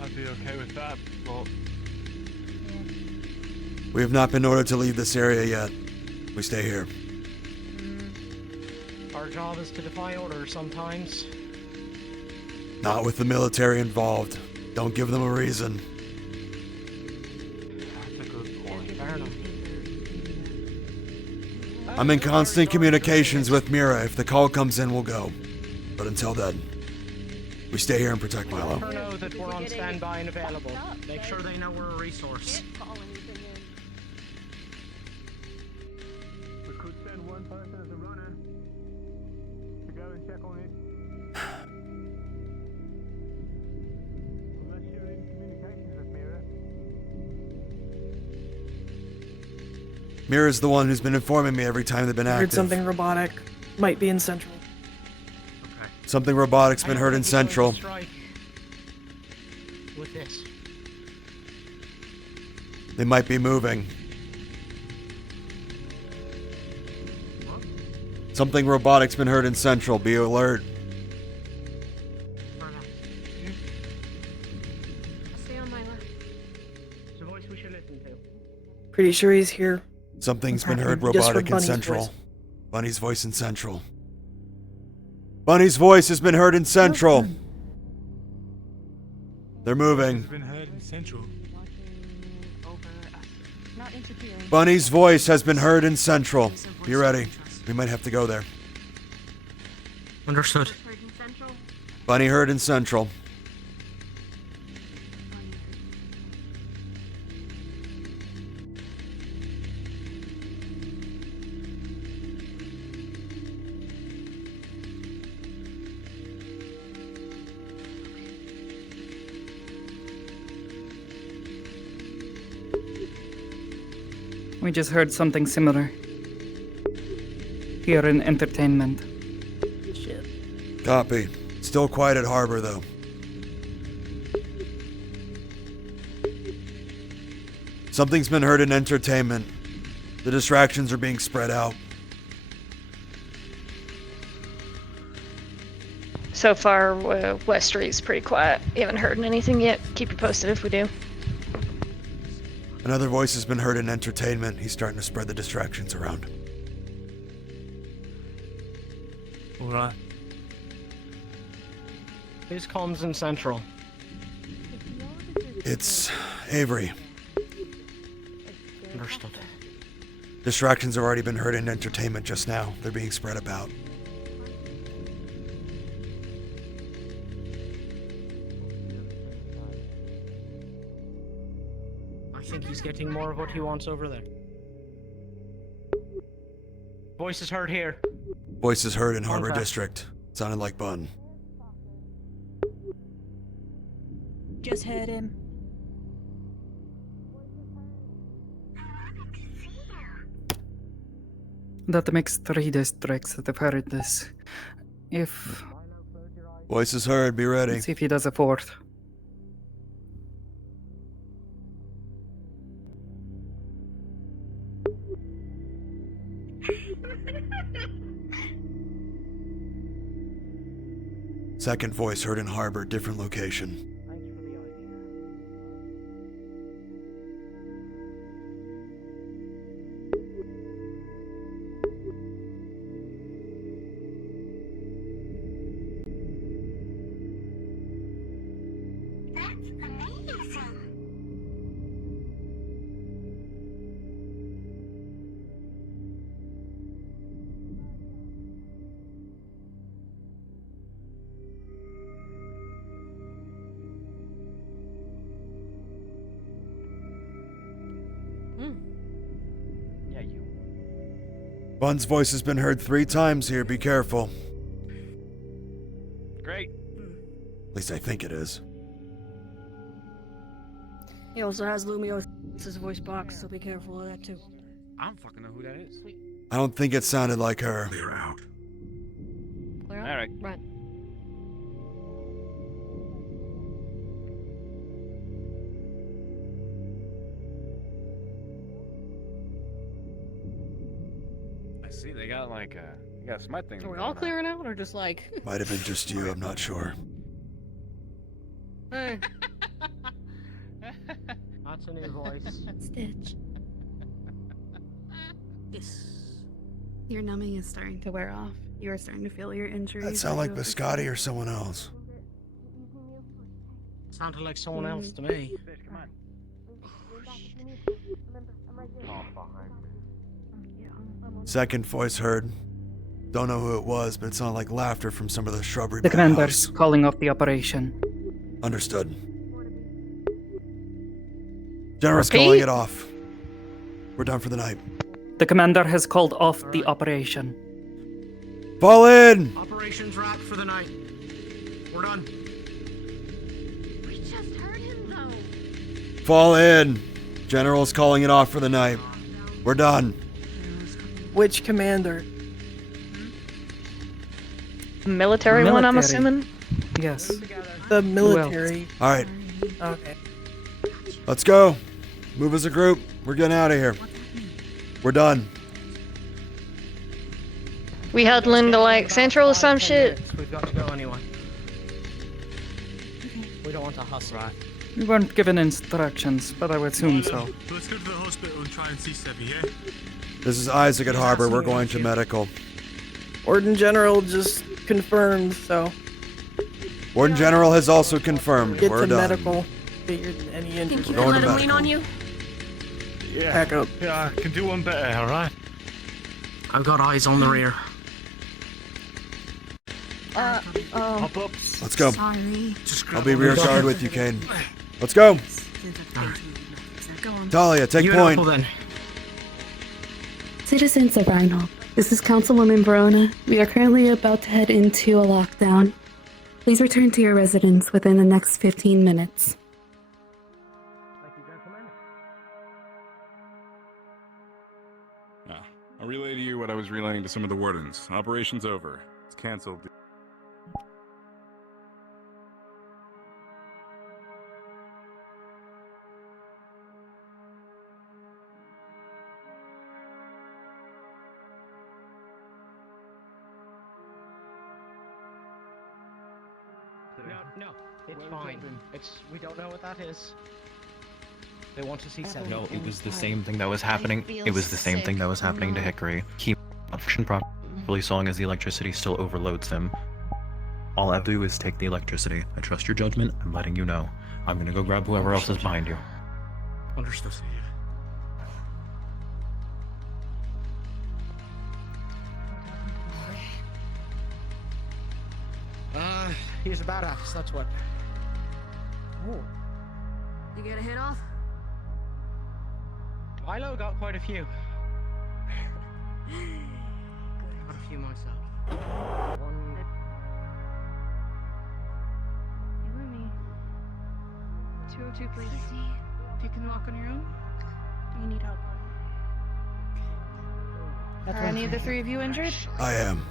I'd be okay with that, but... We have not been ordered to leave this area yet. We stay here. Our job is to defy order sometimes. Not with the military involved. Don't give them a reason. That's a good point. Fair enough. I'm in constant communications with Mira. If the call comes in, we'll go. But until then, we stay here and protect Milo. Let her know that we're on standby and available. Make sure they know we're a resource. We could send one person as a runner to go and check on it. Unless you're in communications with Mira. Mira's the one who's been informing me every time they've been I heard active. something robotic. Might be in Central. Something robotic's been heard in Central. With this. They might be moving. Something robotic's been heard in Central. Be alert. Stay on my left. It's a voice we should listen to. Pretty sure he's here. Something's been heard Just for robotic in Bunny's Central. voice. Bunny's voice in Central. Bunny's voice has been heard in Central. They're moving. Been heard in Central. Bunny's voice has been heard in Central. Be ready. We might have to go there. Understood. Bunny heard in Central. We just heard something similar. Here in entertainment. Copy. Still quiet at Harbor, though. Something's been heard in entertainment. The distractions are being spread out. So far, West Street's pretty quiet. You haven't heard anything yet. Keep you posted if we do. Another voice has been heard in entertainment. He's starting to spread the distractions around. Alright. Who's comms in Central? It's Avery. Understood. Distractions have already been heard in entertainment just now. They're being spread about. I think he's getting more of what he wants over there. Voices heard here. Voices heard in Harbor Contact. District. Sounded like Bun. Just heard him. That makes 3 districts that have heard this. If... Voices heard, be ready. Let's see if he does a 4th. Second voice heard in Harbor, different location. Bun's voice has been heard 3 times here. Be careful. Great. At least I think it is. He also has Lumio's voice box, so be careful of that too. I don't fucking know who that is. I don't think it sounded like her. Clear out. Clear out? Alright. Right. I see they got like you got a smart thing. Are we all clearing out, or just like? Might have been just you, I'm not sure. Hey. That's a new voice. Stitch. Yes. Your numbing is starting to wear off. You are starting to feel your injuries. That sound like Biscotti or someone else. Sounded like someone else to me. Second voice heard. Don't know who it was, but it sounded like laughter from some of the shrubbery The by the commander's calling off the operation. house. Understood. General's Repeat? calling it off. We're done for the night. The commander has called off the operation. Fall in! Operations wrapped for the night. We're done. We just heard him though. Fall in! General's calling it off for the night. We're done. Which commander? Military one, I'm assuming? Yes. The military. Alright, Okay. let's go. Move as a group. We're getting out of here. We're done. We huddling to like Central or some shit? We've got to go anyway. We don't want to hustle. Right. We weren't given instructions, but I would assume so. Let's go to the hospital and try and see Sevi, yeah? This is Isaac at Harbor. We're going to medical. Warden General just confirmed, so Warden General has also confirmed. get We're to done. medical. Figured any injuries. Think you We're can going let to him lean medical. on you? Yeah. Back up. Yeah, I can do one better, alright? I've got eyes on the rear. Oh. Hop ups. Let's go. Sorry. I'll be rear guard with you, Kane. Let's go. Go on. Talia, take You point. Apple, then. Citizens of Rhino, this is Councilwoman Verona. We are currently about to head into a lockdown. Please return to your residence within the next 15 minutes. I'll relay to you what I was relaying to some of the wardens. Operation's over. It's canceled. No, it's fine. We don't know what that is. They want to see Seven. No, it was the same thing that was happening. It was the same thing that was happening to Hickory. He functioned properly so long as the electricity still overloads him. All I have to do is take the electricity. I trust your judgment. I'm letting you know. I'm gonna go grab whoever else is behind you. Understood. He's a badass, that's what. Oh. You get a hit off? Milo got quite a few. Got a few myself. You and me. 202, please. If you can walk on your own, do you need help? Are any of the three of you injured? I am.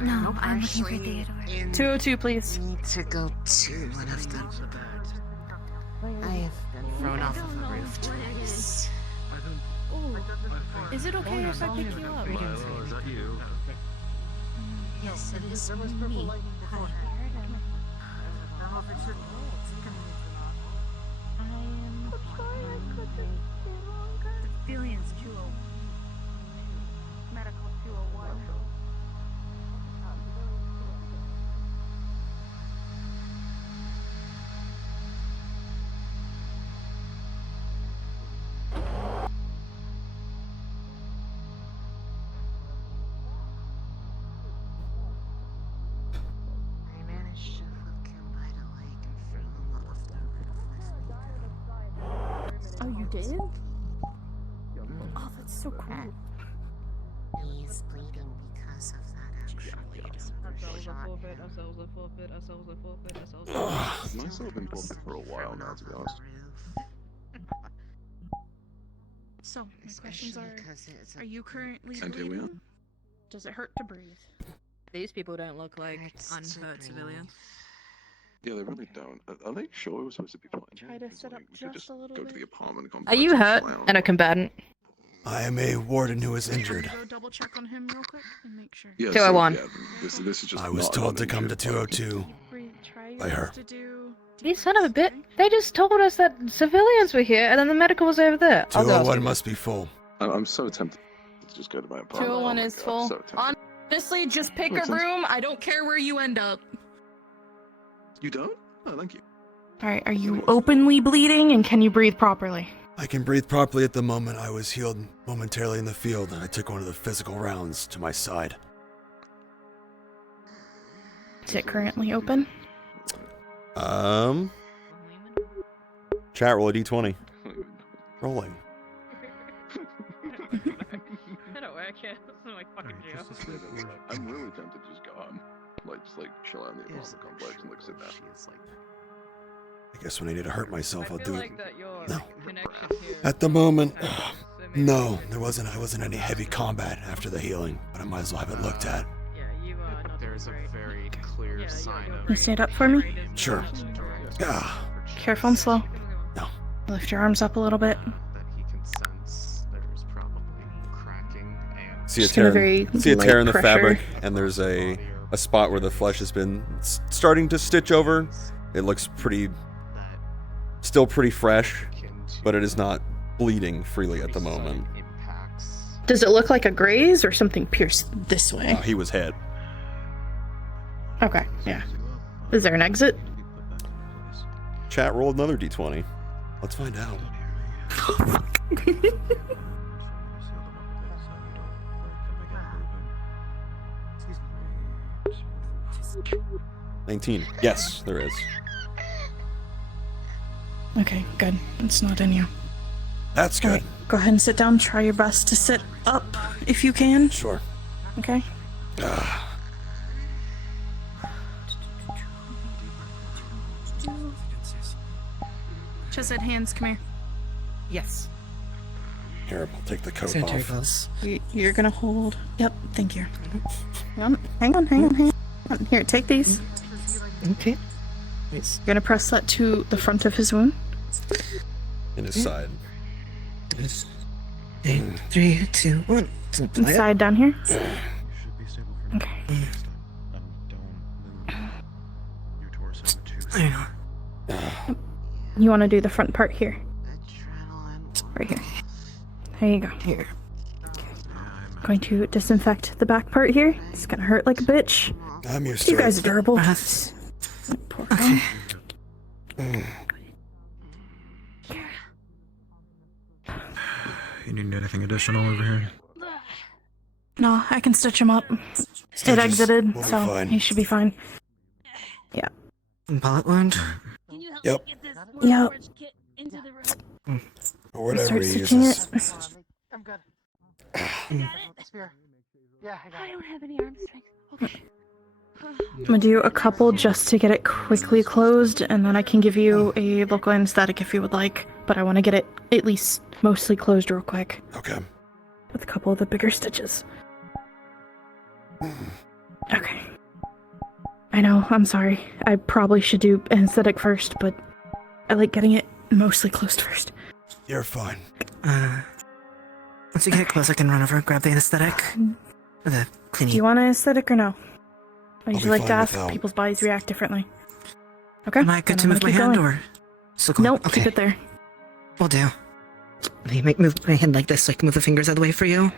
No, I'm looking for Theodore. 202, please. Need to go to one of them. I have been thrown off of a roof twice. Is it okay if I pick you up? Is that you? Yes, it is me. Hi. Civilians 201. Medical 201. I managed to hook him by the leg and throw him off the roof. Oh, you did? Oh, that's so cool. He's bleeding because of that, actually. Myself have been forfeit for a while now, to be honest. So, my questions are you currently And here we are. bleeding? Does it hurt to breathe? These people don't look like unhurt civilians. Yeah, they really don't. Are they sure we're supposed to be fine? Try to sit up We could just a little go bit. to the apartment Are complex you and hurt chill out. and a combatant? I am a warden who is injured. Go double check on him real quick and make sure. Yeah, 201. So, yeah, this is just I was not told to an come to injured party. 202 by her. You son of a bit. They just told us that civilians were here and then the medical was over there. I'll go ask 201 him. must be full. I'm so tempted to just go to my apartment. 201 Oh my is God, full. so tempted. Honestly, just pick Makes a sense. room. I don't care where you end up. You don't? Oh, thank you. Alright, are you openly bleeding and can you breathe properly? I can breathe properly at the moment. I was healed momentarily in the field, and I took one of the physical rounds to my side. Is it currently open? Chat, roll a d20. Rolling. I don't work here. This is my fucking jail. I'm really tempted to just go home. Just chill out in the apartment complex and sit down. I guess when I need to hurt myself, I'll do it. No. Connection here. At the moment, no, I wasn't any heavy combat after the healing, but I might as well have it looked at. Yeah, you are not. There's a very clear sign of. Can you stand up for me? Sure. Ah, Careful and slow. No. Lift your arms up a little bit. That he can sense there's probably cracking and. See a Just gonna tear, very see a tear in the light fabric, pressure. and there's a spot where the flesh has been starting to stitch over. It looks still pretty fresh, but it is not bleeding freely at the moment. Does it look like a graze or something pierced this way? He was hit. Okay, yeah. Is there an exit? Chat, roll another d20. Let's find out. $19. Yes, there is. Okay, good. It's not in you. That's good. Alright, go ahead and sit down. Try your best to sit up if you can. Sure. Okay. Chesed, hands, come here. Yes. Here, I'll take the coat Sanitary off. gloves. You're gonna hold. Yep, thank you. Hang on. Here, take these. Okay. You're gonna press that to the front of his wound. In his side. 3, 2, 1. Inside down here. Okay. You want to do the front part here? Right here. There you go. Here. Going to disinfect the back part here. It's gonna hurt like a bitch. I'm used to You guys it. are durable. Poor guy. You need anything additional over here? No, I can stitch him up. Stitches It exited, will be so fine. he should be fine. Yeah. Bullet wound? Yep. Yep. Or whatever Start he stitching uses. it. I'm good. Spear. Yeah, I got it. I don't have any arm strength. Okay. I'm gonna do a couple just to get it quickly closed, and then I can give you a local anesthetic if you would like. But I want to get it at least mostly closed real quick. Okay. With a couple of the bigger stitches. Okay. I know, I'm sorry. I probably should do anesthetic first, but I like getting it mostly closed first. You're fine. Once you get close, I can run over and grab the anesthetic. Or the cleaning. Do you want an anesthetic or no? I usually like to fine ask. without. People's bodies react differently. Okay. Am I good then to I'm move my gonna keep hand, going. or still going? Nope, Okay. keep it there. Will do. Let me move my hand like this so I can move the fingers out of the way for you.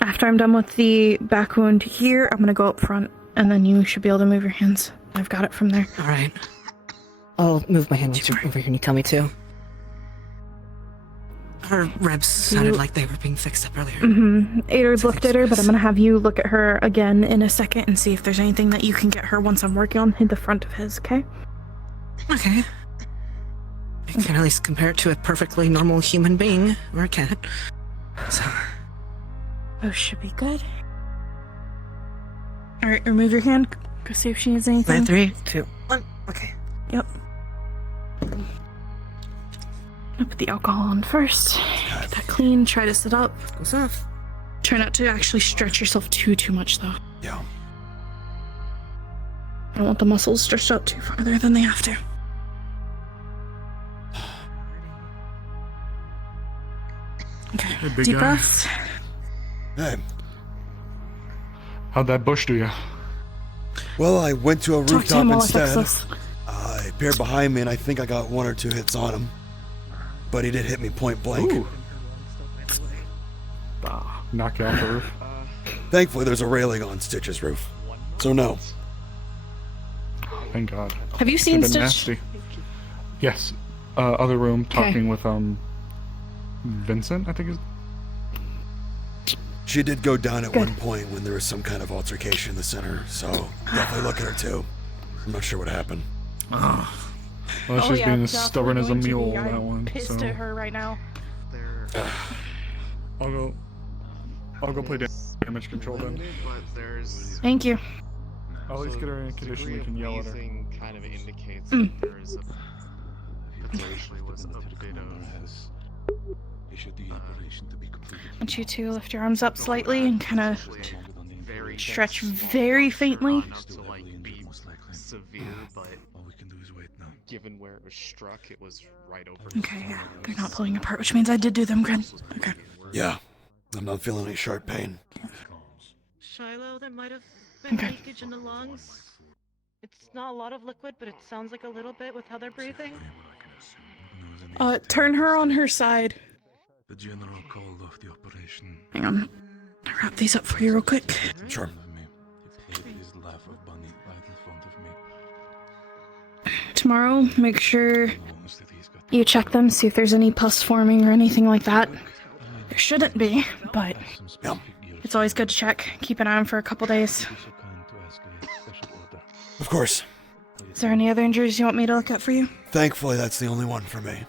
After I'm done with the back wound here, I'm gonna go up front, and then you should be able to move your hands. I've got it from there. Alright. I'll move my hand once you're over here and you tell me to. Her ribs sounded like they were being fixed up earlier. Ader's looked at her, but I'm gonna have you look at her again in a second and see if there's anything that you can get her once I'm working on the front of his, okay? Okay. I can at least compare it to a perfectly normal human being, or a cat. So. Oh, should be good. Alright, remove your hand. Go see if she needs anything. 3, 2, 1. Okay. Yep. I'll put the alcohol on first. Get that clean. Try to sit up. Goes off. Try not to actually stretch yourself too much, though. Yeah. I don't want the muscles stretched out too farther than they have to. Okay. Hey, big Deep guy. breaths. Hey. How'd that bush do ya? Well, I went to a Talk to rooftop him while I fix instead. this. I appeared behind me, and I think I got 1 or 2 hits on him. But he did hit me point blank. Ooh. Knock you off the roof. Thankfully, there's a railing on Stitch's roof. So no. Thank God. Have you seen Could've been Stitch? nasty. Yes. Other room, 'Kay. talking with Vincent, I think is. She did go down at Good. one point when there was some kind of altercation in the center, so definitely look at her too. I'm not sure what happened. Well, she's being as stubborn as a mule, that I'm one. pissed So at her right now. I'll go play damage control then. Thank you. I'll at least get her in a condition we can yell at her. Kind of indicates Mm. that there is potentially was a bit of. I want you to lift your arms up slightly and kind of stretch very faintly. Not to like be severe, but given where it was struck, it was right over. Okay, yeah. They're not pulling apart, which means I did do them good. Okay. Yeah, I'm not feeling any sharp pain. Shiloh, there might have been Okay. leakage in the lungs. It's not a lot of liquid, but it sounds like a little bit with how they're breathing. Turn her on her side. The general called off the operation. Hang on. I'll wrap these up for you real quick. Sure. His laugh of bunny right in front of me. Tomorrow, make sure you check them, see if there's any pus forming or anything like that. There shouldn't be, but it's always good to check. Keep an eye on for a couple days. Of course. Is there any other injuries you want me to look at for you? Thankfully, that's the only one for me.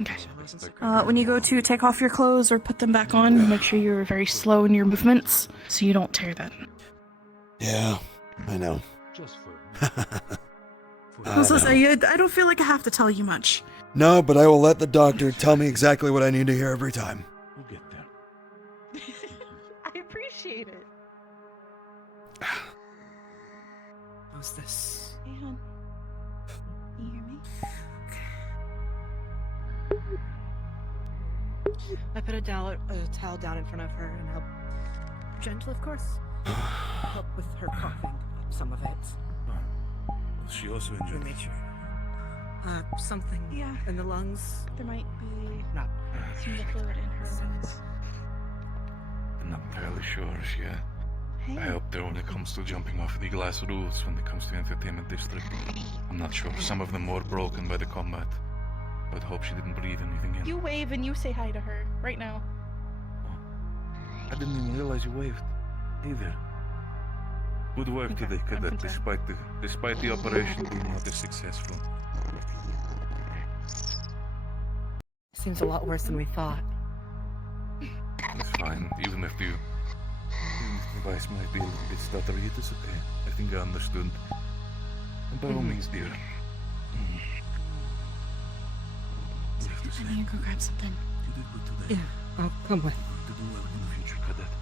Okay. When you go to take off your clothes or put them back on, make sure you're very slow in your movements so you don't tear that. Yeah, I know. I was gonna say, I don't feel like I have to tell you much. No, but I will let the doctor tell me exactly what I need to hear every time. We'll get there. I appreciate it. How's this? Hey, hon. Can you hear me? I put a towel down in front of her and help. Gentle, of course. help with her coughing up some of it. Was she also injured? Make sure. Something in the lungs. There might be Not some liquid in her lungs. I'm not entirely sure. Hey. I helped her when it comes to jumping off the glass roofs when it comes to entertainment district. I'm not sure. Some of them were broken by the combat. But hope she didn't breathe anything in. You wave and you say hi to her right now. I didn't even realize you waved either. Good work today, Cadet, despite the operation being not as successful. Seems a lot worse than we thought. It's fine, even if the device might be a little bit stuttery, it is okay. I think I understood. And by all means, dear. I need to go grab something. You did good today. Yeah, I'll come with. To do well in the future, Cadet.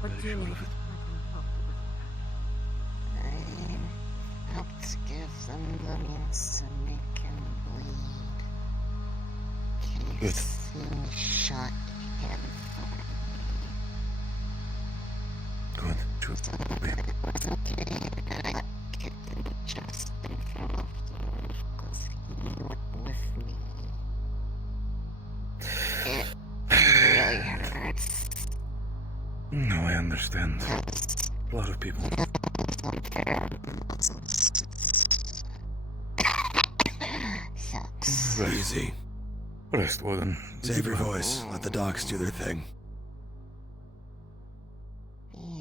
What Very do you sure need? of it. I helped give them the means to make him bleed. Good. Casing shot him. Good. True. It was okay that I kicked him just in front of the roof because he went with me. It really hurts. No, I understand. A lot of people. Easy. Rest, Warden. Save your voice. Let the docs do their thing.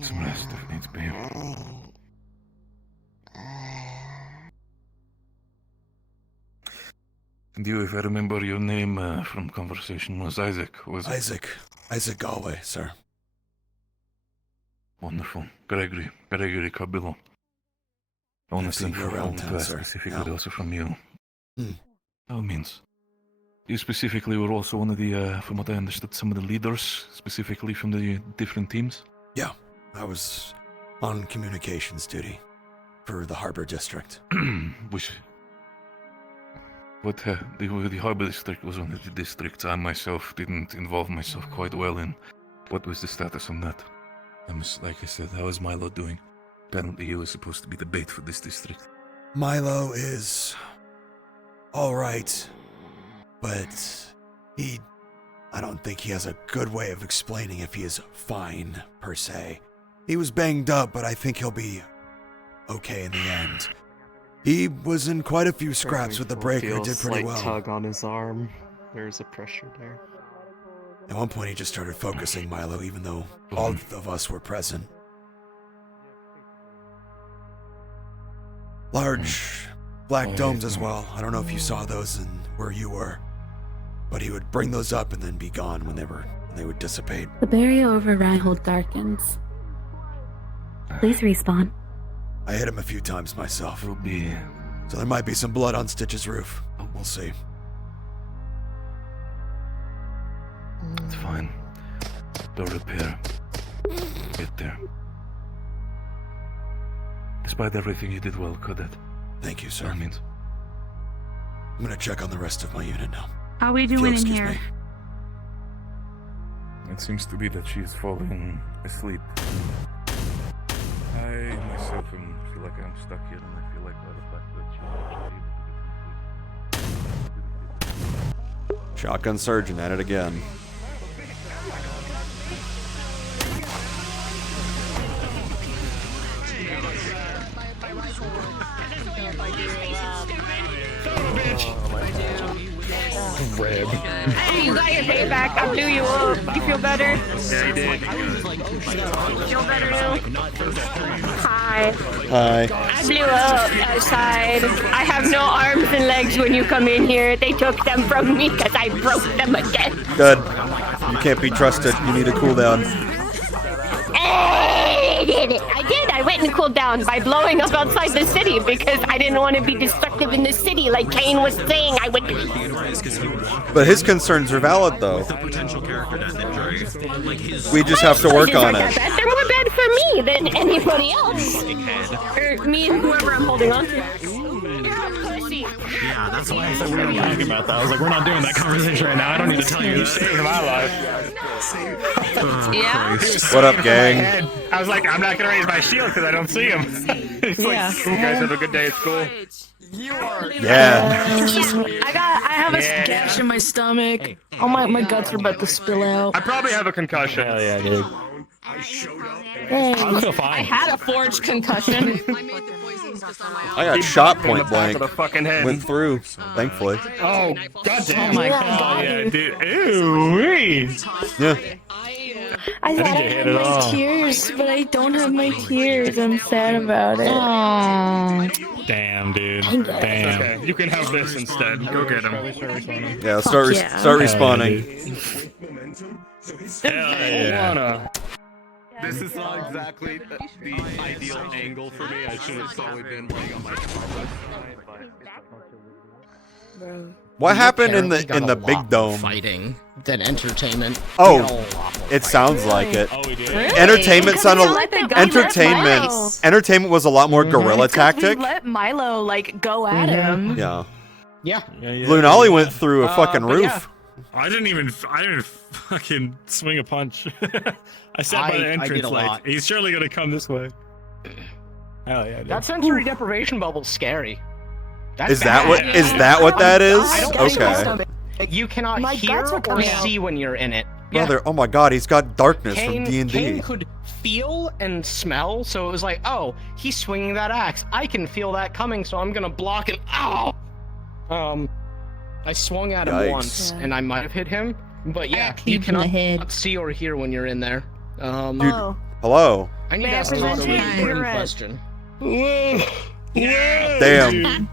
Some rest if needs be. And you, if I remember your name from conversation, was Isaac, was it? Isaac Galway, sir. Wonderful. Gregory Cabello. I want to seen you around town, sir. specifically also from you. Hmm. By all means. You specifically were also one of the, from what I understood, some of the leaders, specifically from the different teams? Yeah, I was on communications duty for the Harbor District. The Harbor District was one of the districts I myself didn't involve myself quite well in. What was the status on that? Like I said, how is Milo doing? Apparently he was supposed to be the bait for this district. Milo is all right, but I don't think he has a good way of explaining if he is fine, per se. He was banged up, but I think he'll be okay in the end. He was in quite a few scraps with the breaker, did pretty well. Tug on his arm. There's a pressure there. At one point he just started focusing Milo, even though all of us were present. Large black domes as well. I don't know if you saw those and where you were. But he would bring those up and then be gone when they would dissipate. The barrier over Reinhold darkens. Please respawn. I hit him a few times myself. So there might be some blood on Stitch's roof. We'll see. It's fine. They'll repair. Get there. Despite everything, you did well, Cadet. Thank you, sir. I'm gonna check on the rest of my unit now. How are we doing in here? It seems to be that she is falling asleep. I myself feel like I'm stuck here, and I feel like by the fact that she was able to get some sleep. Shotgun Surgeon at it again. Rib. Hey, you got your payback. I blew you up. You feel better? Yeah, you did. You feel better now? Hi. Hi. I blew up outside. I have no arms and legs when you come in here. They took them from me because I broke them again. Good. You can't be trusted. You need a cooldown. I did it. I did. I went and cooled down by blowing up outside the city because I didn't want to be destructive in the city like Kane was saying I would be. But his concerns are valid, though. We just have to work on it. They're more bad for me than anybody else. Or me and whoever I'm holding on to. You're a pussy. Yeah, that's why I said we were talking about that. I was like, we're not doing that conversation right now. I don't need to tell you this. Saved my life. Yeah. What up, gang? I was like, I'm not gonna raise my shield because I don't see him. He's like, you guys have a good day at school. Yeah. I have a gash in my stomach. Oh my guts are about to spill out. I probably have a concussion. Hell yeah, dude. Hey. I feel fine. I had a forged concussion. I got shot point In the back blank. of the fucking head. Went through, thankfully. Oh, goddamn. Oh my God. Yeah, dude. Ew. Yeah. I thought I get hit had at my all. tears, but I don't have my tears. I'm sad about it. Damn, dude. Dang it. Damn. Okay, you can have this instead. Go get him. Yeah, start yeah. start respawning. Hell yeah. This is not exactly the ideal angle for me. I should have probably been like on my What happened in the big dome? Fighting than entertainment. Oh, it sounds like it. Entertainment sounded. Entertainment was a lot more guerrilla tactic. Let Milo like go at him. Yeah. Yeah. Lunali went through a fucking roof. Yeah. I didn't fucking swing a punch. I sat by the I entrance did a like, lot. he's surely gonna come this way. Hell yeah, dude. That sensory deprivation bubble's scary. That's Is that bad. what that is? I don't Okay. You cannot My hear guts are or coming out. see when you're in it. Brother, oh my god, he's got darkness from Kane D&D. could feel and smell, so it was like, oh, he's swinging that axe. I can feel that coming, so I'm gonna block it. Ow! I swung at him Yikes. once, and I might have hit him, but yeah, Axe you him in the head. cannot see or hear when you're in there. Dude, hello. I need to May I ask you a present really you a important cigarette? question. Damn.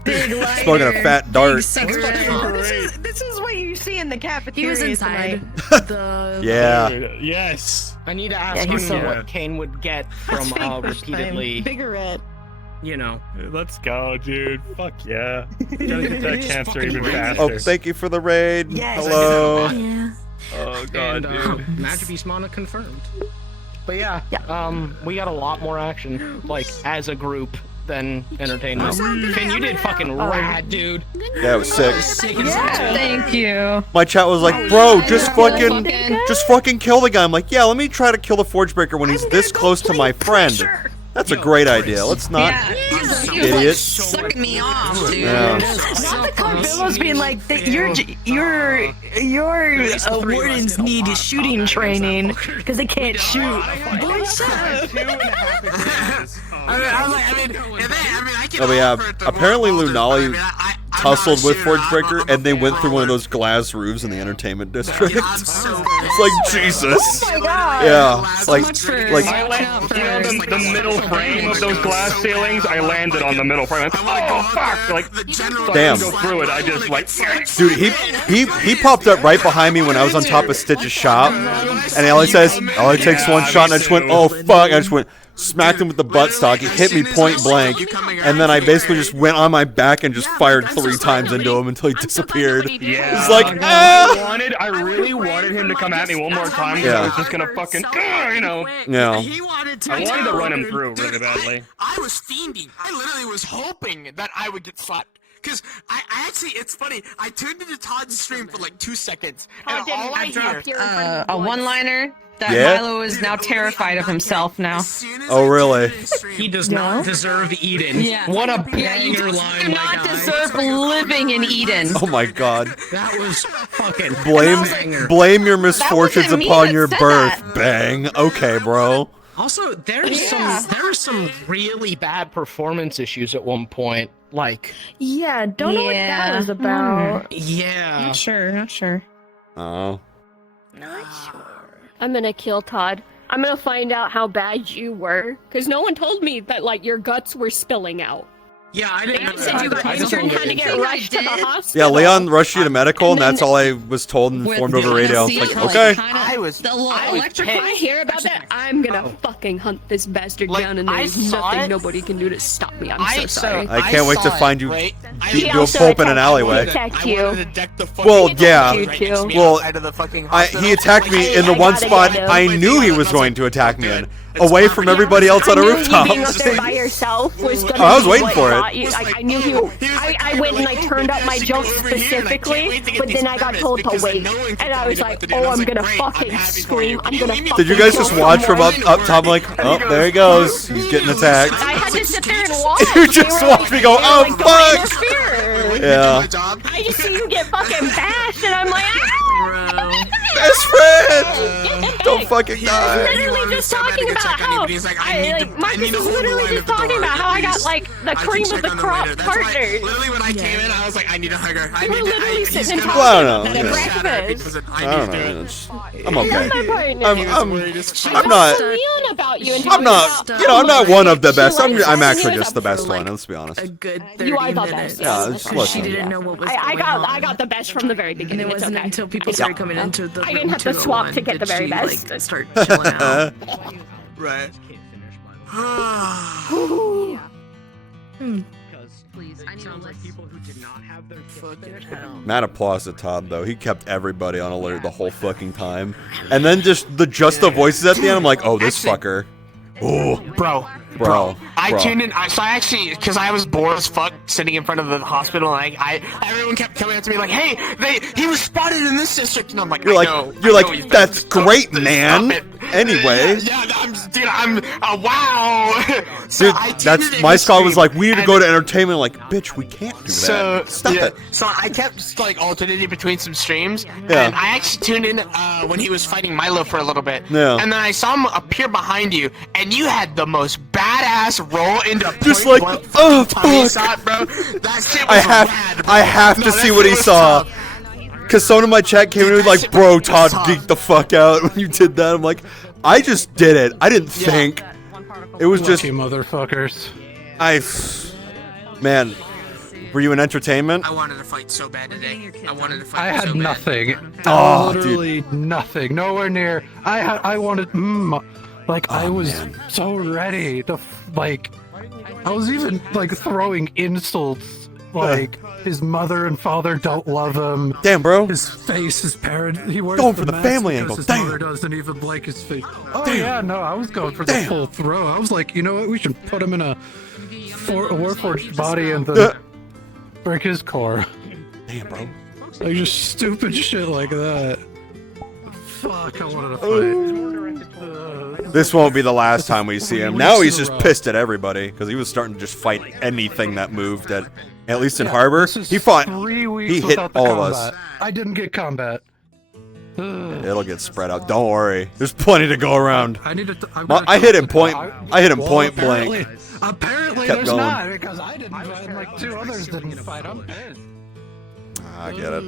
Smoking a fat dart. This is what you see in the cafeteria. He was inside tonight. the. Yeah. Yes. I need to ask Yeah, him he's so- what Kane would get from repeatedly, Cigarette. you know. Let's go, dude. Fuck yeah. Gotta get that cancer even faster. Oh, thank you for the raid. Yes. Hello. Yeah. Oh god, And dude. Magic Beast Mana confirmed. But yeah, we got a lot more action, like as a group, than entertainment. Finn, you did fucking rad, dude. Yeah, it was sick. Thank you. My chat was like, bro, just fucking kill the guy. I'm like, yeah, let me try to kill the Forge Breaker when he's this close to my friend. That's a great idea. Let's not, idiot. Sucking me off, dude. Yeah. Not the Carbillos being like, that your wardens need shooting training because they can't shoot. Oh, but yeah, apparently Lunali tussled with Forge Breaker, and they went through one of those glass roofs in the entertainment district. It's like, Jesus. Oh my god. Yeah, like, I landed the middle frame of those glass ceilings. I landed on the middle frame. Oh fuck! Like, so Damn. I didn't go through it. I just like, dude, he popped up right behind me when I was on top of Stitch's shop, and all he takes one shot, and I just went, oh fuck! I just went, smacked him with the buttstock. He hit me point blank, and then I basically just went on my back and just fired 3 times into him until he disappeared. yeah. It's like, I really wanted him to come at me one more time. Because I was just gonna fucking, you know. Yeah. He wanted to. I wanted to run him through really badly. I was fiending. I literally was hoping that I would get slapped. Because I actually, it's funny, I tuned into Todd's stream for like 2 seconds, and all I hear... A one-liner that Yeah? Milo is now terrified of himself now. Oh really? He does not deserve Eden. Yeah. What a Yeah, you banger do line, my not guy. deserve living in Eden. Oh my god. That was fucking banger. Blame your misfortunes wasn't me upon that your said birth. that. Bang. Okay, bro. Also, there are some really bad performance issues at one point. Like, Yeah, don't know what that was about. yeah. Not sure. Oh. I'm gonna kill Todd. I'm gonna find out how bad you were, because no one told me that, like, your guts were spilling out. Yeah, I didn't know Said you got I injured and had to get rushed to the Yeah, hospital. Leon rushed you to medical, and that's all I was told and informed over radio. It's like, okay. I hear about that. I'm gonna fucking hunt this bastard down, and there's nothing nobody can do to stop me. I'm so sorry. I can't wait to find you He beating to a also pulp in an attacked- alleyway. He attacked you. Well, yeah. You too. Well, he attacked me in the one spot I knew he was going to attack me in. away from everybody else on a rooftop. You being up there by yourself was gonna I was be waiting what for it. got you- I knew he. I went and I turned up my joke specifically, but then I got told to wait, and I was like, oh, I'm gonna fucking scream. I'm gonna fucking Did you guys kill just watch from someone. up top like, oh, there he goes. He's getting attacked. I had to sit there and watch. You just watched me go, oh, fuck. Yeah. I just see you get fucking bashed, and I'm like, ah! Best friend! Don't fucking die. Literally just talking about how Marcus is literally just talking about how I got like the cream of the crop partners. Literally, when I came in, I was like, I need a hugger. I We're need literally sitting and Well, I talking don't know, at yeah. breakfast. I don't know. I'm okay. I'm I'm not. on about you and I'm not. You know, I'm not one of the best. I'm actually just the best one. Let's be honest. You are the best. Yeah, it's listen. I got the best from the very beginning. And it wasn't until people started coming into the I didn't have to swap to get the very best. Like, start chilling out. Right. Mad applause to Todd though. He kept everybody on alert the whole fucking time, and then just the voices at the end. I'm like, oh, this fucker. Oh, Bro. I tuned in. So I actually, because I was bored as fuck sitting in front of the hospital, and everyone kept coming up to me like, "Hey, he was spotted in this district," and I'm like, You're like, that's great, man. Anyway, wow. Dude, that's my squad was like, we need to go to entertainment. Like, bitch, we can't do that. Stop it. So I kept just like alternating between some streams, Yeah. and I actually tuned in when he was fighting Milo for a little bit, Yeah. and then I saw him appear behind you, and you had the most badass roll into Just point like, blank oh, tummy fuck. shot, bro. That shit was I have to see what he saw. Cause someone in my chat came in and was like, bro, Todd geeked the fuck out when you did that. I'm like, I just did it. I didn't think. It was just motherfuckers. Man, were you in entertainment? I wanted to fight so bad today. I wanted to fight. I had so bad. nothing. Oh, Literally nothing. Nowhere near. I wanted. I was so ready to I was even like throwing insults. Like his mother and father don't love him. Damn, bro. His face, his parent. He wears Going for the mask family because angle. His Damn. mother doesn't even like his face. Oh Damn. yeah, no, I was going for the full throw. I was like, you know what? We should put him in a Warforged body and then break his core. Damn, bro. Like just stupid shit like that. Fuck, I wanted to fight. This won't be the last time we see him. Now he's just pissed at everybody because he was starting to just fight anything that moved at least in Harbor. He fought. 3 weeks He hit without the all of combat. us. I didn't get combat. It'll get spread out. Don't worry. There's plenty to go around. I need to. I hit him point. I hit him point apparently, blank. Apparently, Kept there's going. not because I didn't fight and like 2 others didn't fight. I'm pissed. I get it.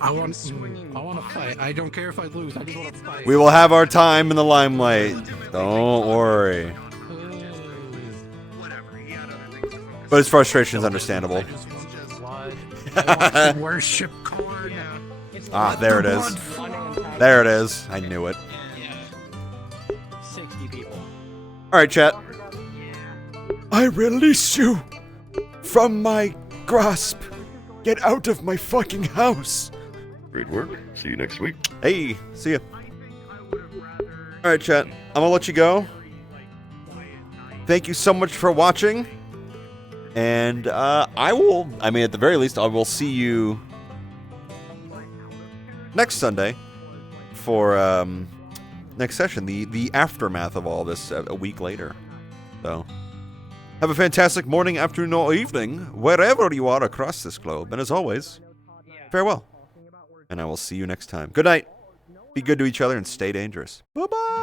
I want to fight. I don't care if I lose. I just want to fight. We will have our time in the limelight. Don't worry. But his frustration is understandable. Worship cord. Ah, there it is. There it is. I knew it. 60 people. All right, chat. I release you from my grasp. Get out of my fucking house. Great work. See you next week. Hey, see ya. All right, chat. I'm gonna let you go. Thank you so much for watching. And I mean, at the very least, I will see you next Sunday for next session, the aftermath of all this a week later. So, have a fantastic morning, afternoon, or evening, wherever you are across this globe. And as always, farewell. And I will see you next time. Good night. Be good to each other and stay dangerous. Bye-bye.